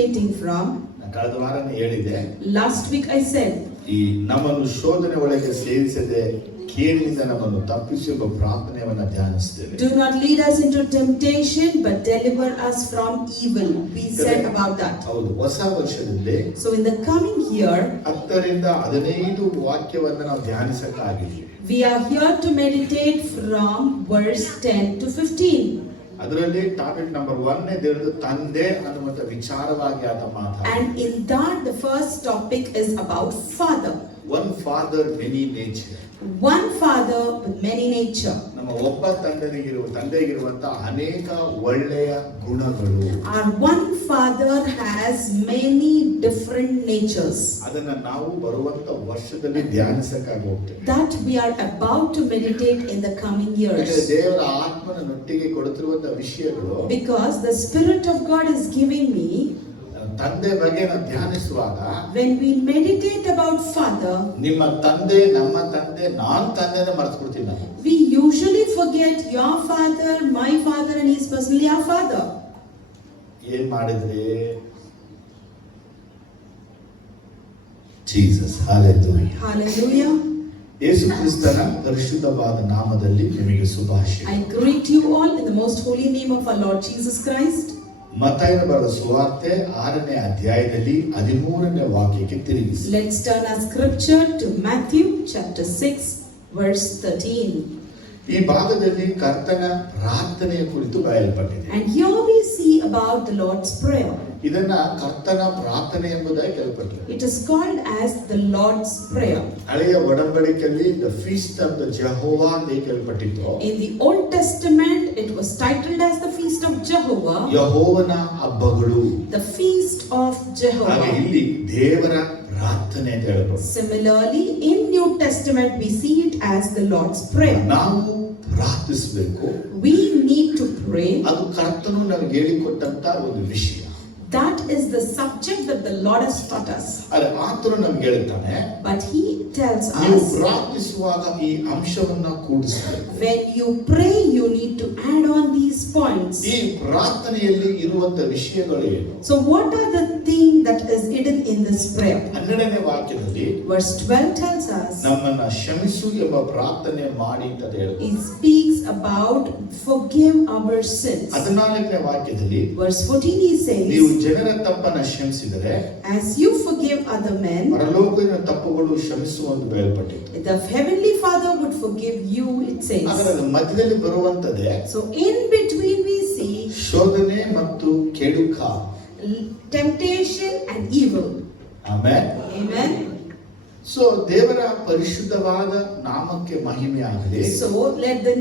meditating from? ಕಳೆದ ವಾರನೇ ಹೇಳಿದೆ. Last week I said, ಈ ನಮ್ಮನ್ನು ಶೋಧನೆ ಒಳಗೆ ಸೇರಿಸದೆ ಕೇಡಿನಿಂದ ನಮ್ಮನ್ನು ತಪ್ಪಿಸುವ ಪ್ರಾರ್ಥನೆಯನ್ನು ಧ್ಯಾನಿಸ್ತೇವೆ. do not lead us into temptation but deliver us from evil. We said about that. ಹೌದು, ಹೊಸ ವರ್ಷದಲ್ಲಿ So in the coming year 10 ರಿಂದ 15 ವಾಕ್ಯವನ್ನು ನಾವು ಧ್ಯಾನಿಸಕ್ಕಾಗಿದೆ. we are here to meditate from verse 10 to 15. ಅದರಲ್ಲಿ ಟಾಪಿಕ್ ನಂಬರ್ 1 ದೇವರ ತಂದೆ ಅನ್ನುವಂತ ವಿಚಾರವಾಗಿ ಆತ ಮಾತಾಡ್ತಾನೆ. And in that the first topic is about father. One father many nature. One father with many nature. ನಮ್ಮ ಒಬ್ಬ ತಂದೆಗಿರುವಂತ ಅನೇಕ ಒಳ್ಳೆಯ ಗುಣಗಳು. Our one father has many different natures. ಅದನ್ನ ನಾವು ಬರುವಂತ ವರ್ಷದಲ್ಲಿ ಧ್ಯಾನಿಸಕ್ಕಾಗಿ ಹೋಗ್ತೇವೆ. That we are about to meditate in the coming years. ದೇವರ ಆತ್ಮನೊಟ್ಟಿಗೆ ಕೊಡುತ್ತಿರುವಂತ ವಿಷಯಗಳು. Because the Spirit of God is giving me. ತಂದೆ ಬಗ್ಗೆ ನಾವು ಧ್ಯಾನಿಸುವಾಗ when we meditate about father, ನಿಮ್ಮ ತಂದೆ ನಮ್ಮ ತಂದೆ ನಾನು ತಂದೆನ ಮರೆತುಬಿಡ್ತೀನಿ ನಾನು. we usually forget your father, my father, and he is personally our father. ಏನ್ ಮಾಡಿದ್ರಿ? Jesus, hallelujah. Hallelujah. ಯೇಸು ಕ್ರಿಸ್ತನ ಪರಿಶುದ್ಧವಾದ ನಾಮದಲ್ಲಿ ನಿಮಗೆ ಶುಭಾಶಯ. I greet you all in the most holy name of our Lord Jesus Christ. ಮತ್ತಾಯನ ಬರೆದ ಸುವಾರ್ತೆ 6ನೇ ಅಧ್ಯಾಯದಲ್ಲಿ 13ನೇ ವಾಕ್ಯಕ್ಕೆ ತಿರುಗಿಸಿ. Let's turn our scripture to Matthew chapter 6 verse 13. ಈ ಭಾಗದಲ್ಲಿ ಕರ್ತನ ಪ್ರಾರ್ಥನೆಯ ಕುರಿತು ಬರೆಯಲ್ಪಟ್ಟಿದೆ. And here we see about the Lord's prayer. ಇದನ್ನ ಕರ್ತನ ಪ್ರಾರ್ಥನೆ ಎಂಬುದಾಗಿ ಕರೆಯಲ್ಪಟ್ಟಿದೆ. It is called as the Lord's prayer. ಹಳೆಯ ಒಡಂಬಡಿಕೆಯಲ್ಲಿ the feast of the Jehovah ಅಂತ ಕರೆಯಲ್ಪಟ್ಟಿತ್ತು. In the Old Testament it was titled as the feast of Jehovah. ಯೆಹೋವನ ಹಬ್ಬಗಳು. The feast of Jehovah. ಹಾಗೆ ಇಲ್ಲಿ ದೇವರ ಪ್ರಾರ್ಥನೆ ಅಂತ ಹೇಳಬಹುದು. Similarly in New Testament we see it as the Lord's prayer. ನಾವು ಪ್ರಾರ್ಥಿಸಬೇಕು. We need to pray. ಅದು ಕರ್ತನು ನಮಗೆ ಹೇಳಿಕೊಟ್ಟಂತ ಒಂದು ವಿಷಯ. That is the subject that the Lord has taught us. ಆದರೆ ಆತನು ನಮಗೆ ಹೇಳ್ತಾನೆ, but he tells ನೀವು us ಪ್ರಾರ್ಥಿಸುವಾಗ ಈ ಅಂಶವನ್ನ ಕೂಡಿಸಬೇಕು. when you pray you need to add on these points. ಈ ಪ್ರಾರ್ಥನೆಯಲ್ಲಿ ಇರುವಂತ ವಿಷಯಗಳು ಏನು? So what are the things that is hidden in this prayer? 12ನೇ ವಾಕ್ಯದಲ್ಲಿ verse 12 tells us ನಮ್ಮನ್ನ ಕ್ಷಮಿಸು ಎಂಬ ಪ್ರಾರ್ಥನೆ ಮಾಡಿ ಅಂತ ಹೇಳುತ್ತೆ. it speaks about forgive our sins. 14ನೇ ವಾಕ್ಯದಲ್ಲಿ verse 14 he says ನೀವು ಜನರ ತಪ್ಪನ್ನ ಕ್ಷಮಿಸಿದರೆ as you forgive other men ಪರಲೋಕದ ತಪ್ಪುಗಳು ಕ್ಷಮಿಸುವಂತ ಬರೆಯಲ್ಪಟ್ಟಿದೆ. the heavenly father would forgive you, it says. ಅದರ ಮಧ್ಯದಲ್ಲಿ ಬರುವಂತದೇ so in between we see ಶೋಧನೆ ಮತ್ತು ಕೆಡುಕ, temptation and evil. Amen. Amen. So ದೇವರ ಪರಿಶುದ್ಧವಾದ ನಾಮಕ್ಕೆ ಮಹಿಮೆ ಆಗಲಿ. So let the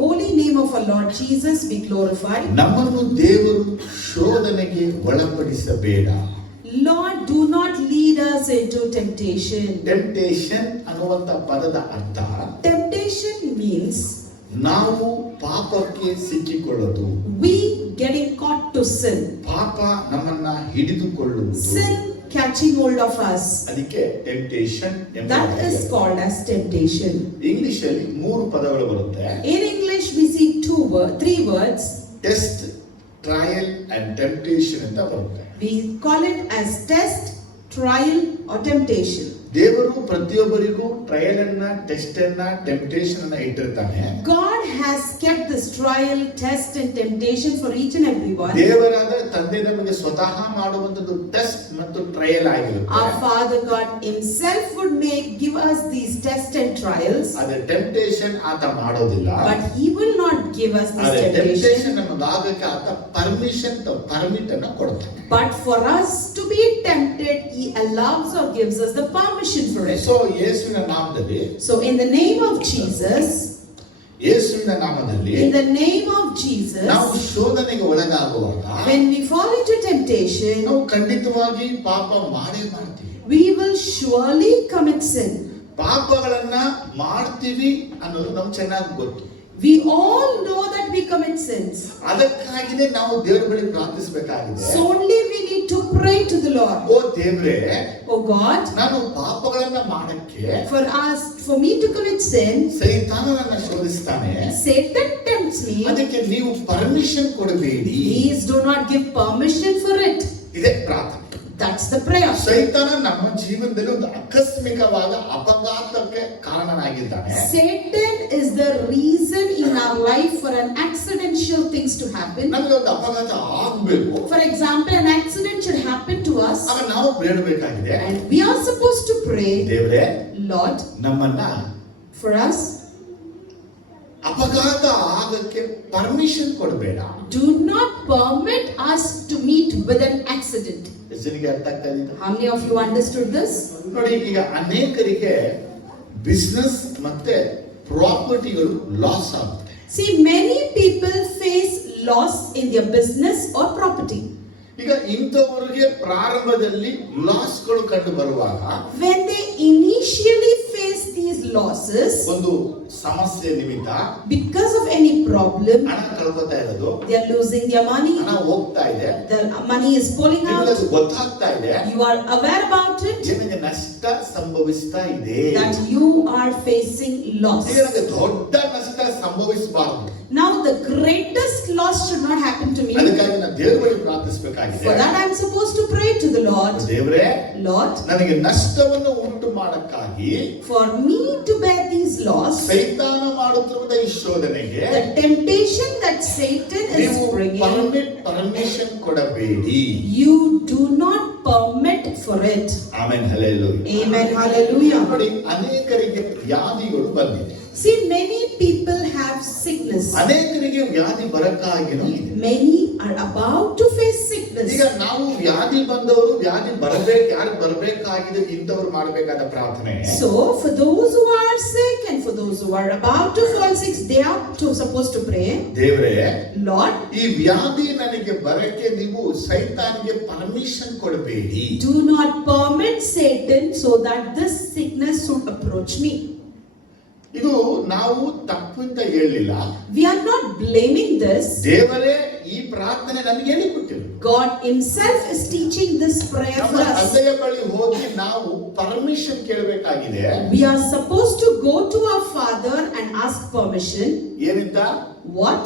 holy name of our Lord Jesus be glorified. ನಮ್ಮನ್ನು ದೇವರು ಶೋಧನೆಗೆ ಒಳಪಡಿಸಬೇಡ. Lord, do not lead us into temptation. Temptation ಅನ್ನುವಂತ ಪದದ ಅರ್ಥ Temptation means ನಾವು ಪಾಪಕ್ಕೆ ಸಿಕ್ಕಿಕೊಳ್ಳೋದು. we getting caught to sin. ಪಾಪ ನಮ್ಮನ್ನ ಹಿಡಿದುಕೊಳ್ಳುವುದು. Sin catching hold of us. ಅದಕ್ಕೆ ಟೆಂಪ್ಟೇಷನ್ ಎಂಬ That is called as temptation. English ಅಲ್ಲಿ 3 ಪದಗಳು ಬರುತ್ತೆ. In English we see 3 words. Test, trial and temptation ಅಂತ ಬರುತ್ತೆ. We call it as test, trial or temptation. ದೇವರು ಪ್ರತಿಯೊಬ್ಬರಿಗೂ ಟ್ರಯಲ್ ಅನ್ನ, ಟೆಸ್ಟ್ ಅನ್ನ, ಟೆಂಪ್ಟೇಷನ್ ಅನ್ನ ಇಟ್ಟಿರ್ತಾನೆ. God has kept this trial, test and temptation for each and everyone. ದೇವರಾದ ತಂದೆ ನಮಗೆ ಸ್ವತಃ ಮಾಡುವಂತದ್ದು ಟೆಸ್ಟ್ ಮತ್ತು ಟ್ರಯಲ್ ಆಗಿರುತ್ತೆ. Our Father God himself would give us these tests and trials. ಅದೇ ಟೆಂಪ್ಟೇಷನ್ ಆತ ಮಾಡೋದಿಲ್ಲ. But he will not give us this ಅದೇ temptation. ಟೆಂಪ್ಟೇಷನ್ ನಮಗಾಗಕ್ಕೆ ಆತ ಪರ್ಮಿಟ್ ಅನ್ನ ಕೊಡ್ತಾನೆ. But for us to be tempted, he allows or gives us the permission for it. So ಯೇಸುವಿನ ನಾಮದಲ್ಲಿ, So in the name of Jesus, ಯೇಸುವಿನ ನಾಮದಲ್ಲಿ in the name of Jesus, ನಾವು ಶೋಧನೆಗೆ ಒಳಗಾಗುವಾಗ when we fall into temptation, ನಾವು ಖಂಡಿತವಾಗಿ ಪಾಪ ಮಾಡೇ ಮಾಡ್ತೀವಿ. we will surely commit sin. ಪಾಪಗಳನ್ನ ಮಾಡ್ತೀವಿ ಅನ್ನೋದು ನಮ್ಗೆ ಚೆನ್ನಾಗಿ ಗೊತ್ತು. We all know that we commit sins. ಅದಕ್ಕಾಗಿನೇ ನಾವು ದೇವರ ಬಳಿ ಪ್ರಾರ್ಥಿಸಬೇಕಾಗಿದೆ. So only we need to pray to the Lord. ಓ ದೇವರೇ, Oh God, ನಾನು ಪಾಪಗಳನ್ನ ಮಾಡಕ್ಕೆ for me to commit sin, ಸೈತಾನ ನನ್ನ ಶೋಧಿಸ್ತಾನೆ. Satan tempts me. ಅದಕ್ಕೆ ನೀವು ಪರ್ಮಿಷನ್ ಕೊಡಬೇಡಿ. Please do not give permission for it. ಇದೇ ಪ್ರಾರ್ಥನೆ. That's the prayer. ಸೈತಾನ ನಮ್ಮ ಜೀವನದಲ್ಲಿ ಒಂದು ಆಕಸ್ಮಿಕವಾದ ಅಪಘಾತಕ್ಕೆ ಕಾರಣನಾಗಿದ್ದಾನೆ. Satan is the reason in our life for an accidental things to happen. ನಮಗೆ ಒಂದು ಅಪಘಾತ ಆಗಬೇಕು. For example, an accident should happen to us. ಆಗ ನಾವು ಬೇಡಬೇಕಾಗಿದೆ. And we are supposed to pray, ದೇವರೇ, Lord, ನಮ್ಮನ್ನ for us, ಅಪಘಾತ ಆಗಕ್ಕೆ ಪರ್ಮಿಷನ್ ಕೊಡಬೇಡ. do not permit us to meet with an accident. ಹೆಸರಿಗೆ ಅರ್ಥ ಆಗ್ತಾ ಇದೆ? How many of you understood this? ನೋಡಿ, ಈಗ ಅನೇಕರಿಗೆ ಬಿಸ್ನೆಸ್ ಮತ್ತೆ ಪ್ರಾಪರ್ಟಿಗಳು ಲಾಸ್ ಆಗುತ್ತೆ. See, many people face loss in their business or property. ಈಗ ಇಂಥವರಿಗೆ ಪ್ರಾರಂಭದಲ್ಲಿ ಲಾಸ್ಗಳು ಕಂಡು ಬರುವಾಗ, When they initially face these losses, ಒಂದು ಸಮಸ್ಯೆ ನಿಮಿತ್ತ because of any problem, ಹಣ ಕಳ್ಕೊತಾ ಇರೋದು, they are losing their money, ಹಣ ಹೋಗ್ತಾ ಇದೆ, the money is pulling out, ನಿಮಗೆ ಗೊತ್ತಾಗ್ತಾ ಇದೆ, you are aware about it, ನಿಮಗೆ ನಷ್ಟ ಸಂಭವಿಸ್ತಾ ಇದೆ, that you are facing loss. ಈಗ ನನಗೆ ದೊಡ್ಡ ನಷ್ಟ ಸಂಭವಿಸಬಾರದು. Now the greatest loss should not happen to me. ಅದಕ್ಕಾಗಿ ನಾನು ದೇವರ ಬಳಿ ಪ್ರಾರ್ಥಿಸಬೇಕಾಗಿದೆ. For that I am supposed to pray to the Lord. ದೇವರೇ, Lord, ನನಗೆ ನಷ್ಟವನ್ನು ಉಂಟು ಮಾಡಕ್ಕಾಗಿ for me to bear these loss, ಸೈತಾನ ಮಾಡುತ್ತಿರುವ ಈ ಶೋಧನೆಗೆ the temptation that Satan is ನೀವು bringing, ಪರ್ಮಿಷನ್ ಕೊಡಬೇಡಿ. you do not permit for it. Amen, hallelujah. Amen, hallelujah. ನೋಡಿ, ಅನೇಕರಿಗೆ ವ್ಯಾಧಿಗಳು ಬಂದಿದೆ. See, many people have sickness. ಅನೇಕರಿಗೆ ವ್ಯಾಧಿ ಬರಕ್ಕಾಗಿನೂ ಇದೆ. Many are about to face sickness. ಈಗ ನಾವು ವ್ಯಾಧಿ ಬಂದವರು, ವ್ಯಾಧಿ ಯಾರು ಬರಬೇಕಾಗಿದೆ ಇಂಥವ್ರು ಮಾಡಬೇಕಾದ ಪ್ರಾರ್ಥನೆ. So, for those who are sick and for those who are about to fall sick, they are supposed to pray, ದೇವರೇ, Lord, ಈ ವ್ಯಾಧಿ ನನಗೆ ಬರಕ್ಕೆ ನೀವು ಸೈತಾನಿಗೆ ಪರ್ಮಿಷನ್ ಕೊಡಬೇಡಿ. do not permit Satan so that this sickness should approach me. ಇದು ನಾವು ತಪ್ಪು ಅಂತ ಹೇಳಲಿಲ್ಲ. We are not blaming this. ದೇವರೇ ಈ ಪ್ರಾರ್ಥನೆ ನನಗೆ ಹೇಳಿಕೊಟ್ಟಿರು. God himself is teaching this prayer for ನಮ್ಮ us. ತಂದೆಯ ಬಳಿ ಹೋಗಿ ನಾವು permission ಕೇಳಬೇಕಾಗಿದೆ. We are supposed to go to our Father and ask permission. ಏನಿಂದ? What?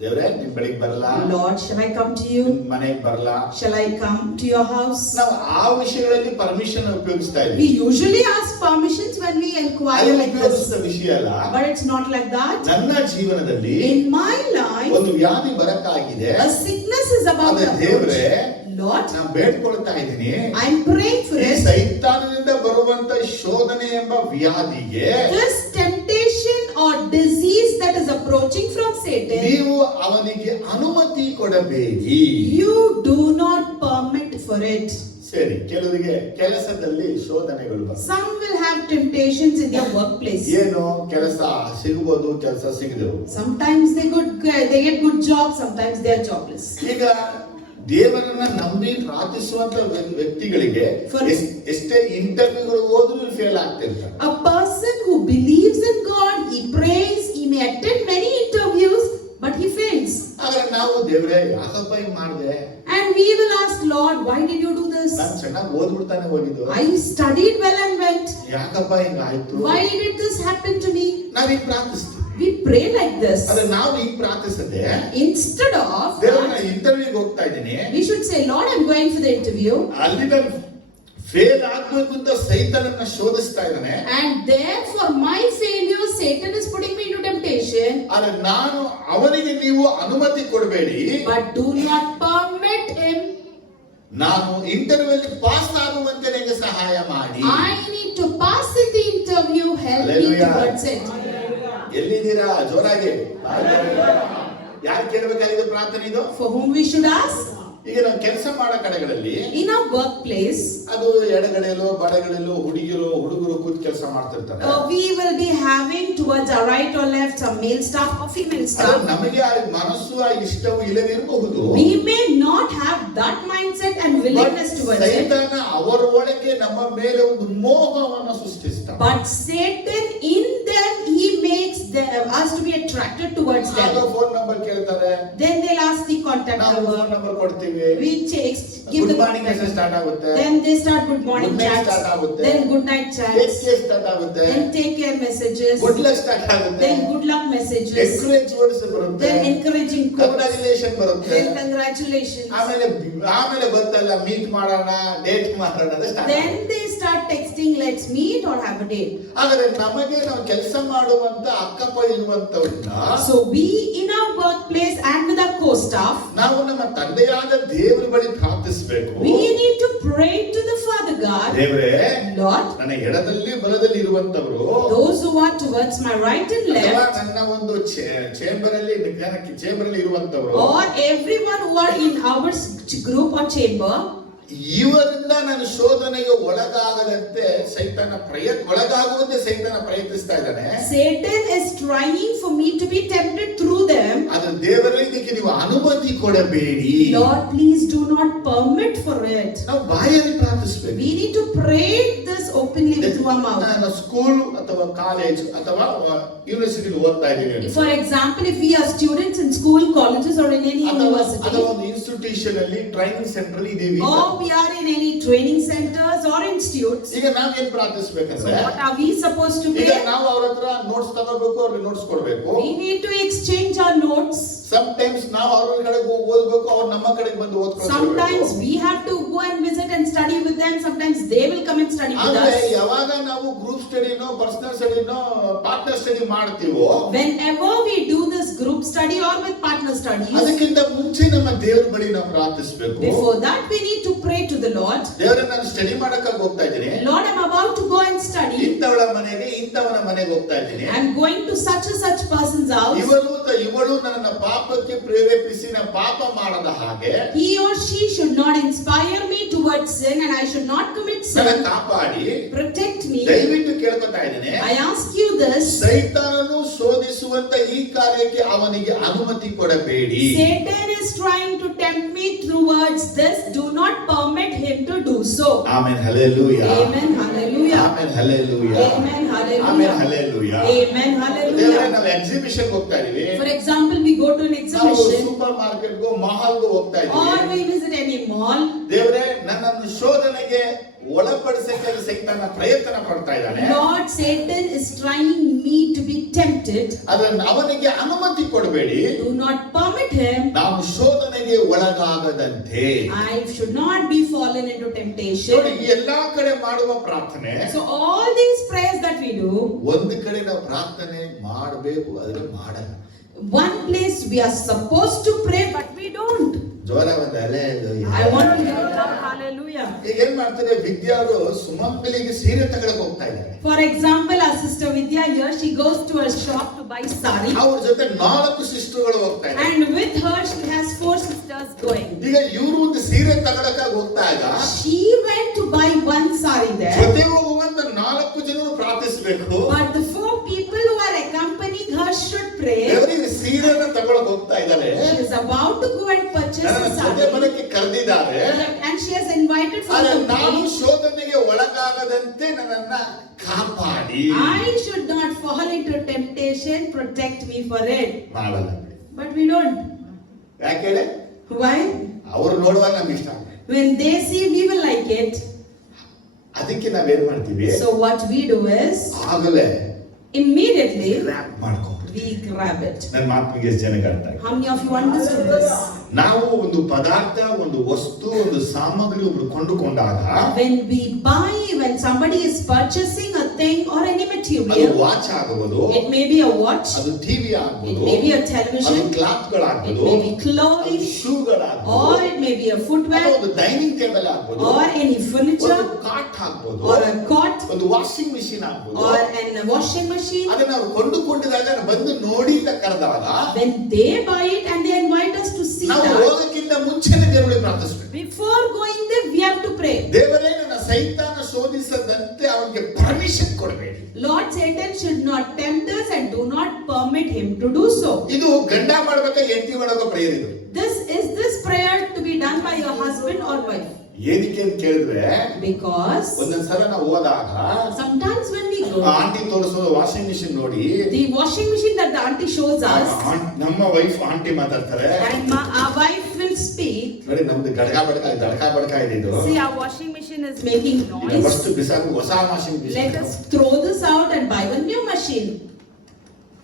ದೇವರೇ, ನಿಮ್ ಬಳಿಗೆ ಬರಲ್ಲ? Lord, shall I come to you? ಮನೆಗೆ ಬರಲ್ಲ? Shall I come to your house? ನಾವು ಆ ವಿಷಯಗಳಲ್ಲಿ ಪರ್ಮಿಷನ್ ಉಪಯೋಗಿಸ್ತಾ We ಇದ್ದೀವಿ. usually ask permissions when we inquire ಅದು like this. ಉಪಯೋಗಿಸಿದ ವಿಷಯ ಅಲ್ಲ. But it's not like that. ನನ್ನ ಜೀವನದಲ್ಲಿ In my life, ಒಂದು ವ್ಯಾಧಿ ಬರಕ್ಕಾಗಿದೆ. a sickness is about ಅದೇ to ದೇವರೇ, approach. Lord, ನಾನು ಬೇಡ್ಕೊಳ್ತಾ ಇದ್ದೀನಿ, I'm praying for ಈ it. ಸೈತಾನದಿಂದ ಬರುವಂತ ಶೋಧನೆ ಎಂಬ ವ್ಯಾಧಿಗೆ This temptation or disease that is approaching from Satan, ನೀವು ಅವನಿಗೆ ಅನುಮತಿ ಕೊಡಬೇಡಿ. you do not permit for it. ಸರಿ, ಕೆಲವರಿಗೆ ಕೆಲಸದಲ್ಲಿ ಶೋಧನೆಗಳು ಬರ್ತವೆ. Some will have temptations in their workplace. ಏನು ಕೆಲಸ ಸಿಗಬಹುದು, ಕೆಲಸ ಸಿಗದೆವು. Sometimes they get good jobs, sometimes they are jobless. ಈಗ ದೇವರನ್ನ ನಂಬಿ ಪ್ರಾರ್ಥಿಸುವಂತ ವ್ಯಕ್ತಿಗಳಿಗೆ ಎಷ್ಟೇ ಇಂಟರ್ವ್ಯೂಗಳು ಹೋದ್ರೂ fail ಆಗ್ತಿರ್ತಾರೆ. A person who believes in God, he prays, he may attend many interviews, but he fails. ಆದ್ರೆ ನಾವು ದೇವರೇ ಯಾಕಪ್ಪ ಹಿಂಗ್ ಮಾಡಿದೆ? And we will ask, Lord, why did you do this? ನಾನು ಚೆನ್ನಾಗಿ ಓದ್ಬಿಡ್ತಾನೆ ಹೋಗಿದ್ದು. I studied well and went. ಯಾಕಪ್ಪ ಹಿಂಗ್ ಆಯ್ತು? Why did this happen to me? ನಾವ್ ಹಿಂಗ್ ಪ್ರಾರ್ಥಿಸ್ತೀವಿ. We pray like this. ಆದ್ರೆ ನಾವು ಹಿಂಗ್ ಪ್ರಾರ್ಥಿಸದೆ Instead of ದೇವರನ್ನ ಇಂಟರ್ವ್ಯೂಗೆ ಹೋಗ್ತಾ ಇದ್ದೀನಿ, we should say, Lord, I'm going for the interview. ಅಲ್ಲಿ ನಾನು ಫೇಲ್ ಆಗ್ಬೇಕು ಅಂತ ಸೈತಾನನ್ನ ಶೋಧಿಸ್ತಾ ಇದ್ದಾನೆ. And therefore my failure, Satan is putting me into temptation. ಆದ್ರೆ ನಾನು ಅವನಿಗೆ ನೀವು ಅನುಮತಿ ಕೊಡಬೇಡಿ. But do not permit him. ನಾನು ಇಂಟರ್ವ್ಯೂ ಅಲ್ಲಿ ಪಾಸ್ ಆಗುವಂತೆ ನನಗೆ ಸಹಾಯ ಮಾಡಿ. I need to pass in the interview. Help me Hallelujah. towards it. ಎಲ್ಲಿದ್ದೀರಾ? ಜೋರಾಗಿ ಯಾರು ಕೇಳಬೇಕಾಗಿದೆ ಪ್ರಾರ್ಥನೆ ಇದು? For whom we should ask? ಈಗ ನಾವು ಕೆಲಸ ಮಾಡೋ ಕಡೆಗಳಲ್ಲಿ In our workplace, ಅದು ಎಡಗಡೆಯಲ್ಲೋ ಬಡಗಡೆಯಲ್ಲೋ ಹುಡುಗರು ಕೂತ್ ಕೆಲಸ ಮಾಡ್ತಿರ್ತಾರೆ. we will be having towards our right or left some male staff or female staff. ನಮಗೆ ಆ ಮನಸ್ಸು ಆ ಇಷ್ಟವು ಇಲ್ಲದೆ ಇರಬಹುದು. We may not have that mindset and willingness towards it. ಸೈತಾನ ಅವರ ಒಳಗೆ ನಮ್ಮ ಮೇಲೆ ಒಂದು ಮೋಹವನ್ನು ಸೃಷ್ಟಿಸ್ತಾನೆ. But Satan in them, he makes us to be attracted towards them. Phone number ಕೇಳ್ತಾರೆ. Then they'll ask the contact ನಾವು number. ಫೋನ್ ನಂಬರ್ ಕೊಡ್ತೀವಿ. We give good the morning message start ಆಗುತ್ತೆ. Then they start good morning Good night chats. start ಆಗುತ್ತೆ. Then good night take chats. Care start ಆಗುತ್ತೆ. Then take care messages. Good luck start ಆಗುತ್ತೆ. Then good luck messages. Encourage words ಬರುತ್ತೆ. Then encouraging quotes. Congratulation ಬರುತ್ತೆ. Then congratulations. ಆಮೇಲೆ ಗೊತ್ತಲ್ಲ meet ಮಾಡೋಣ, date ಮಾಡೋಣ ಅಂತ start. Then they start texting, let's meet or have a date. ಆದರೆ ನಮಗೆ ನಾವು ಕೆಲಸ ಮಾಡುವಂತ Akkappa ಇರುವಂತವ್ರನ್ನ, So we in our workplace and with our co-staff, ನಾವು ನಮ್ಮ ತಂದೆಯಾದ ದೇವರ ಬಳಿ ಪ್ರಾರ್ಥಿಸಬೇಕು. we need to pray to the Father God. ದೇವರೇ, Lord, ನನ್ನ ಎಡದಲ್ಲಿ ಬಲದಲ್ಲಿ ಇರುವಂತವರು, those who are towards my right and ಅಥವಾ left, ನನ್ನ ಒಂದು ಚೇಂಬರ್ ಅಲ್ಲಿ ಇರುವಂತವರು, or everyone who are in our group or chamber, ಇವರಿಂದ ನಾನು ಶೋಧನೆಗೆ ಒಳಗಾಗದಂತೆ ಒಳಗಾಗುವಂತೆ ಸೈತಾನ ಪ್ರಯತ್ನಿಸ್ತಾ ಇದ್ದಾನೆ. Satan is trying for me to be tempted through them. ಅದು ದೇವರೇ, ಇದಕ್ಕೆ ನೀವು ಅನುಮತಿ ಕೊಡಬೇಡಿ. Lord, please do not permit for it. ನಾವು ಬಾಯಲ್ಲಿ ಪ್ರಾರ್ಥಿಸಬೇಕು. We need to pray this openly with our mouth. ನಾನು ಸ್ಕೂಲ್ ಅಥವಾ ಕಾಲೇಜ್ ಅಥವಾ ಯೂನಿವರ್ಸಿಟಿ ಓದ್ತಾ ಇದ್ದೀನಿ. For example, if we are students in school, colleges or in any university, ಅಥವಾ ಒಂದು institution ಅಲ್ಲಿ ಟ್ರೈನಿಂಗ್ ಸೆಂಟರ್ ಅಲ್ಲಿ ಇದೀವಿ, or we are in any training centers or institutes, ಈಗ ನಾವು ಏನ್ ಪ್ರಾರ್ಥಿಸಬೇಕಂದ್ರೆ, what are we supposed to ಈಗ pray? ನಾವು ಅವ್ರ ಹತ್ರ ನೋಟ್ಸ್ ತಗೋಬೇಕು, ಅವ್ರಿಗೆ ನೋಟ್ಸ್ ಕೊಡ್ಬೇಕು. We need to exchange our notes. Sometimes ನಾವು ಅವ್ರ ಕಡೆಗೆ ಹೋಗಿ ಓದ್ಬೇಕು, ಅವ್ರು ನಮ್ಮ ಕಡೆಗೆ ಬಂದು ಓದ್ಕೊಳ್ಬೇಕು. Sometimes we have to go and visit and study with them. Sometimes they will come and study with ಆದ್ರೆ us. ಯಾವಾಗ ನಾವು ಗ್ರೂಪ್ ಸ್ಟಡಿನೋ ಪರ್ಸನಲ್ ಸ್ಟಡಿನೋ ಪಾರ್ಟ್ನರ್ ಸ್ಟಡಿ ಮಾಡ್ತೀವೋ, Whenever we do this group study or with partner studies, ಅದಕ್ಕಿಂತ ಮುಂಚೆ ನಮ್ಮ ದೇವರ ಬಳಿ ನಾವು ಪ್ರಾರ್ಥಿಸಬೇಕು. before that we need to pray to the Lord. ದೇವರೇ, ನಾನು ಸ್ಟಡಿ ಮಾಡಕ್ಕಾಗಿ ಹೋಗ್ತಾ ಇದ್ದೀನಿ, Lord, I'm about to go and study. ಇಂಥವಳ ಮನೆಗೆ ಇಂಥವನ ಮನೆಗೆ ಹೋಗ್ತಾ ಇದ್ದೀನಿ. I'm going to such and such person's house. ಇವಳು ನನ್ನ ಪಾಪಕ್ಕೆ ಪ್ರೇರೇಪಿಸಿ ನಾನು ಪಾಪ ಮಾಡದ ಹಾಗೆ, He or she should not inspire me towards sin and I should not commit ನನ್ನ sin. ಕಾಪಾಡಿ, Protect me. ದಯವಿಟ್ಟು ಕೇಳ್ಕೊತಾ ಇದ್ದೀನಿ. I ask you this. ಸೈತಾನನು ಶೋಧಿಸುವಂತ ಈ ಕಾರ್ಯಕ್ಕೆ ಅವನಿಗೆ ಅನುಮತಿ ಕೊಡಬೇಡಿ. Satan is trying to tempt me towards this. Do not permit him to do so. Amen, hallelujah. Amen. Hallelujah. Amen, hallelujah. Amen. Amen, Hallelujah. Hallelujah. Amen. ದೇವರೇ, Hallelujah. ನಾವು exhibition ಹೋಗ್ತಾ ಇದೀವಿ, For example, we go to an ನಾವು exhibition super market ಗೋ mall ಗೋ ಹೋಗ್ತಾ or ಇದೀವಿ. we visit any mall. ದೇವರೇ, ನನ್ನನ್ನು ಶೋಧನೆಗೆ ಒಳಪಡಿಸಕ್ಕೆ ಸೈತಾನ ಪ್ರಯತ್ನ ಪಡ್ತಾ ಇದ್ದಾನೆ. Lord, Satan is trying me to be tempted. ಅದನ್ನು ಅವನಿಗೆ ಅನುಮತಿ ಕೊಡಬೇಡಿ. Do not permit him. ನಾವು ಶೋಧನೆಗೆ ಒಳಗಾಗದಂತೆ. I should not be fallen into ನೋಡಿ, temptation. ಈ ಎಲ್ಲಾ ಕಡೆ ಮಾಡುವ ಪ್ರಾರ್ಥನೆ, So all these prayers that we do, ಒಂದು ಕಡೆ ನಾವು ಪ್ರಾರ್ಥನೆ ಮಾಡಬೇಕು, ಆದ್ರೆ ಮಾಡಲ್ಲ. one place we are supposed to pray but we don't. ಜೋರ ಒಂದು ಅಲೆ ಇದು. I want to hear that. Hallelujah. ಈಗ ಏನ್ ಮಾಡ್ತಾರೆ, ವಿದ್ಯಾರು ಸುಮಂಗಲಿಗೆ ಸೀರೆ ತಗೊಳಕ್ ಹೋಗ್ತಾ ಇದ್ದಾರೆ. For example, our sister Vidya here, she goes to a shop to buy sari, ಅವ್ರ ಜೊತೆ 4 ಸಿಸ್ಟರ್ಗಳು ಹೋಗ್ತಾ ಇದ್ದಾರೆ. and with her she has 4 sisters going. ಈಗ ಇವರು ಒಂದು ಸೀರೆ ತಗೊಳಕ್ಕಾಗಿ ಹೋಗ್ತಾಗ She went to buy one sari there, ಜೊತೆ ಹೋಗುವಂತ 4 ಜನರು ಪ್ರಾರ್ಥಿಸಬೇಕು. but the 4 people who are accompanying her should pray. ದೇವರಿಗೆ ಸೀರೆನ ತಗೊಳಕ್ ಹೋಗ್ತಾ ಇದ್ದಾರೆ, She is about to go and purchase ನನ್ನ a ಜೊತೆ sari, ಬರಕ್ಕೆ ಕರೆದಿದ್ದಾರೆ. and she has invited for ಆದ್ರೆ the ನಾನು meeting. ಶೋಧನೆಗೆ ಒಳಗಾಗದಂತೆ ನನ್ನನ್ನ ಕಾಪಾಡಿ. I should not fall into temptation, protect me for it. ಮಾಡಲ್ಲ. But we don't. ಯಾಕೆ ಹೇಳಿ? Why? ಅವ್ರು ನೋಡುವಾಗ ನಮ್ಗೆ ಇಷ್ಟ. When they see, we will like it. ಅದಕ್ಕೆ ನಾವೇನ್ ಮಾಡ್ತೀವಿ, So what we do is, ಆಗಲೇ immediately ರ್ಯಾಪ್ ಮಾಡ್ಕೊಂಡ್ಬಿಡ್ತೀವಿ. we grab it. ನನ್ನ ಮಾತಿಗೆ ಎಷ್ಟು ಜನಕ್ಕೆ ಅರ್ಥ ಆಗಿದೆ? How many of you understood this? ನಾವು ಒಂದು ಪದಾರ್ಥ, ಒಂದು ವಸ್ತು, ಒಂದು ಸಾಮಗ್ರಿ ಒಬ್ರು ಕೊಂಡುಕೊಂಡಾಗ, When somebody is purchasing a thing or any ಅದು material, ವಾಚ್ ಆಗಬಹುದು, it may be a watch, ಅದು ಟಿವಿ it ಆಗಬಹುದು, may be a ಅದು television, cloth it ಗಳಾಗಬಹುದು, may be ಅದು clothing, ಶೂಗಳಾಗಬಹುದು, or it may be a ಅಥವಾ footwear, ಒಂದು dining table ಆಗಬಹುದು, or any furniture, ಒಂದು ಕಾಟ್ ಆಗಬಹುದು, or a cot, ಒಂದು ವಾಷಿಂಗ್ ಮಿಷಿನ್ ಆಗಬಹುದು. or a washing machine. ಅದನ್ನ ನಾವು ಕೊಂಡುಕೊಂಡಿದಾಗ ಬಂದು ನೋಡಿ ಅಂತ ಕರೆದಾಗ, When they buy it and they invite us to see ನಾವು that, ಹೋಗಕ್ಕಿಂತ ಮುಂಚೆನೇ ದೇವರಿಗೆ ಪ್ರಾರ್ಥಿಸಬೇಕು. before going there we have to pray. ದೇವರೇ, ನನ್ನ ಸೈತಾನ ಶೋಧಿಸದಂತೆ ಅವನಿಗೆ ಪರ್ಮಿಷನ್ ಕೊಡಬೇಡಿ. Lord, Satan should not tempt us and do not permit him to do so. ಇದು ಗಂಡ ಮಾಡ್ಬೇಕಾ ಹೆಂಡತಿ ಮಾಡೋ ಪ್ರೇಯರ್ ಇದು. This prayer to be done by your husband or wife? ಏನಕ್ಕೆ ಅಂತ ಕೇಳಿದ್ರೆ, Because ಒಂದೊಂದ್ಸಲ ನಾವು ಹೋದಾಗ sometimes when we go, aunty ತೋರಿಸೋ ವಾಷಿಂಗ್ ಮಿಷಿನ್ ನೋಡಿ, the washing machine that the auntie shows us, ನಮ್ಮ ವೈಫ್ ಆಂಟಿ ಮಾತಾಡ್ತಾರೆ, and our wife will speak. ನೋಡಿ ನಮ್ದು ದಡಕ ಬಡಕ ಇದೆ ಇದು, See, our washing machine is making noise. First ಬಿಸಾಕು ಹೊಸ washing Let machine. us throw this out and buy a new machine.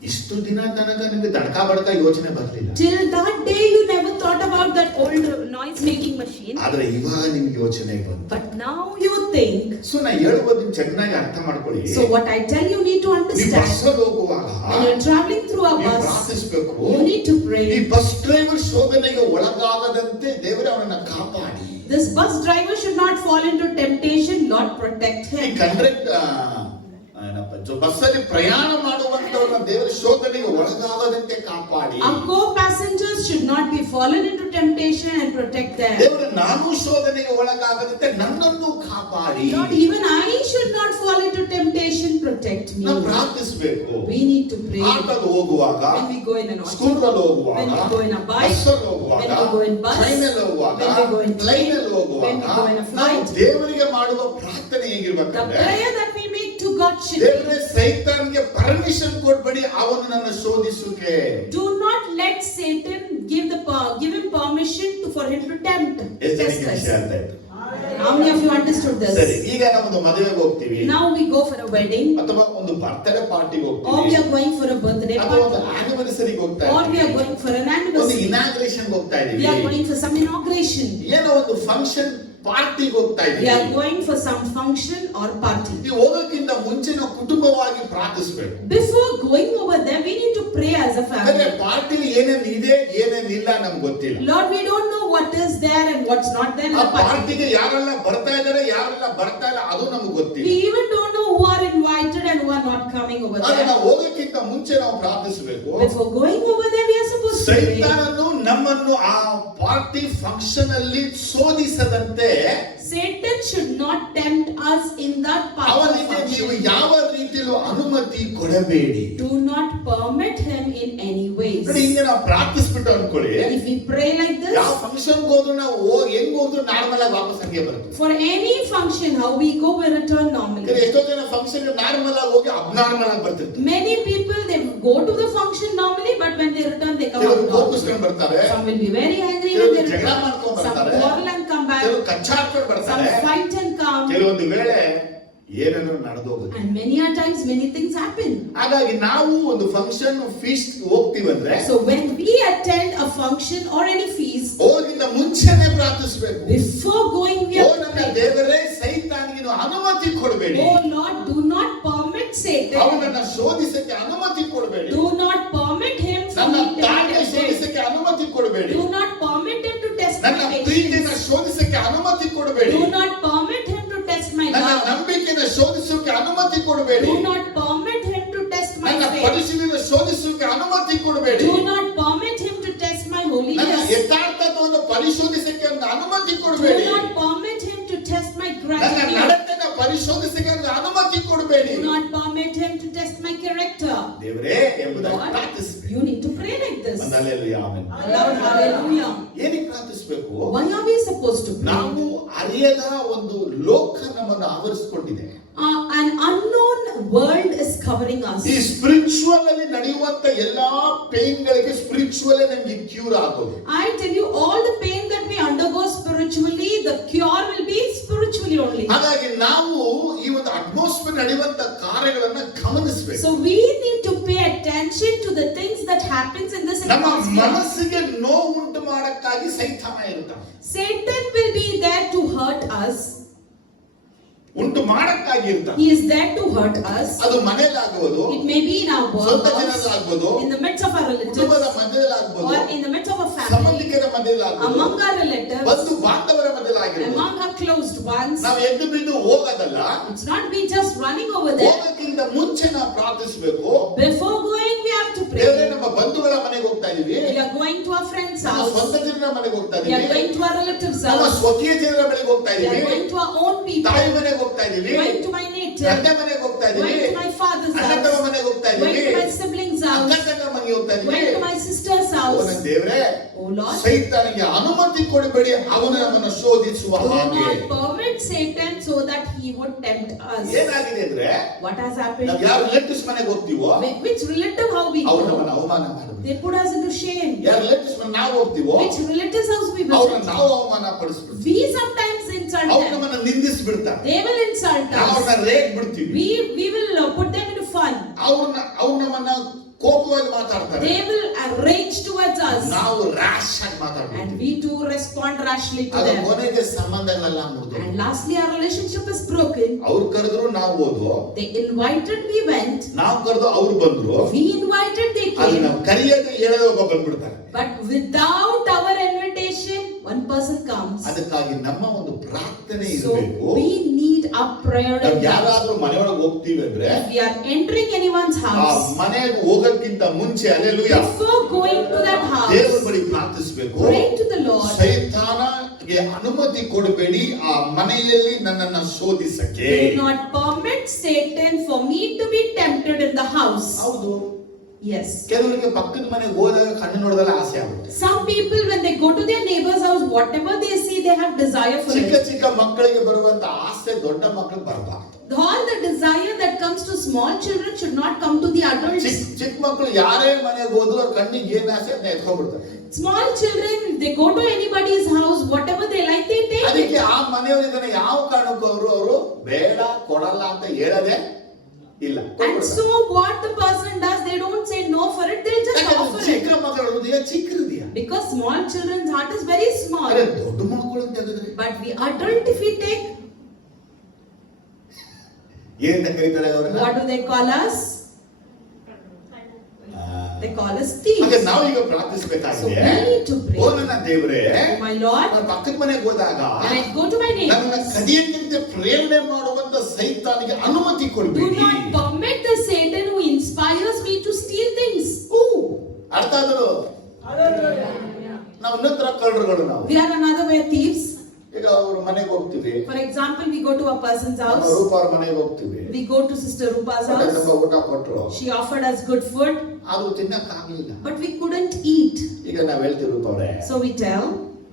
ಇಷ್ಟು ದಿನ ತನಕ ನಿಮ್ಗೆ ತಡ್ಕ ಬಡ್ಕ ಯೋಚನೆ ಬರ್ಲಿಲ್ಲ. Till that day you never thought about that old noise making machine. ಆದ್ರೆ ಇವಾಗ ನಿಮ್ಗೆ ಯೋಚನೆ ಬಂತು. But now you think. So ನಾ ಹೇಳುವುದು ಚೆನ್ನಾಗಿ ಅರ್ಥ ಮಾಡ್ಕೊಳ್ಳಿ. So what I tell you need to ನೀವು understand. ಬಸ್ಸಲ್ಲಿ ಹೋಗುವಾಗ When you're traveling through a ನೀವು bus, ಪ್ರಾರ್ಥಿಸಬೇಕು. you need to pray. ಈ ಬಸ್ ಡ್ರೈವರ್ ಶೋಧನೆಗೆ ಒಳಗಾಗದಂತೆ ದೇವರೇ ಅವನನ್ನ ಕಾಪಾಡಿ. This bus driver should not fall into temptation. Lord, protect ಈ him. ಬಸ್ಸಲ್ಲಿ ಪ್ರಯಾಣ ಮಾಡುವಂತವನ್ನ ದೇವರ ಶೋಧನೆಗೆ ಒಳಗಾಗದಂತೆ ಕಾಪಾಡಿ. Our co-passengers should not be fallen into temptation and protect them. ದೇವರು ನಾನು ಶೋಧನೆಗೆ ಒಳಗಾಗದಂತೆ ನನ್ನನ್ನು ಕಾಪಾಡಿ. Lord, even I should not fall into temptation. Protect me. ನಾವು ಪ್ರಾರ್ಥಿಸಬೇಕು. We need to pray. ಆಟೋದಲ್ಲಿ ಹೋಗುವಾಗ, When we go in an auto, ಸ್ಕೂಟರಲ್ಲಿ ಹೋಗುವಾಗ, when we go in a bike, ಬಸ್ಸಲ್ಲಿ ಹೋಗುವಾಗ, when we go in bus, ಟ್ರೈನಲ್ಲಿ ಹೋಗುವಾಗ, when we go in train, ಪ್ಲೇನಲ್ಲಿ ಹೋಗುವಾಗ, when we go in a ನಾವು flight, ದೇವರಿಗೆ ಮಾಡುವ ಪ್ರಾರ್ಥನೆ the ಹೇಗಿರ್ಬೇಕಂದ್ರೆ, prayer that we make to God should be, ದೇವರೇ ಸೈತಾನ್ಗೆ ಪರ್ಮಿಷನ್ ಕೊಡ್ಬೇಡಿ ಅವನು ನನ್ನ ಶೋಧಿಸುಕೆ. do not let Satan give him permission for him to tempt. ಎಷ್ಟು Test ಜನಕ್ಕೆ us. ವಿಷಯ ಅರ್ಥ ಆಯ್ತು? How many of you understood ಸರಿ, this? ಈಗ ನಾವು ಒಂದು ಮದುವೆಗೆ ಹೋಗ್ತೀವಿ, Now we go for a wedding, ಅಥವಾ ಒಂದು ಬರ್ತ್ಡೇ ಪಾರ್ಟಿಗೆ or we ಹೋಗ್ತೀವಿ, are going for a birthday ಅಥವಾ ಒಂದು party, ಆನಿವರ್ಸರಿಗೆ ಹೋಗ್ತಾ or we are ಇದ್ದೀವಿ, going for an ಒಂದು anniversary, ಇನಾಗ್ರೇಷನ್ ಹೋಗ್ತಾ we ಇದೀವಿ, are going for some inauguration, ಏನೋ ಒಂದು ಫಂಕ್ಷನ್ ಪಾರ್ಟಿಗೆ ಹೋಗ್ತಾ we are ಇದೀವಿ. going for some function or party. ನೀವು ಹೋಗೋಕ್ಕಿಂತ ಮುಂಚೆ ನಾವು ಕುಟುಂಬವಾಗಿ ಪ್ರಾರ್ಥಿಸಬೇಕು. Before going over there, we need to pray as a ಅಂದ್ರೆ family. ಪಾರ್ಟಿಲಿ ಏನೇನ್ ಇದೆ ಏನೇನಿಲ್ಲ ನಮ್ಗೆ ಗೊತ್ತಿಲ್ಲ. Lord, we don't know what is there and what's not there in ಆ the party. ಪಾರ್ಟಿಗೆ ಯಾರೆಲ್ಲ ಬರ್ತಾ ಇದಾರೆ ಯಾರೆಲ್ಲ ಬರ್ತಾ ಇಲ್ಲ ಅದು ನಮ್ಗೆ ಗೊತ್ತಿಲ್ಲ. We even don't know who are invited and who are not coming over ಆದ್ರೆ there. ನಾವು ಹೋಗೋಕ್ಕಿಂತ ಮುಂಚೆ ನಾವು ಪ್ರಾರ್ಥಿಸಬೇಕು. Before going over there, we are supposed to pray. ಸೈತಾನನು ನಮ್ಮನ್ನು ಆ ಪಾರ್ಟಿ ಫಂಕ್ಷನ್ ಅಲ್ಲಿ ಸೋಧಿಸದಂತೆ Satan should not tempt us in that party ಅವನಿಗೆ ನೀವು function. ಯಾವ ರೀತಿಯಲ್ಲೂ ಅನುಮತಿ ಕೊಡಬೇಡಿ. Do not permit him in any ways. ನೋಡಿ, ಹಿಂಗೆ ನಾವು ಪ್ರಾರ್ಥಿಸ್ಬಿಟ್ಟು ಅನ್ಕೊಳ್ಳಿ, If we pray like ಯಾವ this, ಫಂಕ್ಷನ್ ಹೋದ್ರು ನಾವು ಹೆಂಗ್ ಹೋದ್ರು ನಾರ್ಮಲ್ ಆಗಿ ವಾಪಸ್ ಹಂಗೆ ಬರುತ್ತೆ. for any function, how we go, we return normally. ಎಷ್ಟೋ ಜನ ಫಂಕ್ಷನ್ ನಾರ್ಮಲ್ ಆಗಿ ಹೋಗಿ ಅಬ್ನಾರ್ಮಲ್ ಆಗಿ ಬರ್ತಿರ್ತಾರೆ. Many people, they go to the function normally, but when they return, they come out ಕೆಲವರು normal. ಕೋಪಿಸ್ಕೊಂಡು ಬರ್ತಾರೆ, Some will be very angry when they ಜಗಳ return. ಮಾಡ್ಕೊಂಡು Some ಬರ್ತಾರೆ, quarrel and come back. ಕೆಲವರು ಕಚ್ಚಾಡ್ಕೊಂಡು ಬರ್ತಾರೆ, Some fight and come. ಕೆಲವೊಂದು ವೇಳೆ ಏನೇನೋ ನಡೆದೋಗುತ್ತೆ. And many a times, many things happen. ಹಾಗಾಗಿ ನಾವು ಒಂದು ಫಂಕ್ಷನ್ ಫೀಸ್ಟ್ ಹೋಗ್ತೀವಂದ್ರೆ So when we attend a function or any feast, ಹೋಗಿಂತ ಮುಂಚೆನೆ ಪ್ರಾರ್ಥಿಸಬೇಕು. before going, we O have to ನನ್ನ pray. ದೇವರೇ, ಸೈತಾನಿಗೆ ನೀವು ಅನುಮತಿ ಕೊಡಬೇಡಿ. Oh Lord, do not permit Satan. ಅವನನ್ನ ಶೋಧಿಸಕ್ಕೆ ಅನುಮತಿ ಕೊಡಬೇಡಿ. Do not permit him to ನನ್ನ be ತಾಯಿಗೆ tempted. ಶೋಧಿಸಕ್ಕೆ ಅನುಮತಿ ಕೊಡಬೇಡಿ. Do not permit him to test my ನನ್ನ ಪ್ರೀತಿನ patience. ಶೋಧಿಸಕ್ಕೆ ಅನುಮತಿ ಕೊಡಬೇಡಿ. Do not permit him to test my ನನ್ನ love. ನಂಬಿಕೆನ ಶೋಧಿಸಕ್ಕೆ ಅನುಮತಿ ಕೊಡಬೇಡಿ. Do not permit him to test my ನನ್ನ faith. ಪರಿಶೀಲನೆ ಶೋಧಿಸಕ್ಕೆ ಅನುಮತಿ ಕೊಡಬೇಡಿ. Do not permit him to test my ನನ್ನ holiness. ಯಥಾರ್ಥತ್ವವನ್ನು ಪರಿಶೋಧಿಸಕ್ಕೆ ಒಂದು ಅನುಮತಿ Do ಕೊಡಬೇಡಿ. not permit him to test my ನನ್ನ gratitude. ನಡತೆನ ಪರಿಶೋಧಿಸಕ್ಕೆ ಒಂದು ಅನುಮತಿ ಕೊಡಬೇಡಿ. Do not permit him to test my character. ದೇವರೇ ಎಂಬುದಾಗಿ Lord, ಪ್ರಾರ್ಥಿಸಬೇಕು. you need to pray like this. Hallelujah, amen. Lord, hallelujah. ಏನಕ್ಕೆ ಪ್ರಾರ್ಥಿಸಬೇಕು? Why are we supposed to pray? ನಾವು ಅರಿಯದ ಒಂದು ಲೋಕ ನಮ್ಮನ್ನು ಆವರಿಸಿಕೊಂಡಿದೆ. An unknown world is covering us. ಈ spiritual ಅಲ್ಲಿ ನಡೆಯುವಂತ ಎಲ್ಲಾ ಪೇನ್ ಗಳಿಗೆ ಸ್ಪಿರಿಚುವಲ್ ನಮ್ಗೆ ಕ್ಯೂರ್ ಆಗೋದು. I tell you, all the pain that we undergo spiritually, the cure will be spiritually only. ಹಾಗಾಗಿ ನಾವು ಈ ಒಂದು ಅಟ್ಮಾಸ್ಫಿಯರ್ ನಡೆಯುವಂತ ಕಾರ್ಯಗಳನ್ನ ಗಮನಿಸಬೇಕು. So we need to pay attention to the things that happens in this ನಮ್ಮ atmosphere. ಮನಸ್ಸಿಗೆ ನೋವು ಉಂಟು ಮಾಡಕ್ಕಾಗಿ ಸೈತಾನ ಇರ್ತಾನೆ. Satan will be there to hurt us. ಉಂಟು ಮಾಡಕ್ಕಾಗಿ ಇರ್ತಾನೆ. He is there to hurt us. ಅದು ಮನೆಯಲ್ಲಾಗುವುದು, It may be in our ಸ್ವಂತ work, ಜನರಲ್ಲಾಗ್ಬೋದು, in the midst of our ಕುಟುಂಬದ relatives, ಮಧ್ಯದಲ್ಲಾಗ್ಬೋದು, or in the midst of a family, ಸಂಬಂಧಿಕರ ಮಧ್ಯದಲ್ಲಾಗ್ಬೋದು, among our relatives, ಬಂಧು ಬಾಂಧವರ ಮಧ್ಯದಲ್ಲಾಗಿರ್ಬೋದು. among our closed ones. ನಾವು ಎದ್ದು ಬಿದ್ದು ಹೋಗೋದಲ್ಲ, It's not we just running over there. ಹೋಗೋಕ್ಕಿಂತ ಮುಂಚೆ ನಾವು ಪ್ರಾರ್ಥಿಸಬೇಕು. Before going, we have to ದೇವರೇ, pray. ನಮ್ಮ ಬಂಧುಗಳ ಮನೆಗೆ ಹೋಗ್ತಾ ಇದೀವಿ, We are going to our friend's ನಮ್ಮ house. ಸ್ವಂತ ಜನರ ಮನೆಗೆ ಹೋಗ್ತಾ We are ಇದೀವಿ, going to our relatives' ನಮ್ಮ house. ಸ್ವಕೀಯ ಜನರ ಮನೆಗೆ ಹೋಗ್ತಾ We are ಇದೀವಿ, going to our own people. ತಾಯಿ ಮನೆಗೆ ಹೋಗ್ತಾ ಇದೀವಿ, Going to my native. ತಂದೆ ಮನೆಗೆ ಹೋಗ್ತಾ ಇದೀವಿ, Going to my father's ಅಣ್ಣ ತಮ್ಮ house. ಮನೆಗೆ ಹೋಗ್ತಾ Going ಇದೀವಿ, to my siblings' ಅಕ್ಕ house. ತಂಗರ ಮನೆಗೆ ಹೋಗ್ತಾ ಇದೀವಿ. Going to my sister's O house. ನನ್ನ ದೇವರೇ, Oh Lord, ಸೈತಾನಿಗೆ ಅನುಮತಿ ಕೊಡಬೇಡಿ, ಅವನು ನಮ್ಮನ್ನು ಶೋಧಿಸುವ do ಹಾಗೆ. not permit Satan so that he would tempt us. ಏನಾಗಿದೆ ಅಂದ್ರೆ, What has happened? ನಾವು ಯಾರು ರಿಲೇಟಿವ್ಸ್ ಮನೆಗೆ ಹೋಗ್ತೀವೋ Which relative how we ಅವ್ರು go? ನಮ್ಮನ್ನು ಅವಮಾನ ಮಾಡ್ತಾರೆ. They put us into shame. ಯಾರು ರಿಲೇಟಿವ್ಸ್ ಮನೆ ನಾವು ಹೋಗ್ತೀವೋ Which relatives house we ಅವ್ರನ್ನ visit? ನಾವು ಅವಮಾನ ಪಡಿಸ್ಬಿಡ್ತೀವಿ. We sometimes insult ಅವ್ರು them. ನಮ್ಮನ್ನ ನಿಂದಿಸ್ಬಿಡ್ತಾರೆ, They will insult ನಾವು us. ಅವ್ರನ್ನ ರೇಗ್ ಬಿಡ್ತೀವಿ, We will put them into fun. ಅವ್ರು ನಮ್ಮನ್ನ ಕೋಪ ಆಕ್ರೋಶವಾಗಿ ಮಾತಾಡ್ತಾರೆ. They will rage towards us. ನಾವು ರ್ಯಾಶ್ ಆಗಿ And ಮಾತಾಡ್ತೀವಿ. we too respond rashly to ಅದು them. ಕೊನೆಗೆ ಸಂಬಂಧಗಳೆಲ್ಲ ಮುರಿದು And lastly, our relationship is broken. ಅವ್ರು ಕರೆದ್ರು ನಾವು ಹೋದ್ವು, They invited, we went. ನಾವು ಕರೆದು ಅವ್ರು ಬಂದ್ರು. We invited, they ಅದು came. ನಾವು ಕರೆಯದೆ ಹೇಳದೆ ಒಬ್ಬ ಬಂದ್ಬಿಡ್ತಾರೆ. But without our invitation, one person comes. ಅದಕ್ಕಾಗಿ ನಮ್ಮ ಒಂದು ಪ್ರಾರ್ಥನೆ So ಇರಬೇಕು. we need a prayer. ನಾವು ಯಾರಾದ್ರೂ ಮನೆಯೊಳಗೆ ಹೋಗ್ತೀವಿ ಅಂದ್ರೆ If we are entering anyone's ಆ house, ಮನೆಗೆ ಹೋಗಕ್ಕಿಂತ ಮುಂಚೆ alleluia before going to that ದೇವರ house, ಬಳಿ ಪ್ರಾರ್ಥಿಸಬೇಕು. pray to the Lord. ಸೈತಾನಗೆ ಅನುಮತಿ ಕೊಡಬೇಡಿ ಆ ಮನೆಯಲ್ಲಿ ನನ್ನನ್ನ ಶೋಧಿಸಕ್ಕೆ. Do not permit Satan for me to be tempted in the house. ಹೌದು. Yes. ಕೆಲವರಿಗೆ ಪಕ್ಕದ ಮನೆಗೆ ಹೋದಾಗ ಕಣ್ಣು ನೋಡೋದಲ್ಲ ಆಸೆ ಆಗುತ್ತೆ. Some people, when they go to their neighbor's house, whatever they see, they have desire for ಚಿಕ್ಕ it. ಚಿಕ್ಕ ಮಕ್ಕಳಿಗೆ ಬರುವಂತ ಆಸೆ ದೊಡ್ಡ ಮಕ್ಕಳಿಗೆ ಬರಬಾರ್ದು. All the desire that comes to small children should not come to the adults. ಚಿಕ್ಕ ಮಕ್ಕಳು ಯಾರೇ ಮನೆಗೆ ಹೋದ್ರು ಅವ್ರ ಕಣ್ಣಿಗೆ ಏನ್ ಆಸೆ ಅದನ್ನ ಎತ್ಕೊಂಡ್ಬಿಡ್ತಾರೆ. Small children, if they go to anybody's house, whatever they like, they take ಅದಕ್ಕೆ it. ಆ ಮನೆಯವರು ಇದನ್ನ ಯಾವ ಕಾರಣಕ್ಕೂ ಅವರು ಬೇಡ ಕೊಡಲ್ಲ ಅಂತ ಹೇಳದೆ ಇಲ್ಲ. And so what the person does, they don't say no for it, they'll just offer ಚಿಕ್ಕ it. ಮಕ್ಕಳ ಹೃದಯ ಚಿಕ್ಕ ಹೃದಯ. Because small children's heart is very small. ಅರೆ ದೊಡ್ಡ ಮಕ್ಕಳು ತೆಗೆದ್ರೆ But we adult, if we take, ಏನಂತ ಕರೀತಾರೆ ಅವ್ರನ್ನ? what do they call us? They call us ಹಾಗೆ thieves. ನಾವೀಗ So ಪ್ರಾರ್ಥಿಸಬೇಕಾಗಿದೆ. we need to pray. ಓ ನನ್ನ ದೇವರೇ, Oh my Lord, ನಾನು ಪಕ್ಕದ ಮನೆಗೆ ಹೋದಾಗ when I go to my ನನ್ನ neighbors, ಕದಿಯಕ್ಕಿಂತ ಪ್ರೇರಣೆ ಮಾಡುವಂತ ಸೈತಾನಿಗೆ ಅನುಮತಿ do ಕೊಡಬೇಡಿ. not permit the Satan who inspires me to steal things. ಅರ್ಥ ಆದ್ರು ನಾವು ಇನ್ನೊಂದರ ಕಳ್ಳರುಗಳು ನಾವು. We are another way thieves. ಈಗ ಅವ್ರ ಮನೆಗೆ ಹೋಗ್ತೀವಿ, For example, we go to a person's house. ರೂಪ ಅವ್ರ ಮನೆಗೆ ಹೋಗ್ತೀವಿ, We go to Sister Rupa's ಹೊಟ್ಟೆ house. ತುಂಬ ಊಟ ಕೊಟ್ರು, She offered us good food, ಅದು ತಿನ್ನಕ್ ಆಗ್ಲಿಲ್ಲ. but we couldn't eat. ಈಗ ನಾವ್ ಹೇಳ್ತೀವಿ ರೂಪ ಅವ್ರೆ, So we tell,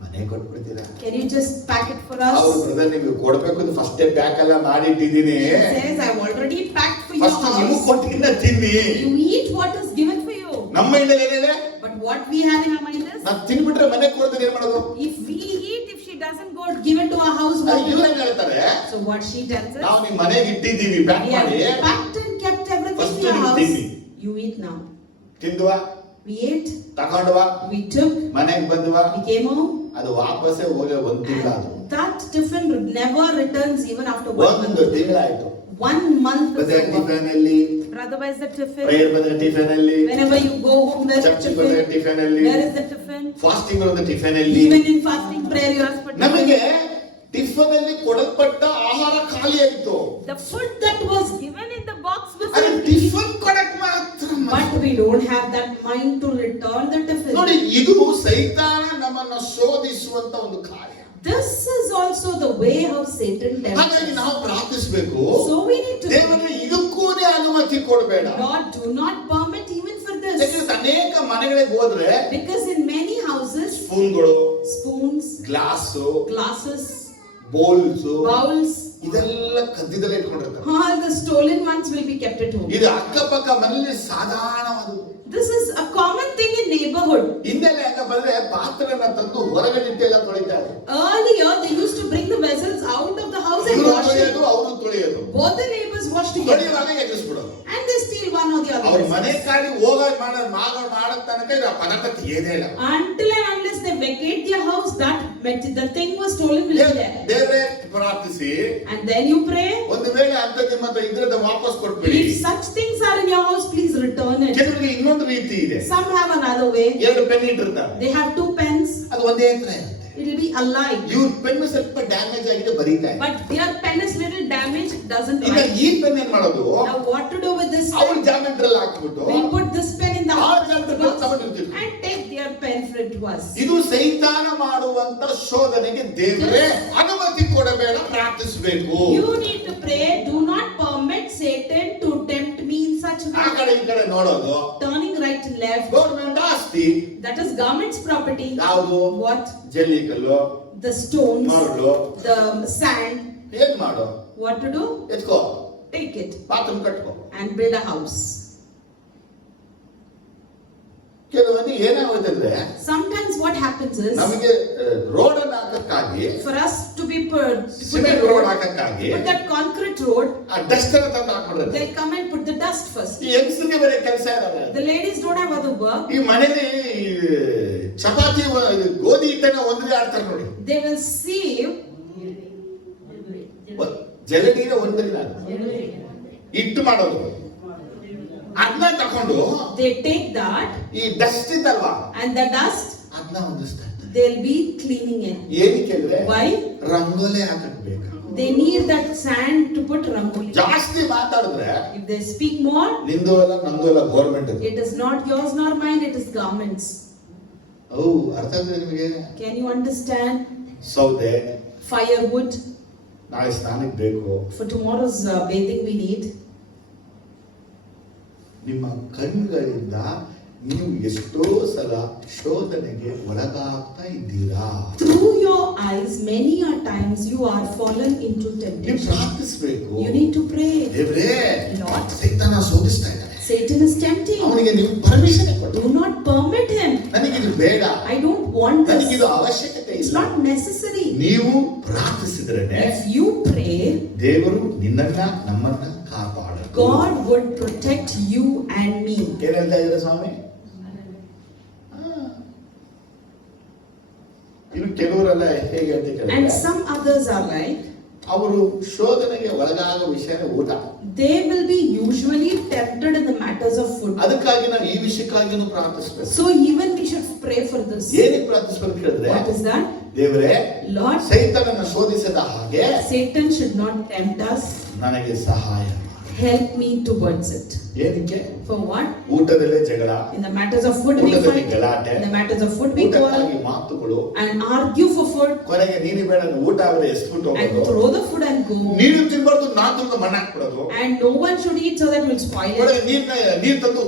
ಮನೆ ಕೊಟ್ಬಿಡ್ತೀರಾ? can you just pack it for ಅವ್ರು us? ಬ್ರದರ್ ನಿಮ್ಗೆ ಕೊಡ್ಬೇಕು ಅಂತ ಫಸ್ಟ್ ಪ್ಯಾಕ್ ಎಲ್ಲ ಮಾಡಿಟ್ಟಿದ್ದೀನಿ, He says, I've already packed for your first ನೀವು house. ಕೊಟ್ಟಿನ ತಿನ್ನಿ. You eat what is given for you. ನಮ್ಮ ಮೈಂಡಲ್ಲಿ ಏನಿದೆ? But what we have in our mind is, ನಾನ್ ತಿನ್ಬಿಟ್ರೆ ಮನೆ ಕೊಡ್ತೀನಿ ಏನ್ ಮಾಡೋದು? if we eat, if she doesn't go given to our house, what will ಇವ್ರೇನ್ happen? ಹೇಳ್ತಾರೆ? So what she tells us, ನಾವು ನಿಮ್ ಮನೆಗೆ ಇಟ್ಟಿದ್ದೀವಿ ಪ್ಯಾಕ್ we ಮಾಡಿ, have packed and kept everything First in your you house. ತಿನ್ನಿ. You eat now. ತಿಂದುವ, We ate, ತಗೊಂಡ್ವಾ, we took, ಮನೆಗೆ ಬಂದುವ, we came home. ಅದು ವಾಪಸ್ಸೇ ಹೋಗಿ ಒಂದು ತಿಂಗಳ ಅದು. And that tiffin never returns even after 1 ಒಂದು month. ತಿಂಗಳಾಯ್ತು. 1 month is ಮತ್ತೆ over. ಟಿಫನ್ ಅಲ್ಲಿ, Brother, where's the tiffin? Prayer ಬಂದ್ರೆ ಟಿಫನ್ ಅಲ್ಲಿ, Whenever you go home, there's the church ಬಂದ್ರೆ tiffin. ಟಿಫನ್ ಅಲ್ಲಿ, Where is the tiffin? Fasting ಬಂದ್ರೆ tiffin ಅಲ್ಲಿ. Even in fasting prayer, you ask for tiffin. ನಮಗೆ tiffin ಅಲ್ಲಿ ಕೊಡಲ್ಪಟ್ಟ ಆಹಾರ ಖಾಲಿ ಆಯ್ತು. The food that was given in the box was ಅದೇ empty. ಟಿಫನ್ ಕೊಡಕ್ ಮಾತ್ರ But we don't have that mind to return the tiffin. ನೋಡಿ, ಇದು ಸೈತಾನ ನಮ್ಮನ್ನ ಶೋಧಿಸುವಂತ ಒಂದು ಕಾರ್ಯ. This is also the way how Satan tempts ಹಾಗಾಗಿ us. ನಾವು ಪ್ರಾರ್ಥಿಸಬೇಕು, So we need to ದೇವರೇ ಇದಕ್ಕೂ ಅನುಮತಿ ಕೊಡಬೇಡ. Lord, do not permit even for this. ಯಾಕಂದ್ರೆ ಅನೇಕ ಮನೆಗಳಿಗೆ ಹೋದ್ರೆ Because in many houses, ಸ್ಪೂನ್ಗಳು, spoons, glass, glasses, bowls bowls, ಇದೆಲ್ಲ ಕದ್ದಿದಲ್ಲೇ ಇಟ್ಕೊಂಡಿರ್ತಾರೆ. all the stolen ones will be kept at home. ಇದು ಅಕ್ಕಪಕ್ಕ ಮನೆಯಲ್ಲಿ ಸಾಧಾರಣವಾದ. This is a common thing in neighborhood. ಹಿಂದೆಲ್ಲ ಹೆಂಗ ಬಂದ್ರೆ ಪಾತ್ರೆನ ತಂದು ಹೊರಗಡೆ ಇಟ್ಟೆಲ್ಲ ತೊಳಿತಾರೆ. Earlier, they used to bring the vessels out of the house and ಇವರು wash it. ತೊಳೆಯೋದು, ಅವರು ತೊಳೆಯೋದು, Both the neighbors wash together. ತೊಳೆಯುವಾಗ ಎದುರಿಸ್ಬಿಡೋದು. And they steal one or the other. ಅವ್ರ vessels. ಮನೆ ಕಾಡಿ ಹೋಗ ಮಾಡೋ ತನಕ ಇದು ಪದಾರ್ಥ ಏನೇ ಇಲ್ಲ. Until and unless they vacate their house, the thing was stolen will be there. ದೇವರೇ ಪ್ರಾರ್ಥಿಸಿ, And then you pray. ಒಂದು ವೇಳೆ ಅಂತ ನಿಮ್ಮ ಹತ್ರ ಇದ್ರದ ವಾಪಸ್ ಕೊಟ್ಬಿಡಿ. If such things are in your house, please return it. ಕೆಲವರಿಗೆ ಇನ್ನೊಂದು ರೀತಿ ಇದೆ. Some have another way. 2 pen ಇಟ್ಟಿರ್ತಾರೆ, They have 2 pens. ಅದು ಒಂದೇ ಎತ್ತರ ಇರುತ್ತೆ. It will be alike. ಇವ್ರ ಪೆನ್ ಸ್ವಲ್ಪ ಡ್ಯಾಮೇಜ್ ಆಗಿದೆ, ಬರೀತಾ ಇದೆ. But their pen is little damaged, doesn't ಈಗ write. ಈ ಪೆನ್ ಏನ್ ಮಾಡೋದು? Now what to do with this ಅವ್ರ pen? ಜಾಮೆಟ್ರಿ ಹಾಕ್ಬಿಟ್ಟು We put this pen in the ಆ box ಜಾಮೆಟ್ರಿ ತಗೊಂಡಿರ್ತೀವಿ. and take their pen for it to us. ಇದು ಸೈತಾನ ಮಾಡುವಂತ ಶೋಧನೆಗೆ ದೇವರೇ ಅನುಮತಿ ಕೊಡಬೇಡ, ಪ್ರಾರ್ಥಿಸಬೇಕು. You need to pray, do not permit Satan to tempt me in such ಆ way. ಕಡೆ ಈ ಕಡೆ ನೋಡೋದು. Turning right and left. Government ಆಸ್ತಿ That is government's property. ಯಾವುದು? What? ಜಲ್ಲಿಕಲ್ಲು, The stones, ಮರಳು, the sand. ಏನ್ ಮಾಡು? What to do? ಎತ್ಕೋ, Take it ಬಾತ್ರೂಮ್ ಕಟ್ಕೋ. and build a house. ಕೆಲವೊಂದು ಏನಾಗುತ್ತಂದ್ರೆ, Sometimes what happens is, ನಮಗೆ ರೋಡ್ ಅನ್ನ ಹಾಕಕ್ಕಾಗಿ for us to be put cement road ಹಾಕಕ್ಕಾಗಿ But that concrete road, ಆ ಡಸ್ಟ್ ಅನ್ನ ತಂದು ಹಾಕ್ಬಿಡ್ತಾರೆ. they'll come and put the dust first. ಈ ಹೆಂಗಸರಿಗೆ ಬೇರೆ ಕೆಲಸ ಇರಲ್ಲ. The ladies don't have other work. ಈ ಮನೇಲಿ ಚಪಾತಿ ಗೋಧಿ ಹಿಟ್ಟನ್ನ ಒಂದ್ರಿ ಆಡ್ತಾರೆ ನೋಡಿ. They will sieve. ಜಲನೀರ ಒಂದ್ರಿ ಹಿಟ್ಟು ಮಾಡೋದು. ಅದನ್ನ ತಕೊಂಡು They take that ಈ ಡಸ್ಟ್ ಇತ್ತಲ್ವಾ, and the dust, ಅದನ್ನ ಹೊಂದಿಸ್ತಾರೆ. they'll be cleaning it. ಏನಕ್ಕೆ ಅಂದ್ರೆ Why? ರಂಗೋಲೆ ಹಾಕಬೇಕು. They need that sand to put rangoli. ಜಾಸ್ತಿ ಮಾತಾಡಿದ್ರೆ If they speak more, ನಿಂದು ಅಲ್ಲ ನಂದು ಅಲ್ಲ government. it is not yours nor mine, it is government's. ಅರ್ಥ ಆಗಿದೆ ನಿಮಗೆ? Can you understand? ಸೌದೆ, Firewood, ನಾಳೆ ಸ್ನಾನಕ್ಕೆ ಬೇಕು. for tomorrow's bathing we need. ನಿಮ್ಮ ಕಣ್ಣುಗಳಿಂದ ನೀವು ಎಷ್ಟೋ ಸಲ ಶೋಧನೆಗೆ ಒಳಗಾಗ್ತಾ ಇದ್ದೀರಾ. Through your eyes, many a times you are fallen into ನೀವು temptation. ಪ್ರಾರ್ಥಿಸಬೇಕು. You need to pray. ದೇವರೇ, Lord, ಸೈತಾನ ಶೋಧಿಸ್ತಾ ಇದ್ದಾನೆ. Satan is tempting. ಅವನಿಗೆ ನೀವು ಪರ್ಮಿಷನ್ ಕೊಡು. Do not permit him. ನನಗಿದು ಬೇಡ, I don't want ನನಗಿದು this. ಅವಶ್ಯಕತೆ It's ಇಲ್ಲ. not necessary. ನೀವು ಪ್ರಾರ್ಥಿಸಿದ್ರೇನೆ If you pray, ದೇವರು ನಿನ್ನನ್ನ ನಮ್ಮನ್ನ ಕಾಪಾಡ. God would protect you and me. ಏನ್ ಹೇಳ್ತಾ ಇದ್ದೀರಾ ಸ್ವಾಮಿ? ಇನ್ನು ಕೆಲವರೆಲ್ಲ ಹೇಗೆ ಅಂತ And ಕೇಳಿದ್ರೆ some others are like, ಅವರು ಶೋಧನೆಗೆ ಒಳಗಾಗೋ ವಿಷಯ ಊಟ. they will be usually tempted in the matters of food. ಅದಕ್ಕಾಗಿ ನಾವು ಈ ವಿಷಯಕ್ಕಾಗಿನೂ ಪ್ರಾರ್ಥಿಸಬೇಕು. So even we should pray for this. ಏನಕ್ಕೆ ಪ್ರಾರ್ಥಿಸಬೇಕು ಹೇಳಿದ್ರೆ, What is that? ದೇವರೇ, Lord, ಸೈತಾನನ ಶೋಧಿಸದ ಹಾಗೆ Satan should not tempt us. ನನಗೆ ಸಹಾಯ ಮಾಡು. Help me towards it. ಏನಕ್ಕೆ? For what? ಊಟದಲ್ಲೇ ಜಗಳ, In the matters of food we ಊಟದಲ್ಲಿ fight. ಗಲಾಟೆ, In the matters of food we ಊಟಕ್ಕಾಗಿ quarrel ಮಾತುಗಳು, and argue for food ಕೊನೆಗೆ ನೀನು ಬೇಡ ಊಟ ಅವರೇ ಎಸ್ಬಿಟ್ಟು and ಹೋಗೋದು, throw the food and go. ನೀನು ತಿನ್ಬಾರ್ದು ನಾನು ತಂದು ಮಣ್ಣು ಹಾಕ್ಬಿಡೋದು, And no one should eat so that we'll spoil ಕೊನೆಗೆ it. ನೀರು ತಂದು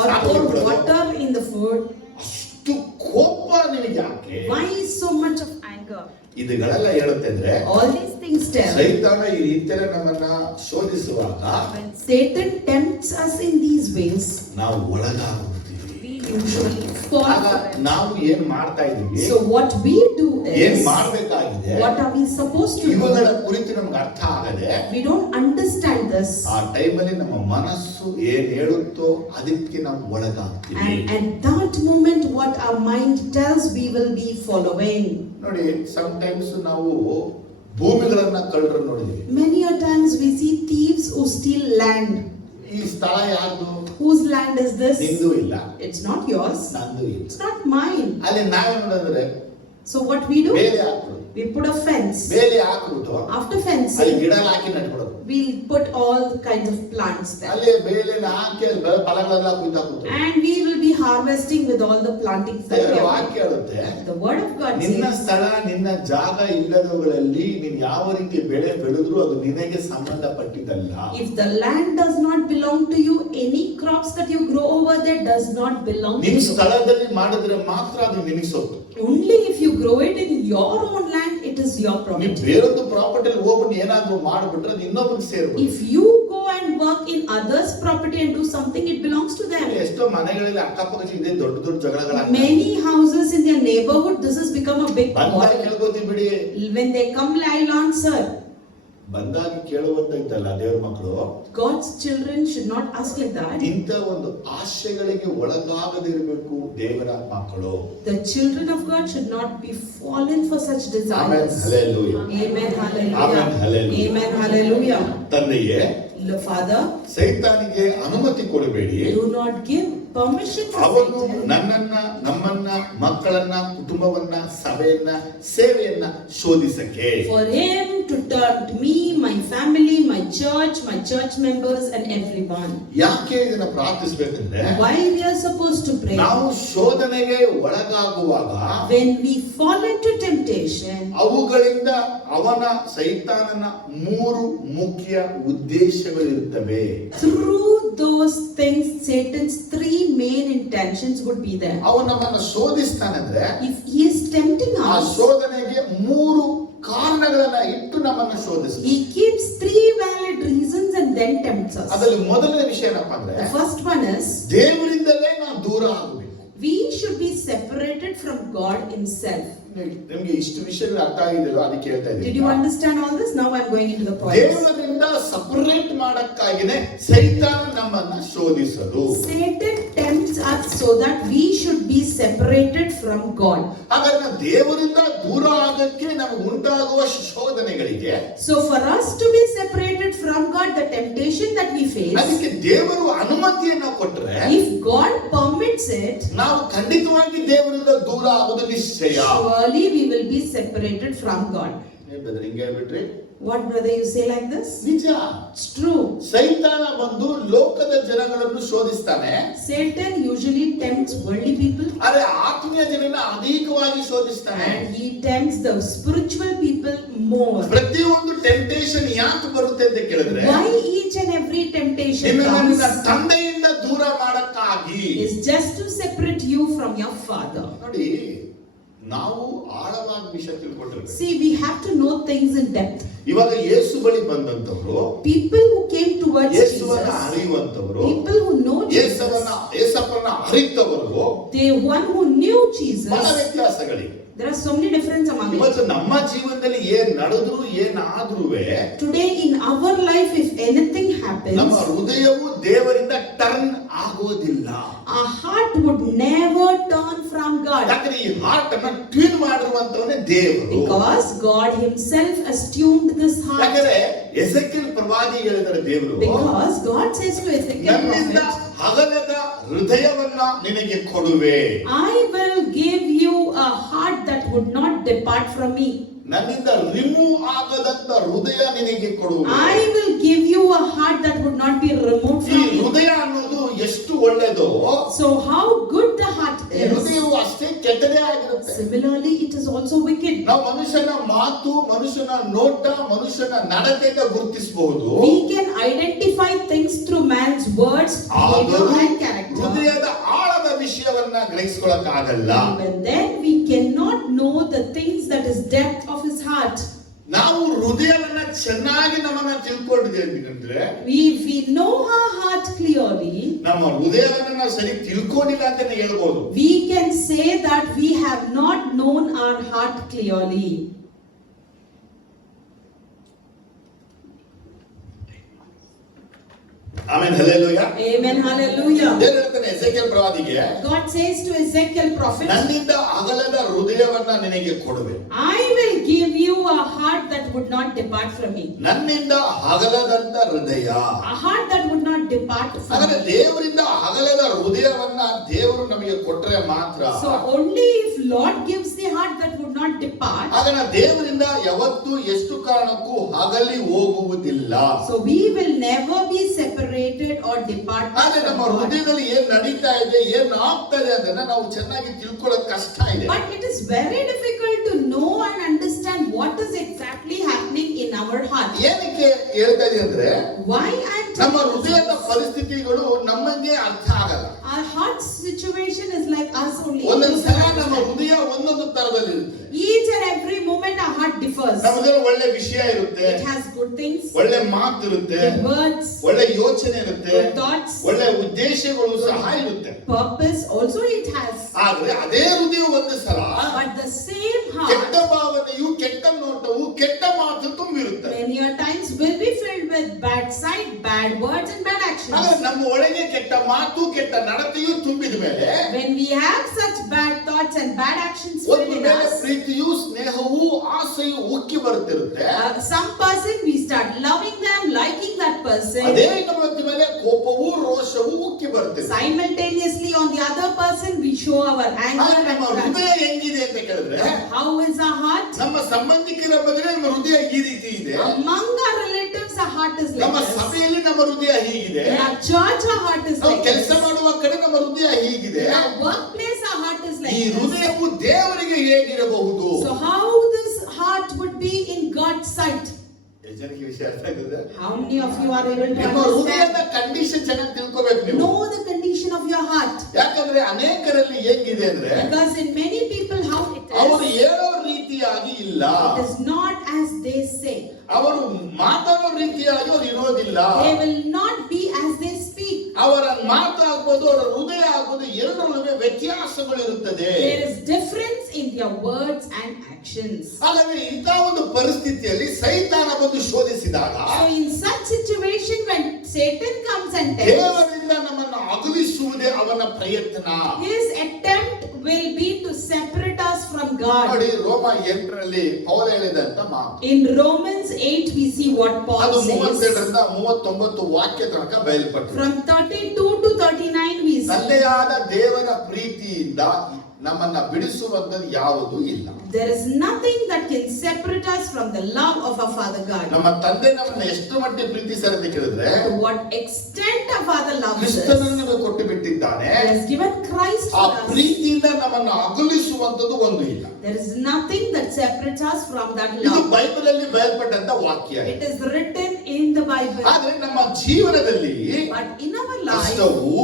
Or pour water in the food. ಅಷ್ಟು ಕೋಪ ನಿನಗೆ ಯಾಕೆ? Why so much of anger? ಇದುಗಳೆಲ್ಲ ಹೇಳುತ್ತೆ ಅಂದ್ರೆ All these things tell. ಸೈತಾನ ಈ ರೀತಿಯಲ್ಲಿ ನಮ್ಮನ್ನ ಶೋಧಿಸುವಾಗ When Satan tempts us in these ways, ನಾವು ಒಳಗಾಗ್ಬಿಡ್ತೀವಿ. we usually fall ಆಗ for it. ನಾವು ಏನ್ ಮಾಡ್ತಾ ಇದೀವಿ, So what we do ಏನ್ is, ಮಾಡ್ಬೇಕಾಗಿದೆ, what are we supposed to ಇವುಗಳ do? ಕುರಿತು ನಮ್ಗೆ ಅರ್ಥ ಆಗದೆ We don't understand this. ಆ ಟೈಮಲ್ಲಿ ನಮ್ಮ ಮನಸ್ಸು ಏನ್ ಹೇಳುತ್ತೋ ಅದಕ್ಕೆ ನಾವು ಒಳಗಾಗ್ತೀವಿ. And at that moment, what our mind tells, we will be following. ನೋಡಿ, ಸಮ್ಟೈಮ್ಸ್ ನಾವು ಭೂಮಿಗಳನ್ನ ಕಳ್ಳರು ನೋಡಿದೀವಿ. Many a times we see thieves who steal land. ಈ ಸ್ಥಳ ಯಾರ್ದು? Whose land is this? ನಿಂದು ಇಲ್ಲ, It's not yours. ನಂದು ಇಲ್ಲ. It's not mine. ಅಲ್ಲಿ ನಾವೇನ್ ಮಾಡಿದ್ರೆ So what we do? ಬೇಲಿ ಹಾಕ್ಬಿಡು, We put a fence. ಬೇಲಿ ಹಾಕ್ಬಿಟ್ಟು After ಅಲ್ಲಿ fencing, ಗಿಡ ಹಾಕಿ ನಟ್ಬಿಡೋದು. we'll put all kinds of plants there. ಅಲ್ಲಿ ಬೇಲಿನ ಹಾಕಿ ಅಲ್ಲಿ ಫಲಗಳೆಲ್ಲ ಕುಯ್ತಾಕುತ್ತೆ. And we will be harvesting with all the plantings that we ದೇವರ have. ವಾಕ್ಯ ಹೇಳುತ್ತೆ, The word of God ನಿನ್ನ says, ಸ್ಥಳ ನಿನ್ನ ಜಾಗ ಇಲ್ಲದವುಗಳಲ್ಲಿ ನೀನು ಯಾವ ರೀತಿ ಬೆಳೆ ಬೆಳೆದ್ರು ಅದು ನಿನಗೆ ಸಂಬಂಧಪಟ್ಟಿದ್ದಲ್ಲ. if the land does not belong to you, any crops that you grow over there does not belong to ನಿನ್ನ you. ಸ್ಥಳದಲ್ಲಿ ಮಾಡಿದ್ರೆ ಮಾತ್ರ ಅದು ನಿನಗೆ ಸೊತ್ತು. Only if you grow it in your own land, it is your ನೀವು property. ಬೇರೊಂದು ಪ್ರಾಪರ್ಟಿಲಿ ಹೋಗ್ಬಿಟ್ಟು ಏನಾದ್ರೂ ಮಾಡ್ಬಿಟ್ರೆ ಅದು ಇನ್ನೊಬ್ರಿಗೆ ಸೇರ್ಬೋದು. If you go and work in others' property and do something, it belongs to them. ಎಷ್ಟೋ ಮನೆಗಳಲ್ಲಿ ಅಕ್ಕಪಕ್ಕ ಇದೆ ದೊಡ್ಡ ದೊಡ್ಡ ಜಗಳಗಳಾಗ್ತವೆ. Many houses in their neighborhood, this has become a big ಬಂದಾಗ quarrel. ಕೇಳ್ಕೋತೀವಿ ಬಿಡಿ. When they come, I'll answer. ಬಂದಾಗ ಕೇಳುವಂತ ಇದ್ದಲ್ಲ ದೇವ್ರ ಮಕ್ಕಳು. God's children should not ask like that. ಇಂಥ ಒಂದು ಆಶೆಗಳಿಗೆ ಒಳಗಾಗದಿರಬೇಕು ದೇವರ ಮಕ್ಕಳು. The children of God should not be fallen for such amen, desires. Hallelujah. Amen, amen, hallelujah. Hallelujah. Amen, hallelujah. ತಂದೆಯೇ, The Father, ಸೈತಾನಿಗೆ ಅನುಮತಿ ಕೊಡಬೇಡಿ. do not give permission for ಅವನು Satan. ನನ್ನನ್ನ, ನಮ್ಮನ್ನ, ಮಕ್ಕಳನ್ನ, ಕುಟುಂಬವನ್ನ, ಸಭೆಯನ್ನ, ಸೇವೆಯನ್ನ ಶೋಧಿಸಕ್ಕೆ. For him to tempt me, my family, my church members and everyone. ಯಾಕೆ ಇದನ್ನ ಪ್ರಾರ್ಥಿಸಬೇಕಂದ್ರೆ, Why we are supposed to pray? ನಾವು ಶೋಧನೆಗೆ ಒಳಗಾಗುವಾಗ When we fall into temptation, ಅವುಗಳಿಂದ ಅವನ ಸೈತಾನನ 3 ಮುಖ್ಯ ಉದ್ದೇಶಗಳಿರುತ್ತವೆ. through those things, Satan's 3 main intentions would be there. ಅವನು ನಮ್ಮನ್ನು ಶೋಧಿಸ್ತಾನಂದ್ರೆ If he is tempting ಆ us, ಶೋಧನೆಗೆ 3 ಕಾರಣಗಳನ್ನ ಇಟ್ಟು ನಮ್ಮನ್ನು ಶೋಧಿಸ್ತಾನೆ. he keeps 3 valid reasons and then tempts us. ಅದರಲ್ಲಿ ಮೊದಲನೇ ವಿಷಯ ಏನಪ್ಪಾ ಅಂದ್ರೆ, The first one is, ದೇವರಿಂದಲೇ ನಾವು ದೂರ ಆಗಬೇಕು. we should be separated from God himself. ನಿಮ್ಗೆ ಇಷ್ಟು ವಿಷಯಗಳು ಅರ್ಥ ಆಗಿದೆಯಲ್ಲ ಅದಕ್ಕೆ ಹೇಳ್ತಾ Did ಇದ್ದೀನಿ. you understand all this? Now I'm going into the points. ದೇವರಿಂದ ಸಪರೇಟ್ ಮಾಡಕ್ಕಾಗಿನೇ ಸೈತಾನ ನಮ್ಮನ್ನ ಶೋಧಿಸೋದು. Satan tempts us so that we should be separated from God. ಹಾಗಾದ್ರೆ ನಾವು ದೇವರಿಂದ ದೂರ ಆಗಕ್ಕೆ ನಮಗೆ ಉಂಟಾಗುವ ಶೋಧನೆಗಳಿಗೆ, So for us to be separated from God, the temptation that we face, ಅದಕ್ಕೆ ದೇವರು ಅನುಮತಿಯನ್ನ ಕೊಟ್ರೆ if God permits it, ನಾವು ಖಂಡಿತವಾಗಿ ದೇವರಿಂದ ದೂರ ಆಗೋದು ನಿಶ್ಚಯ. surely we will be separated from God. ಹಿಂಗೆ ಹೇಳ್ಬಿಟ್ರಿ, What, brother, you say like this? ನಿಜ. It's true. ಸೈತಾನ ಬಂದು ಲೋಕದ ಜನಗಳನ್ನು ಶೋಧಿಸ್ತಾನೆ, Satan usually tempts worldly people, ಆದ್ರೆ ಆತ್ಮೀಯ ಜನನ ಅಧಿಕವಾಗಿ ಶೋಧಿಸ್ತಾನೆ. and he tempts the spiritual people more. ಪ್ರತಿಯೊಂದು ಟೆಂಪ್ಟೇಷನ್ ಯಾಕೆ ಬರುತ್ತೆ ಅಂತ ಕೇಳಿದ್ರೆ, Why each and every temptation ನಿನ್ನ comes ತಂದೆಯಿಂದ ದೂರ ಮಾಡಕ್ಕಾಗಿ. is just to separate you from your father. ನೋಡಿ, ನಾವು ಆಳವಾದ ವಿಷಯ ತಿಳ್ಕೊಂಡಿರ್ಬೇಕು. See, we have to know things in depth. ಇವಾಗ ಯೇಸು ಬಳಿ ಬಂದಂತವರು, People who came towards ಯೇಸುವನ್ನ Jesus, ಅರಿಯುವಂತವರು, people who know Jesus, ಯೇಸಪ್ಪನ ಅರಿತವರು, the one who knew Jesus, ಬಹಳ ವ್ಯತ್ಯಾಸಗಳಿವೆ. there are so many differences among it. ಇವತ್ತು ನಮ್ಮ ಜೀವನದಲ್ಲಿ ಏನ್ ನಡೆದ್ರು ಏನಾದ್ರುವೆ, Today in our life, if anything ನಮ್ಮ happens, ಹೃದಯವು ದೇವರಿಂದ ಟರ್ನ್ ಆಗೋದಿಲ್ಲ. our heart would never turn from God, ಯಾಕಂದ್ರೆ ಈ ಹಾರ್ಟ್ ಅನ್ನ ಟ್ಯೂನ್ ಮಾಡಿರುವಂತವನೇ ದೇವರು. because God himself has tuned this heart. ಯಾಕಂದ್ರೆ ಎಸೆಕಿಯೇಲ್ ಪ್ರವಾದಿ ಹೇಳಿದರೆ ದೇವರು, Because God says to Ezekiel ನನ್ನಿಂದ prophet, ಹಗಲದ ಹೃದಯವನ್ನ ನಿನಗೆ ಕೊಡುವೆ. I will give you a heart that would not depart from me. ನನ್ನಿಂದ ರಿಮೂವ್ ಆಗದಂತ ಹೃದಯ ನಿನಗೆ ಕೊಡುವೆ. I will give you a heart that would not be removed ಈ from me. ಹೃದಯ ಅನ್ನೋದು ಎಷ್ಟು ಒಳ್ಳೆಯದೋ, So how good the heart ಈ is, ಹೃದಯವು ಅಷ್ಟೇ ಕೆಟ್ಟದೇ ಆಗಿರುತ್ತೆ. similarly it is also wicked. ನಾವು ಮನುಷ್ಯನ ಮಾತು, ಮನುಷ್ಯನ ನೋಟ, ಮನುಷ್ಯನ ನಡತೆಯಿಂದ ಗುರುತಿಸಬಹುದು. We can identify things through man's words, behavior and character. ಹೃದಯದ ಆಳದ ವಿಷಯವನ್ನ ಗ್ರಹಿಸಿಕೊಳ್ಳಕ್ಕಾಗಲ್ಲ. Even then we cannot know the things that is depth of his heart. ನಾವು ಹೃದಯವನ್ನ ಚೆನ್ನಾಗಿ ನಮ್ಮನ್ನ ತಿಳ್ಕೊಂಡಿದ್ರೆ, If we know our heart clearly, ನಮ್ಮ ಹೃದಯವನ್ನ ನಾವು ಸರಿ ತಿಳ್ಕೊಂಡಿಲ್ಲ ಅಂತಾನೆ ಹೇಳ್ಬೋದು. we can say that we have not known our heart clearly. Amen, hallelujah. Amen, hallelujah. ದೇವರು ಹೇಳ್ತಾನೆ ಎಸೆಕಿಯೇಲ್ ಪ್ರವಾದಿಗೆ, God says to Ezekiel prophet, ನನ್ನಿಂದ ಅಗಲದ ಹೃದಯವನ್ನ ನಿನಗೆ ಕೊಡುವೆ. I will give you a heart that would not depart from me. ನನ್ನಿಂದ ಅಗಲದಂತ ಹೃದಯ. A heart that would not depart from ಹಾಗಾದ್ರೆ me. ದೇವರಿಂದ ಅಗಲದ ಹೃದಯವನ್ನ ದೇವರು ನಮಗೆ ಕೊಟ್ರೆ ಮಾತ್ರ, So only if Lord gives the heart that would not depart, ಆಗ ನಾವು ದೇವರಿಂದ ಯಾವತ್ತೂ ಎಷ್ಟು ಕಾರಣಕ್ಕೂ ಅಗಲಿ ಹೋಗುವುದಿಲ್ಲ. so we will never be separated or depart ಆದ್ರೆ from ನಮ್ಮ God. ಹೃದಯದಲ್ಲಿ ಏನ್ ನಡೀತಾ ಇದೆ, ಏನ್ ಆಗ್ತಾ ಇದೆ ಅದನ್ನ ನಾವು ಚೆನ್ನಾಗಿ ತಿಳ್ಕೊಳ್ಳೋಕೆ ಕಷ್ಟ ಇದೆ. But it is very difficult to know and understand what is exactly happening in our heart. ಏನಕ್ಕೆ ಹೇಳ್ತಾ ಇದೆ ಅಂದ್ರೆ, Why I am ನಮ್ಮ telling ಹೃದಯದ this? ಪರಿಸ್ಥಿತಿಗಳು ನಮಗೆ ಅರ್ಥ ಆಗಲ್ಲ. Our heart situation is like us only. ಒಂದೊಂದ್ಸಲ ನಮ್ಮ ಹೃದಯ ಒಂದೊಂದು ತರದಲ್ಲಿರುತ್ತೆ. Each and every moment our heart differs. ನಮ್ಮದಲ್ಲಿ ಒಳ್ಳೆ ವಿಷಯ ಇರುತ್ತೆ, It has good things, ಒಳ್ಳೆ ಮಾತು ಇರುತ್ತೆ, good words, ಒಳ್ಳೆ ಯೋಚನೆ ಇರುತ್ತೆ, good thoughts, ಒಳ್ಳೆ ಉದ್ದೇಶಗಳು ಸಹ ಇರುತ್ತೆ. purpose also it has. ಆದ್ರೆ ಅದೇ ಹೃದಯ ಒಂದು ಸಲ But the same ಕೆಟ್ಟ heart ಭಾವನೆಯು, ಕೆಟ್ಟ ನೋಟವು, ಕೆಟ್ಟ ಮಾತು ತುಂಬಿರುತ್ತೆ. many a times will be filled with bad sight, bad words and bad actions. ಆದ್ರೆ ನಮ್ಮ ಒಳಗೆ ಕೆಟ್ಟ ಮಾತು, ಕೆಟ್ಟ ನಡತೆಯು ತುಂಬಿದ ಮೇಲೆ, When we have such bad thoughts and bad actions ಒಂದು filled in ವೇಳೆ us, ಪ್ರೀತಿಯು, ಸ್ನೇಹವು, ಆಸೆಯು ಉಕ್ಕಿ ಬರುತ್ತಿರುತ್ತೆ. some person we start loving them, liking that person. ಅದೇ ನಮ್ಮ ಮೇಲೆ ಕೋಪವು, ರೋಷವು ಉಕ್ಕಿ ಬರುತ್ತಿದೆ. Simultaneously on the other person we show our anger ಆದ್ರೆ and ನಮ್ಮ grudge. ಹೃದಯ ಹೆಂಗಿದೆ ಅಂತ ಕೇಳಿದ್ರೆ, How is our heart? ನಮ್ಮ ಸಂಬಂಧಿಕರ ಬದಲೇ ನಮ್ಮ ಹೃದಯ ಈ ರೀತಿ ಇದೆ. Among our relatives our heart is like ನಮ್ಮ this. ಸಭೆಯಲ್ಲಿ ನಮ್ಮ ಹೃದಯ ಹೀಗಿದೆ. In our church our heart is ನಾವು like ಕೆಲಸ this. ಮಾಡುವ ಕಡೆ ನಮ್ಮ ಹೃದಯ ಹೀಗಿದೆ. In our workplace our heart is like ಈ this. ಹೃದಯವು ದೇವರಿಗೆ ಹೇಗಿರಬಹುದು? So how this heart would be in God's sight? ಜನಕ್ಕೆ ವಿಷಯ ಅರ್ಥ ಆಗ್ತದೆ? How many of you are able to ನಿಮ್ಮ ಹೃದಯದ understand? ಕಂಡೀಷನ್ ಚೆನ್ನಾಗಿ ತಿಳ್ಕೋಬೇಕು ನೀವು. Know the condition of your heart. ಯಾಕಂದ್ರೆ ಅನೇಕರಲ್ಲಿ ಹೇಗಿದೆ ಅಂದ್ರೆ, Because in many people how it ಅವರು is, ಹೇಳೋ ರೀತಿಯಾಗಿ ಇಲ್ಲ, it is not as they say. ಅವರು ಮಾತಾಡೋ ರೀತಿಯಾಗಿ ಅವರು ಇರೋದಿಲ್ಲ. They will not be as they speak. ಅವರ ಮಾತಾಗ್ಬೋದು, ಅವರ ಹೃದಯ ಆಗ್ಬೋದು, ಎರಡರಲ್ಲೂ ವ್ಯತ್ಯಾಸಗಳು ಇರುತ್ತದೆ. There is difference in your words and actions. ಹಾಗಾದ್ರೆ ಇಂಥ ಒಂದು ಪರಿಸ್ಥಿತಿಯಲ್ಲಿ ಸೈತಾನ ಬಂದು ಶೋಧಿಸಿದಾಗ So in such situation, when Satan comes and tempts, ದೇವರಿಂದ ನಮ್ಮನ್ನು ಅಗಲಿಸುವುದೇ ಅವನ ಪ್ರಯತ್ನ. his attempt will be to separate us from God. ನೋಡಿ, ರೋಮ 8ರಲ್ಲಿ ಪೌಲ ಹೇಳಿದಂತ ಮಾತು. In Romans 8 we see what Paul ಅದು says. 32ರಿಂದ 39 ವಾಕ್ಯ ತನಕ ಬಯಲ್ಪಟ್ಟಿದೆ. From 32 to 39 we see. ತಂದೆಯಾದ ದೇವರ ಪ್ರೀತಿಯಿಂದ ನಮ್ಮನ್ನ ಬಿಡಿಸುವಂತದ್ದು ಯಾವುದೂ ಇಲ್ಲ. There is nothing that can separate us from the love of our Father God. ನಮ್ಮ ತಂದೆ ನಮ್ಮನ್ನ ಎಷ್ಟು ಮಟ್ಟಿಗೆ ಪ್ರೀತಿಸ್ತಾರೆ ಅಂತ ಕೇಳಿದ್ರೆ, To what extent our Father loves us. ಕ್ರಿಸ್ತನನ್ನು ನಮಗೆ ಕೊಟ್ಟು ಬಿಟ್ಟಿದ್ದಾನೆ. He has given Christ ಆ for us. ಪ್ರೀತಿಯಿಂದ ನಮ್ಮನ್ನು ಅಗಲಿಸುವಂತದ್ದು ಒಂದು ಇಲ್ಲ. There is nothing that separates us from that ಇದು love. ಬೈಬಲ್ ಅಲ್ಲಿ ಬಯಲ್ಪಟ್ಟಂತ ವಾಕ್ಯ. It is written in the Bible. ಆದ್ರೆ ನಮ್ಮ ಜೀವನದಲ್ಲಿ But in our life, ಕಷ್ಟವು,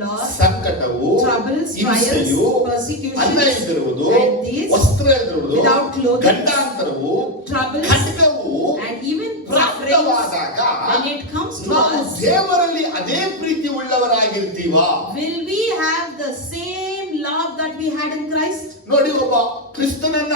loss, ಸಂಕಟವು, troubles, ಹಿಂಸೆಯು, trials, persecutions, ಅನ್ನ ಇದ್ದಿರುವುದು, and these, ವಸ್ತ್ರ ಇದ್ದಿರುವುದು, without clothing, ಗಂಡಾಂತರವು, troubles, ಖಡ್ಗವು and even sufferings, ಪ್ರಾಪ್ತವಾದಾಗ when it comes to ನಾವು us, ದೇವರಲ್ಲಿ ಅದೇ ಪ್ರೀತಿ ಉಳ್ಳವರಾಗಿರ್ತೀವಾ? will we have the same love that we had in Christ? ನೋಡಿ, ಒಬ್ಬ ಕ್ರಿಸ್ತನನ್ನ